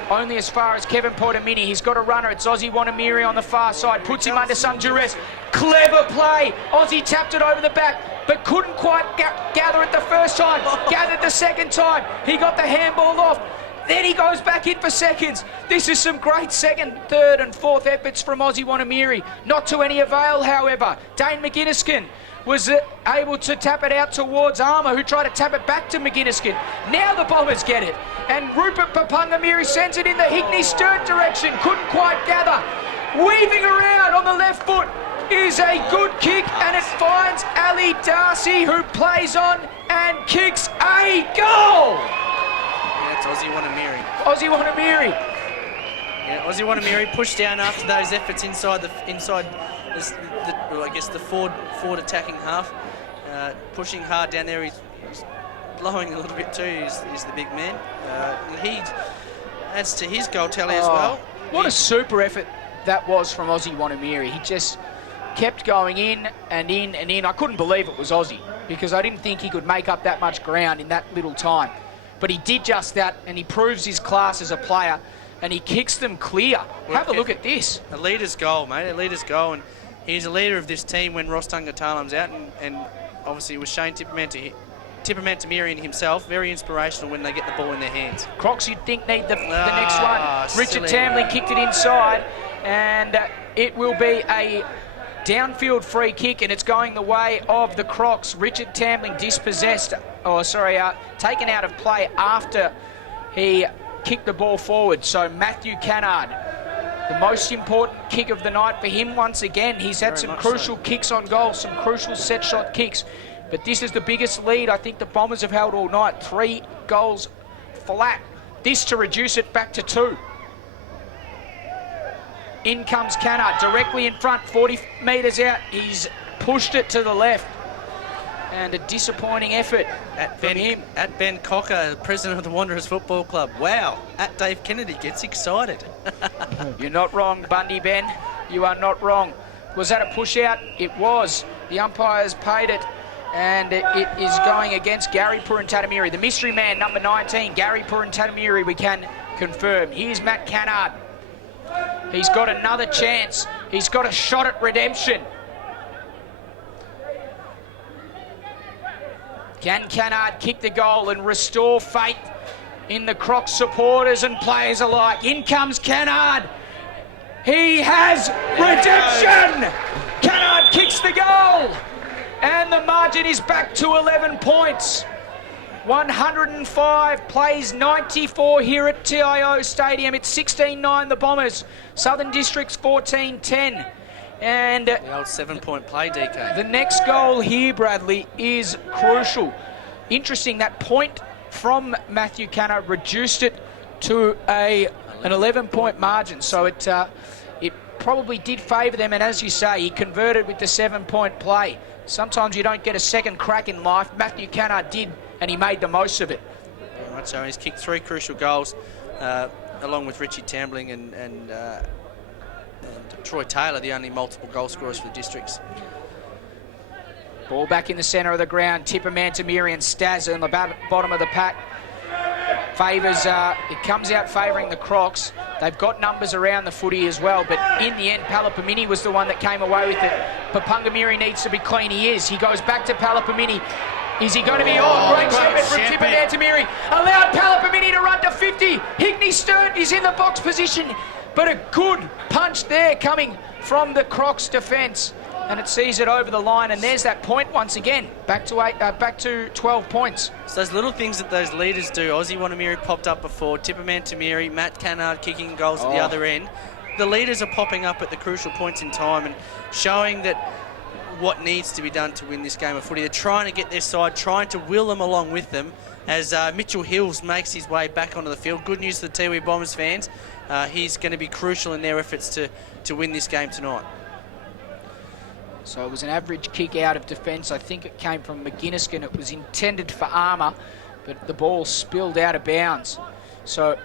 only as far as Kevin Portamini. He's got a runner. It's Ozzy Wanamiri on the far side. Puts him under some duress. Clever play. Ozzy tapped it over the back, but couldn't quite gather it the first time. Gathered the second time. He got the handball off. Then he goes back in for seconds. This is some great second, third and fourth efforts from Ozzy Wanamiri. Not to any avail, however. Dane McGinniskin was able to tap it out towards Armour, who tried to tap it back to McGinniskin. Now the Bombers get it. And Rupert Papungamiri sends it in the Higney Sturt direction. Couldn't quite gather. Weaving around on the left foot is a good kick, and it finds Ali Darcy, who plays on and kicks a goal. That's Ozzy Wanamiri. Ozzy Wanamiri. Yeah, Ozzy Wanamiri pushed down after those efforts inside the forward attacking half, pushing hard down there. He's blowing a little bit too. Is the big man. He adds to his goal tally as well. What a super effort that was from Ozzy Wanamiri. He just kept going in and in and in. I couldn't believe it was Ozzy because I didn't think he could make up that much ground in that little time. But he did just that, and he proves his class as a player, and he kicks them clear. Have a look at this. A leader's goal, mate. A leader's goal, and he's a leader of this team when Ross Tungatalam's out, and obviously with Shane Tippermantamirian himself, very inspirational when they get the ball in their hands. Crocs, you'd think, need the next one. Richard Silly. Tambling kicked it inside, and it will be a downfield free kick, and it's going the way of the Crocs. Richard Tambling taken out of play after he kicked the ball forward. So Matthew Cannard, the most important kick of the night for him once again. He's had some crucial kicks on goal, some crucial set shot kicks. But this is the biggest lead I think the Bombers have held all night. 3 goals flat. This to reduce it back to 2. In comes Cannard, directly in front, 40 metres out. He's pushed it to the left. And a disappointing effort from him. At Ben Cocker, president of the Wanderers Football Club. Wow, at Dave Kennedy gets excited. You're not wrong, Bundy Ben. You are not wrong. Was that a push out? It was. The umpires paid it. And it is going against Gary Purintatamiri. The mystery man, number 19, Gary Purintatamiri, we can confirm. Here's Matt Cannard. He's got another chance. He's got a shot at redemption. Can Cannard kick the goal and restore faith in the Crocs supporters and players alike? In comes Cannard. He has redemption. Cannard kicks the goal. And the margin is back to 11 points. 105 plays 94 here at TIO Stadium. It's 16-9 the Bombers. Southern Districts 14-10. And the old 7-point play, DK. The next goal here, Bradley, is crucial. Interesting, that point from Matthew Cannard reduced it to an 11-point margin. So it probably did favour them. And as you say, he converted with the 7-point play. Sometimes you don't get a second crack in life. Matthew Cannard did, and he made the most of it. Very much so. He's kicked 3 crucial goals, along with Richie Tambling and Troy Taylor, the only multiple goal scorers for the Districts. Ball back in the centre of the ground. Tipper Mantamiri and Staz in the bottom of the pack. Favours, it comes out favouring the Crocs. They've got numbers around the footy as well, but in the end, Palapamini was the one that came away with it. Papungamiri needs to be clean. He is. He goes back to Palapamini. Is he going to be on? Great statement from Tipper Mantamiri. Allowed Palapamini to run to 50. Higney Sturt is in the box position, but a good punch there coming from the Crocs defence. And it sees it over the line, and there's that point once again. Back to 12 points. So those little things that those leaders do. Ozzy Wanamiri popped up before. Tipper Mantamiri, Matt Cannard kicking goals at the other end. The leaders are popping up at the crucial points in time and showing that what needs to be done to win this game of footy. They're trying to get their side, trying to will them along with them as Mitchell Hills makes his way back onto the field. Good news for the Tiwi Bombers fans. He's going to be crucial in their efforts to win this game tonight. So it was an average kick out of defence. I think it came from McGuinness, and it was intended for Armour, but the ball spilled out of bounds. So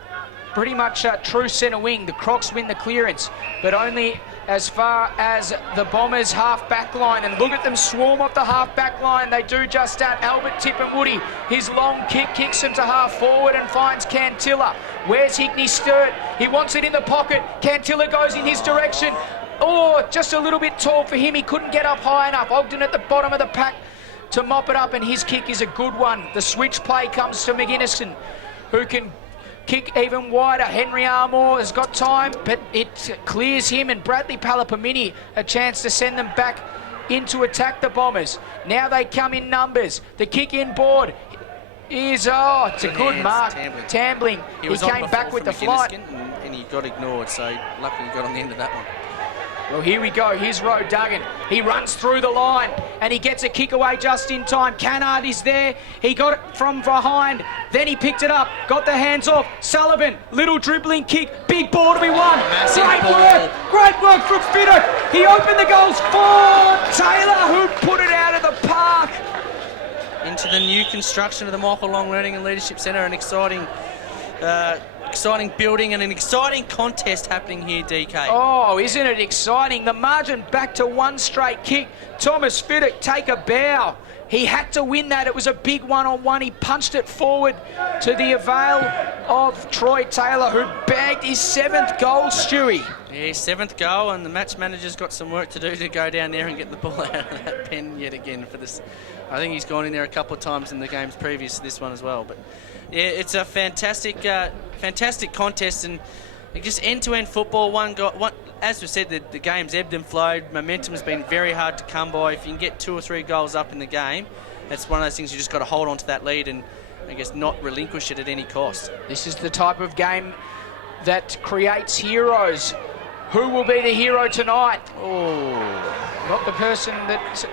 pretty much true centre wing. The Crocs win the clearance, but only as far as the Bombers' half-back line. And look at them swarm off the half-back line. They do just that. Albert Tippenwoody, his long kick kicks him to half-forward and finds Cantilla. Where's Higney Sturt? He wants it in the pocket. Cantilla goes in his direction. Oh, just a little bit tall for him. He couldn't get up high enough. Ogden at the bottom of the pack to mop it up, and his kick is a good one. The switch play comes to McGuinness, who can kick even wider. Henry Armour has got time, but it clears him, and Bradley Palapamini a chance to send them back in to attack the Bombers. Now they come in numbers. The kick in board is, it's a good mark. Tambling. He came back with the flight. And he got ignored, so luckily he got on the end of that one. Well, here we go. Here's Roe Duggan. He runs through the line and he gets a kick away just in time. Cannard is there. He got it from behind. Then he picked it up, got the hands off. Sullivan, little dribbling kick. Big ball to be won. Great work from Fiddock. He opened the goals for Taylor, who put it out of the park. Into the new construction of the Michael Long Learning and Leadership Centre. An exciting building and an exciting contest happening here, DK. Oh, isn't it exciting? The margin back to one straight kick. Thomas Fiddock take a bow. He had to win that. It was a big one-on-one. He punched it forward to the avail of Troy Taylor, who bagged his 7th goal, Stewie. Yeah, 7th goal, and the match manager's got some work to do to go down there and get the ball out of that pen yet again for this. I think he's gone in there a couple of times in the games previous to this one as well. But yeah, it's a fantastic contest, and just end-to-end football. As we said, the game's ebbed and flowed. Momentum's been very hard to come by. If you can get 2 or 3 goals up in the game, that's one of those things you just got to hold on to that lead and, I guess, not relinquish it at any cost. This is the type of game that creates heroes. Who will be the hero tonight? Oh, not the person that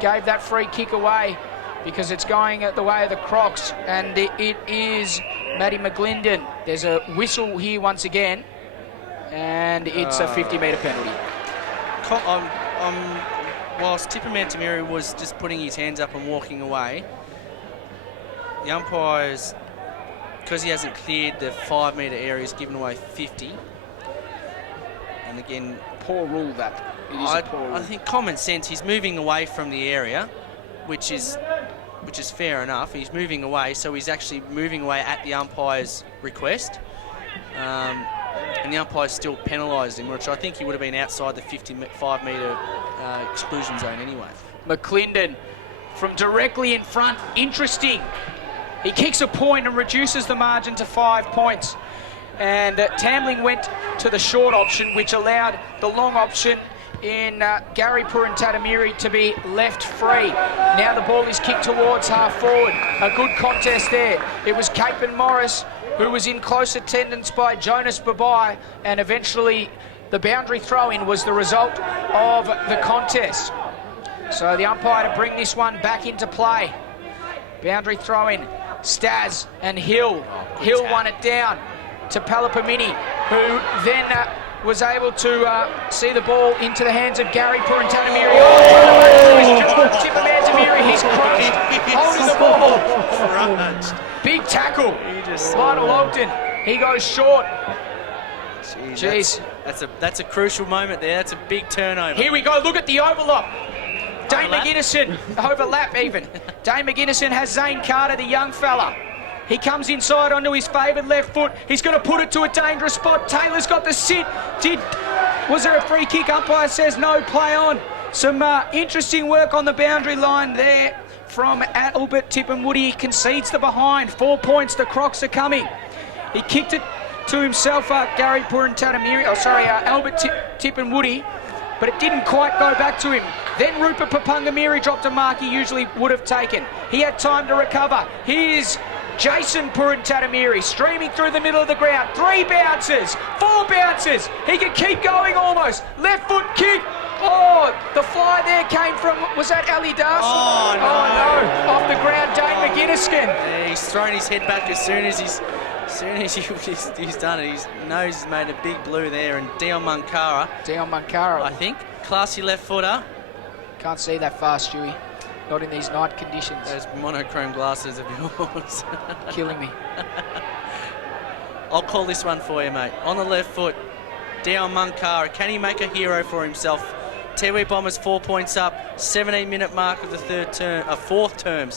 gave that free kick away, because it's going the way of the Crocs, and it is Matty McGlinden. There's a whistle here once again. And it's a 50-metre penalty. Whilst Tiwi was just putting his hands up and walking away, the umpires, because he hasn't cleared the 5-metre area, has given away 50. And again, Poor rule that. It is a poor rule. I think common sense. He's moving away from the area, which is fair enough. He's moving away, so he's actually moving away at the umpire's request. And the umpire's still penalised him, which I think he would have been outside the 55-metre exclusion zone anyway. McClendon from directly in front. Interesting. He kicks a point and reduces the margin to 5 points. And Tambling went to the short option, which allowed the long option in Gary Purintatamiri to be left free. Now the ball is kicked towards half forward. A good contest there. It was Capen Morris who was in close attendance by Jonas Babai, and eventually the boundary throw-in was the result of the contest. So the umpire to bring this one back into play. Boundary throw-in. Staz and Hill. Hill won it down to Palapamini, who then was able to see the ball into the hands of Gary Purintatamiri. Tiwi, he's crushed, holding the ball. Big tackle. Lionel Ogden, he goes short. Jeez. That's a crucial moment there. That's a big turnover. Here we go, look at the overlap. Dane McGinnison, overlap even. Dane McGinnison has Zane Carter, the young fella. He comes inside onto his favoured left foot. He's going to put it to a dangerous spot. Taylor's got the sit. Was there a free kick? Umpire says no, play on. Some interesting work on the boundary line there from Albert Tippenwoody. He concedes the behind. 4 points, the Crocs are coming. He kicked it to himself, Gary Purintatamiri, Albert Tippenwoody, but it didn't quite go back to him. Then Rupert Papungamiri dropped a mark he usually would have taken. He had time to recover. Here's Jason Purintatamiri streaming through the middle of the ground. 3 bounces, 4 bounces. He can keep going almost. Left foot kick. Oh, the fly there came from, was that Ali Darcy? Oh, no. Off the ground, Dane McGinniskin. Yeah, he's thrown his head back as soon as he's done it. His nose has made a big blue there, and Dion Mankara, I think, classy left footer. Can't see that far, Stewie. Not in these night conditions. Those monochrome glasses of yours. Killing me. I'll call this one for you, mate. On the left foot, Dion Mankara. Can he make a hero for himself? Tiwi Bombers 4 points up. 17-minute mark of the fourth term.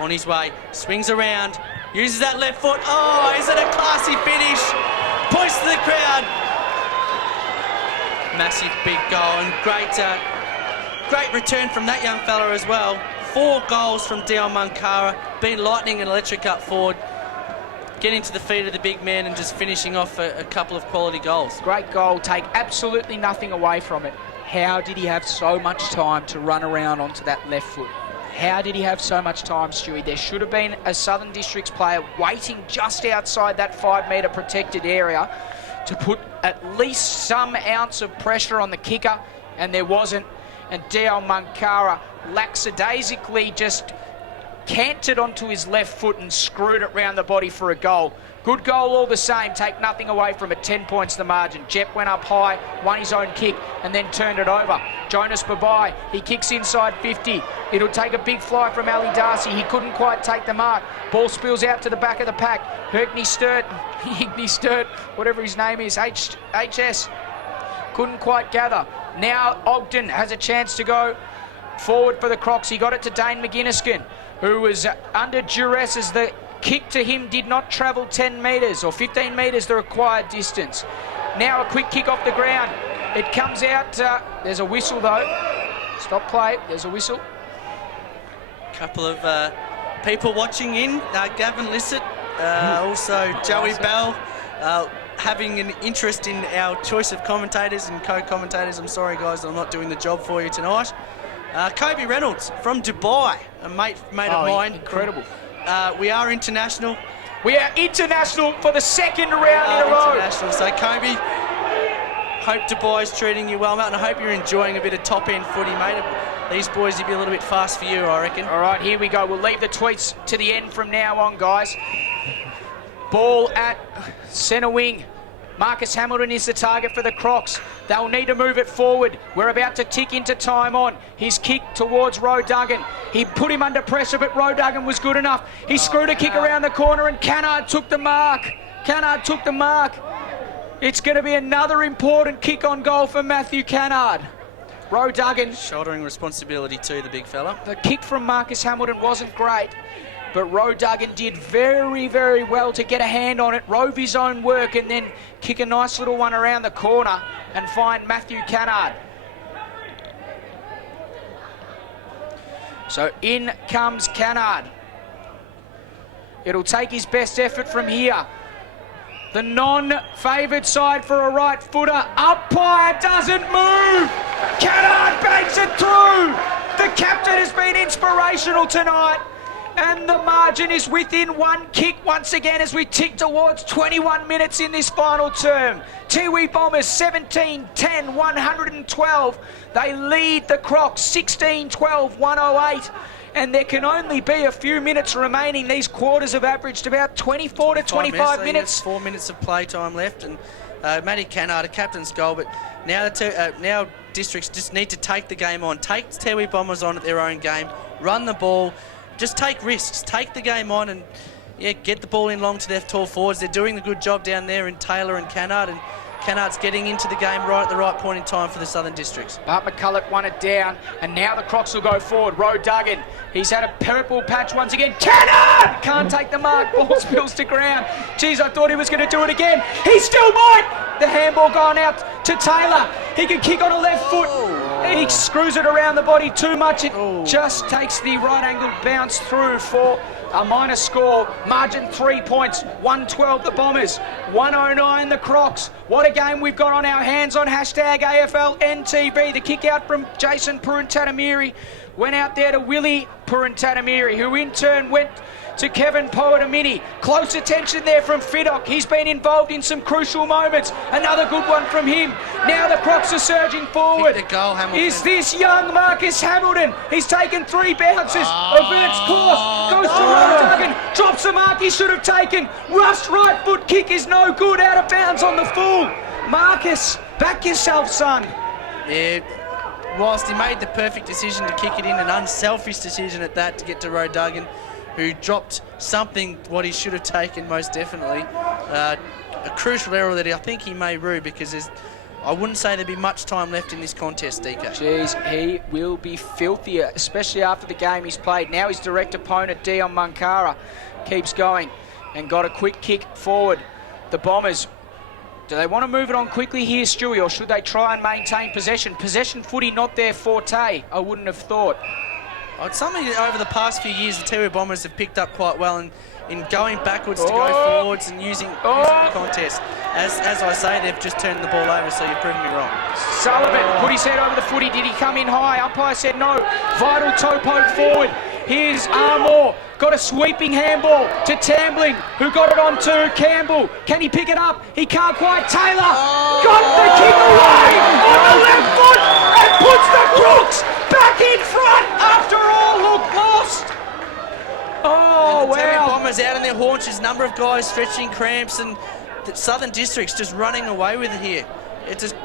On his way, swings around, uses that left foot. Oh, is it a classy finish? Points to the crowd. Massive big goal, and great return from that young fella as well. 4 goals from Dion Mankara. Been lightning and electric up forward. Getting to the feet of the big man and just finishing off a couple of quality goals. Great goal, take absolutely nothing away from it. How did he have so much time to run around onto that left foot? How did he have so much time, Stewie? There should have been a Southern Districts player waiting just outside that 5-metre protected area to put at least some ounce of pressure on the kicker, and there wasn't. And Dion Mankara lackadaisically just canted onto his left foot and screwed it round the body for a goal. Good goal all the same, take nothing away from it. 10 points the margin. Jep went up high, won his own kick, and then turned it over. Jonas Babai, he kicks inside 50. It'll take a big fly from Ali Darcy. He couldn't quite take the mark. Ball spills out to the back of the pack. Igny Sturt, whatever his name is, HS, couldn't quite gather. Now Ogden has a chance to go forward for the Crocs. He got it to Dane McGinniskin, who was under duress as the kick to him did not travel 10 metres or 15 metres the required distance. Now a quick kick off the ground. It comes out. There's a whistle though. Stop play. There's a whistle. Couple of people watching in. Gavin Lissett, also Joey Bell, having an interest in our choice of commentators and co-commentators. I'm sorry, guys, that I'm not doing the job for you tonight. Kobe Reynolds from Dubai, a mate of mine. Incredible. We are international. We are international for the second round in a row. International. So, Kobe, hope Dubai's treating you well, mate, and I hope you're enjoying a bit of top-end footy, mate. These boys will be a little bit fast for you, I reckon. All right, here we go. We'll leave the tweets to the end from now on, guys. Ball at centre wing. Marcus Hamilton is the target for the Crocs. They'll need to move it forward. We're about to tick into time on. His kick towards Roe Duggan. He put him under pressure, but Roe Duggan was good enough. He screwed a kick around the corner, and Cannard took the mark. Cannard took the mark. It's going to be another important kick on goal for Matthew Cannard. Roe Duggan. Shouldering responsibility too, the big fella. The kick from Marcus Hamilton wasn't great, but Roe Duggan did very, very well to get a hand on it, rove his own work, and then kick a nice little one around the corner and find Matthew Cannard. So in comes Cannard. It'll take his best effort from here. The non-favoured side for a right footer. Umpire doesn't move. Cannard banks it through. The captain has been inspirational tonight. And the margin is within one kick once again as we tick towards 21 minutes in this final term. Tiwi Bombers 17-10, 112. They lead the Crocs 16-12, 108. And there can only be a few minutes remaining. These quarters have averaged about 24 to 25 minutes. 4 minutes of play time left. And Matty Cannard, a captain's goal. But now, now districts just need to take the game on. Take Tiwi Bombers on at their own game. Run the ball. Just take risks, take the game on, and get the ball in long to their tall forwards. They're doing a good job down there in Taylor and Cannard, and Cannard's getting into the game right at the right point in time for the Southern Districts. Bart McCulloch won it down, and now the Crocs will go forward. Roe Duggan, he's had a purple patch once again. Cannard! Can't take the mark, ball spills to ground. Geez, I thought he was going to do it again. He still might! The handball gone out to Taylor. He can kick on a left foot. He screws it around the body too much. It just takes the right angle bounce through for a minor score. Margin 3 points. 112 the Bombers. 109 the Crocs. What a game we've got on our hands on hashtag AFLNTv. The kick out from Jason Purantatamiri went out there to Willie Purantatamiri, who in turn went to Kevin Poetamini. Close attention there from Fiddock. He's been involved in some crucial moments. Another good one from him. Now the Crocs are surging forward. Kick the goal, Hamilton. Is this young Marcus Hamilton? He's taken 3 bounces, averts course, goes to Roe Duggan, drops the mark he should have taken. Rush right foot kick is no good, out of bounds on the full. Marcus, back yourself, son. Yeah, whilst he made the perfect decision to kick it in, an unselfish decision at that to get to Roe Duggan, who dropped something what he should have taken most definitely. A crucial error that I think he may rue, because I wouldn't say there'd be much time left in this contest, DK. Jeez, he will be filthier, especially after the game he's played. Now his direct opponent, Dion Munkara, keeps going and got a quick kick forward. The Bombers, do they want to move it on quickly here, Stewie, or should they try and maintain possession? Possession footy, not their forte, I wouldn't have thought. It's something that over the past few years the Tiwi Bombers have picked up quite well in going backwards to go forwards and using the contest. As I say, they've just turned the ball over, so you've proven me wrong. Sullivan put his head over the footy. Did he come in high? Umpire said no. Vital toe poke forward. Here's Armour. Got a sweeping handball to Tambling, who got it on to Campbell. Can he pick it up? He can't quite. Taylor got the kick away on the left foot and puts the Crooks back in front after all look lost. Oh, the Tiwi wow. Bombers out on their haunches, number of guys stretching cramps, and the Southern Districts just running away with it here.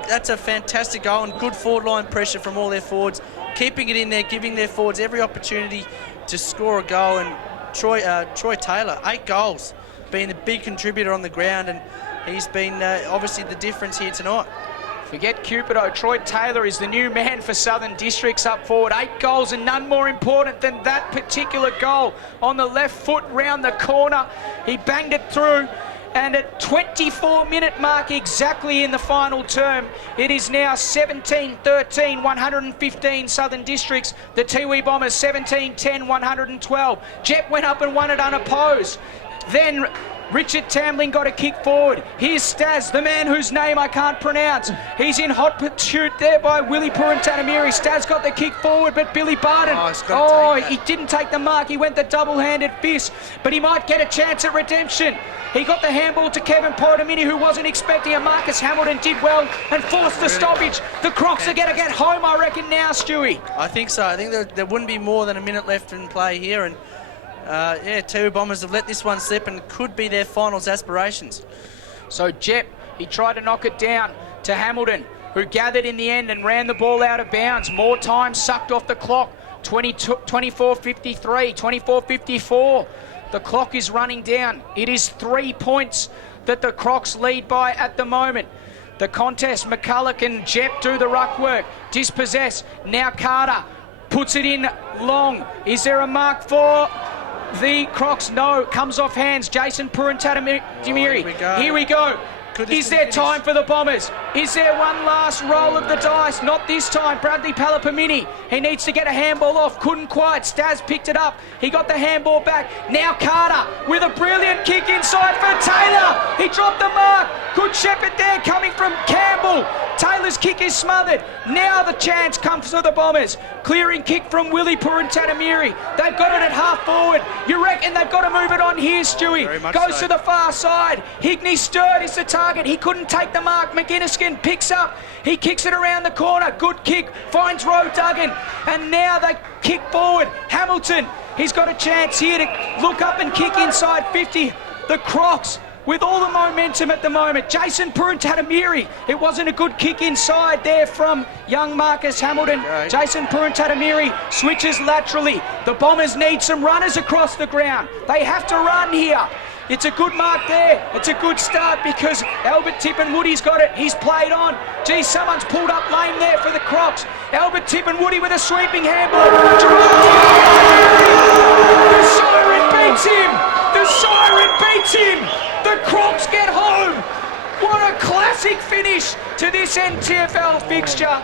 That's a fantastic goal, and good forward line pressure from all their forwards, keeping it in there, giving their forwards every opportunity to score a goal. And Troy Taylor, 8 goals, being a big contributor on the ground, and he's been obviously the difference here tonight. Forget Cupido. Troy Taylor is the new man for Southern Districts up forward. 8 goals, and none more important than that particular goal on the left foot round the corner. He banged it through. And at 24-minute mark exactly in the final term, it is now 17-13, 115 Southern Districts. The Tiwi Bombers 17-10, 112. Jep went up and won it unopposed. Then Richard Tambling got a kick forward. Here's Staz, the man whose name I can't pronounce. He's in hot pursuit there by Willie Purantatamiri. Staz got the kick forward, but Billy Barden, he didn't take the mark. He went the double-handed fist, but he might get a chance at redemption. He got the handball to Kevin Poetamini, who wasn't expecting a Marcus Hamilton, did well and forced the stoppage. The Crocs are going to get home, I reckon, now, Stewie. I think so. I think there wouldn't be more than a minute left in play here, and Tiwi Bombers have let this one slip, and it could be their finals aspirations. So Jep He tried to knock it down to Hamilton, who gathered in the end and ran the ball out of bounds. More time sucked off the clock. 24:53, 24:54. The clock is running down. It is 3 points that the Crocs lead by at the moment. The contest, McCulloch and Jep do the ruck work. Dispossess. Now Carter puts it in long. Is there a mark for the Crocs? No. Comes off hands. Jason Purantatamiri. Here we go. Is there time for the Bombers? Is there one last roll of the dice? Not this time. Bradley Palapamini. He needs to get a handball off. Couldn't quite. Staz picked it up. He got the handball back. Now Carter with a brilliant kick inside for Taylor. He dropped the mark. Good shepherd there coming from Campbell. Taylor's kick is smothered. Now the chance comes for the Bombers. Clearing kick from Willie Purantatamiri. They've got it at half forward. You reckon they've got to move it on here, Stewie? Goes to the far side. Higney Sturt is the target. He couldn't take the mark. McGinniskin picks up. He kicks it around the corner. Good kick. Finds Roe Duggan. And now they kick forward. Hamilton, he's got a chance here to look up and kick inside 50. The Crocs with all the momentum at the moment. Jason Purantatamiri. It wasn't a good kick inside there from young Marcus Hamilton. Right. Jason Purantatamiri switches laterally. The Bombers need some runners across the ground. They have to run here. It's a good mark there. It's a good start because Albert Tippenwoody's got it. He's played on. Gee, someone's pulled up lame there for the Crocs. Albert Tippenwoody with a sweeping handball. The siren beats him. The siren beats him. The Crocs get home. What a classic finish to this NTFL fixture.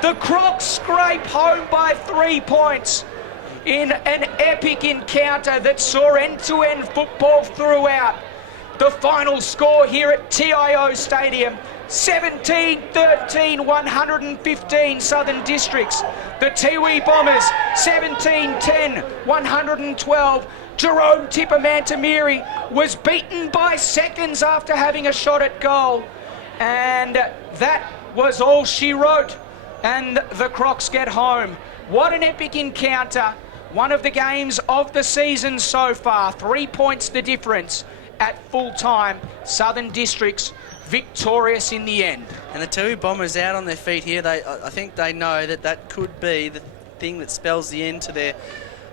The Crocs scrape home by 3 points in an epic encounter that saw end-to-end football throughout. The final score here at TIO Stadium, 17-13, 115 Southern Districts. The Tiwi Bombers, 17-10, 112. Jerome Tippermantamiri was beaten by seconds after having a shot at goal. And that was all she wrote. And the Crocs get home. What an epic encounter. One of the games of the season so far. 3 points the difference at full time. Southern Districts victorious in the end. And the Tiwi Bombers out on their feet here. I think they know that could be the thing that spells the end to their...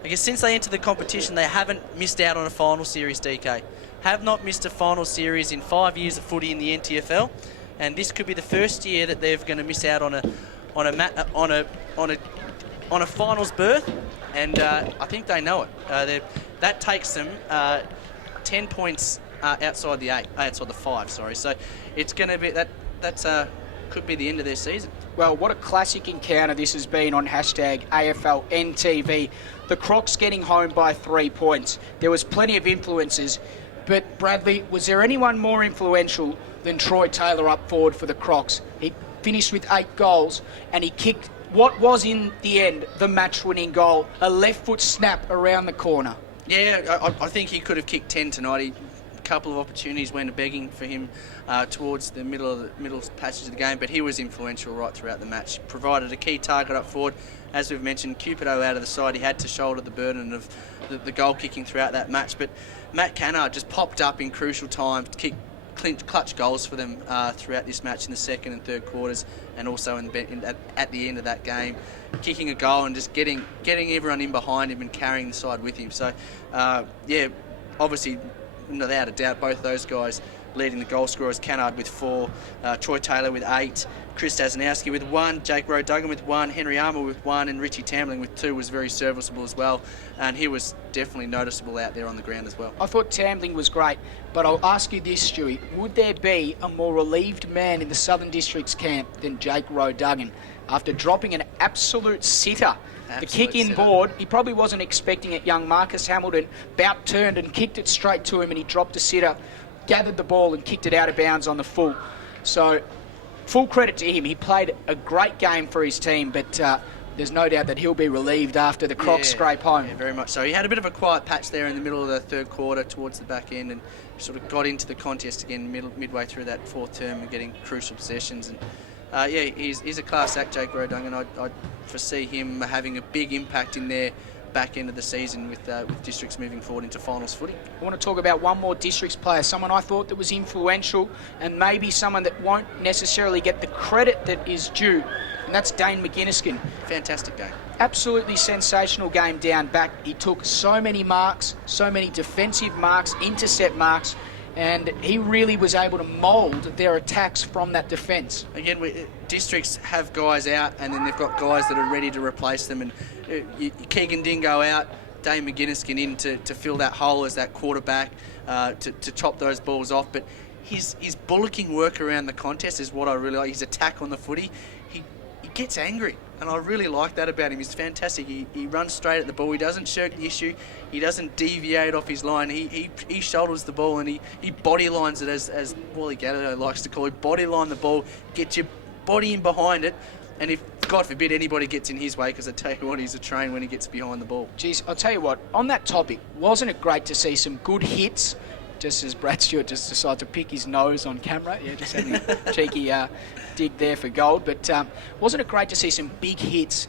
I guess since they entered the competition, they haven't missed out on a final series, DK. Have not missed a final series in 5 years of footy in the NTFL, and this could be the first year that they're going to miss out on a finals berth. And I think they know it. That takes them 10 points outside the 5. Sorry. So it's going to be that's could be the end of their season. Well, what a classic encounter this has been on hashtag AFLNTv. The Crocs getting home by 3 points. There was plenty of influences, but Bradley, was there anyone more influential than Troy Taylor up forward for the Crocs? He finished with 8 goals and he kicked what was in the end the match-winning goal, a left foot snap around the corner. Yeah, I think he could have kicked 10 tonight. A couple of opportunities went begging for him towards the middle passage of the game, but he was influential right throughout the match. Provided a key target up forward. As we've mentioned, Cupido out of the side, he had to shoulder the burden of the goal kicking throughout that match, but Matt Cannard just popped up in crucial times to kick clutch goals for them throughout this match in the second and third quarters, and also at the end of that game, kicking a goal and just getting everyone in behind him and carrying the side with him. So, yeah, obviously, without a doubt, both those guys leading the goal scorers, Cannard with 4, Troy Taylor with 8, Chris Daznowski with 1, Jake Rowe Duggan with 1, Henry Armour with 1, and Richie Tambling with 2 was very serviceable as well, and he was definitely noticeable out there on the ground as well. I thought Tambling was great, but I'll ask you this, Stewie. Would there be a more relieved man in the Southern Districts camp than Jake Rowe Duggan? After dropping an absolute sitter, the kick inboard, he probably wasn't expecting it. Young Marcus Hamilton turned and kicked it straight to him, and he dropped a sitter, gathered the ball and kicked it out of bounds on the full. So full credit to him. He played a great game for his team, but there's no doubt that he'll be relieved after the Crocs scrape home. Yeah, very much so. He had a bit of a quiet patch there in the middle of the third quarter towards the back end, and sort of got into the contest again midway through that fourth term and getting crucial possessions. And yeah, he's a class act, Jake Rowe Duggan. I foresee him having a big impact in their back end of the season with districts moving forward into finals footy. I want to talk about one more districts player, someone I thought that was influential and maybe someone that won't necessarily get the credit that is due, and that's Dane McGuinnesskin. Fantastic game. Absolutely sensational game down back. He took so many marks, so many defensive marks, intercept marks, and he really was able to mould their attacks from that defence. Again, districts have guys out, and then they've got guys that are ready to replace them. And Keegan Dingo out, Dane McGuinnesskin in to fill that hole as that quarterback, to chop those balls off. But his bullocking work around the contest is what I really like. His attack on the footy, he gets angry. And I really like that about him. He's fantastic. He runs straight at the ball. He doesn't shirk the issue. He doesn't deviate off his line. He shoulders the ball, and he body lines it, as Wally Gatto likes to call it. Body line the ball, get your body in behind it, and if, God forbid, anybody gets in his way, because I tell you what, he's a train when he gets behind the ball. Geez, I'll tell you what, on that topic, wasn't it great to see some good hits, just as Brad Stewart just decided to pick his nose on camera? Yeah, just having a cheeky dig there for gold. But wasn't it great to see some big hits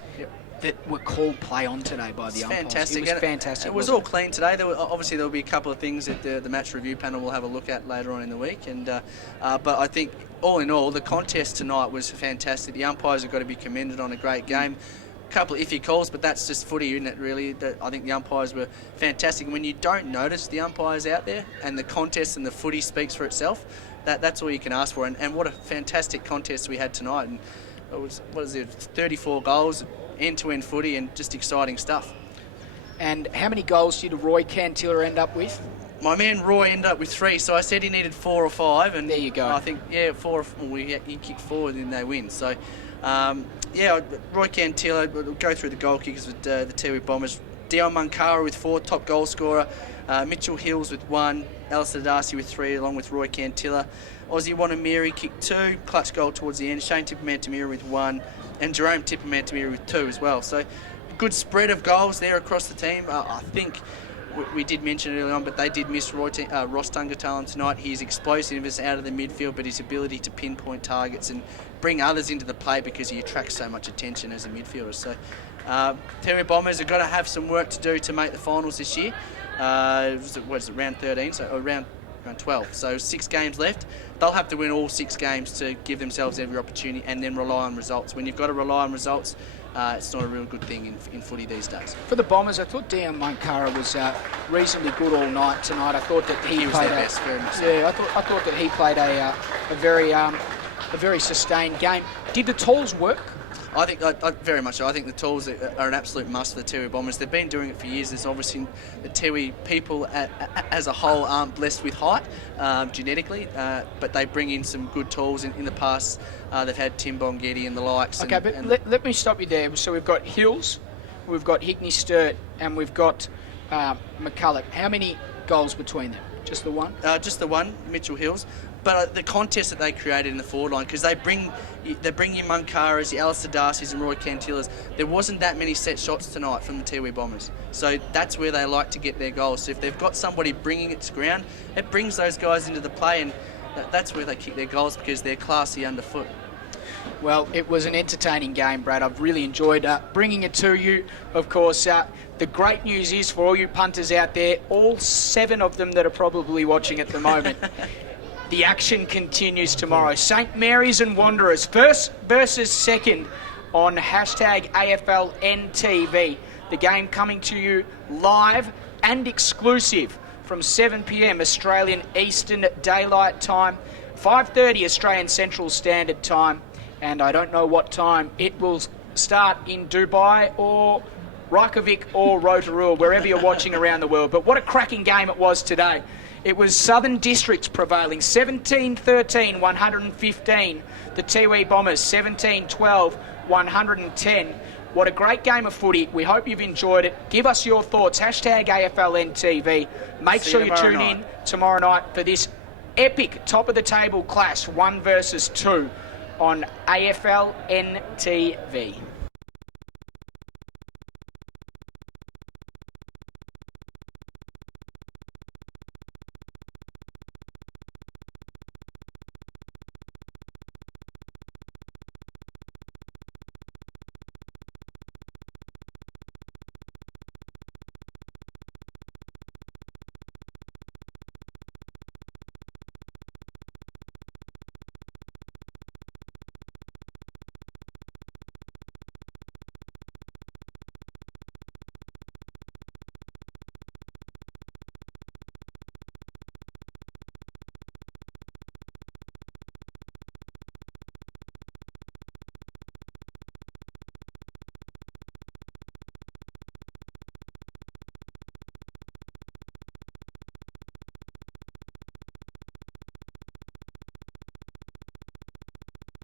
that were called play on today by the umpires? Fantastic. It was fantastic. It was all clean today. Obviously, there'll be a couple of things that the match review panel will have a look at later on in the week. But I think, all in all, the contest tonight was fantastic. The umpires have got to be commended on a great game. Couple of iffy calls, but that's just footy, isn't it, really? I think the umpires were fantastic. And when you don't notice the umpires out there and the contest and the footy speaks for itself, that's all you can ask for. And what a fantastic contest we had tonight. And it was, 34 goals, end-to-end footy, and just exciting stuff. And how many goals did Roy Cantilla end up with? My man Roy ended up with 3, so I said he needed 4 or 5. And there you go. I think, 4 he kicked 4 and then they win. So... Roy Cantilla, we'll go through the goal kickers with the Tiwi Bombers. Dion Munkara with 4, top goal scorer. Mitchell Hills with 1. Alistair Darcy with 3, along with Roy Cantilla. Aussie Wanamiri kicked 2, clutch goal towards the end. Shane Tippermantamira with 1, and Jerome Tippermantamira with 2 as well. So, good spread of goals there across the team. I think we did mention it earlier on, but they did miss Ross Tungatalan tonight. His explosiveness out of the midfield, but his ability to pinpoint targets and bring others into the play, because he attracts so much attention as a midfielder. So Tiwi Bombers have got to have some work to do to make the finals this year. Round 13, so around 12. So 6 games left. They'll have to win all 6 games to give themselves every opportunity, and then rely on results. When you've got to rely on results, it's not a real good thing in footy these days. For the Bombers, I thought Dion Munkara was reasonably good all night tonight. I thought that he was played their best, very much so. Yeah, I thought that he played a very sustained game. Did the tools work? I think very much so. I think the tools are an absolute must for the Tiwi Bombers. They've been doing it for years. There's obviously the Tiwi people as a whole aren't blessed with height genetically, but they bring in some good tools in the past. They've had Tim Bongetti and the likes. Okay, let me stop you there. So we've got Hills, we've got Hickney Sturt, and we've got McCulloch. How many goals between them? Just the one? Just the one, Mitchell Hills. But the contest that they created in the forward line, because they bring in Munkaras, the Alistair Darcys and Roy Cantillas. There wasn't that many set shots tonight from the Tiwi Bombers. So that's where they like to get their goals. So if they've got somebody bringing it to ground, it brings those guys into the play, and that's where they kick their goals, because they're classy underfoot. Well, it was an entertaining game, Brad. I've really enjoyed bringing it to you. Of course, the great news is for all you punters out there, all 7 of them that are probably watching at the moment, the action continues tomorrow. St Mary's and Wanderers, first versus second on hashtag AFLNTv. The game coming to you live and exclusive from 7 p.m. Australian Eastern Daylight Time, 5:30 Australian Central Standard Time, and I don't know what time it will start in Dubai or Reykjavik or Rotorua, wherever you're watching around the world. But what a cracking game it was today. It was Southern Districts prevailing, 17-13, 115. The Tiwi Bombers, 17-12, 110. What a great game of footy. We hope you've enjoyed it. Give us your thoughts. Hashtag AFLNTV. Make sure you tune in tomorrow night for this epic top-of-the-table clash, 1 versus 2, on AFLNTV.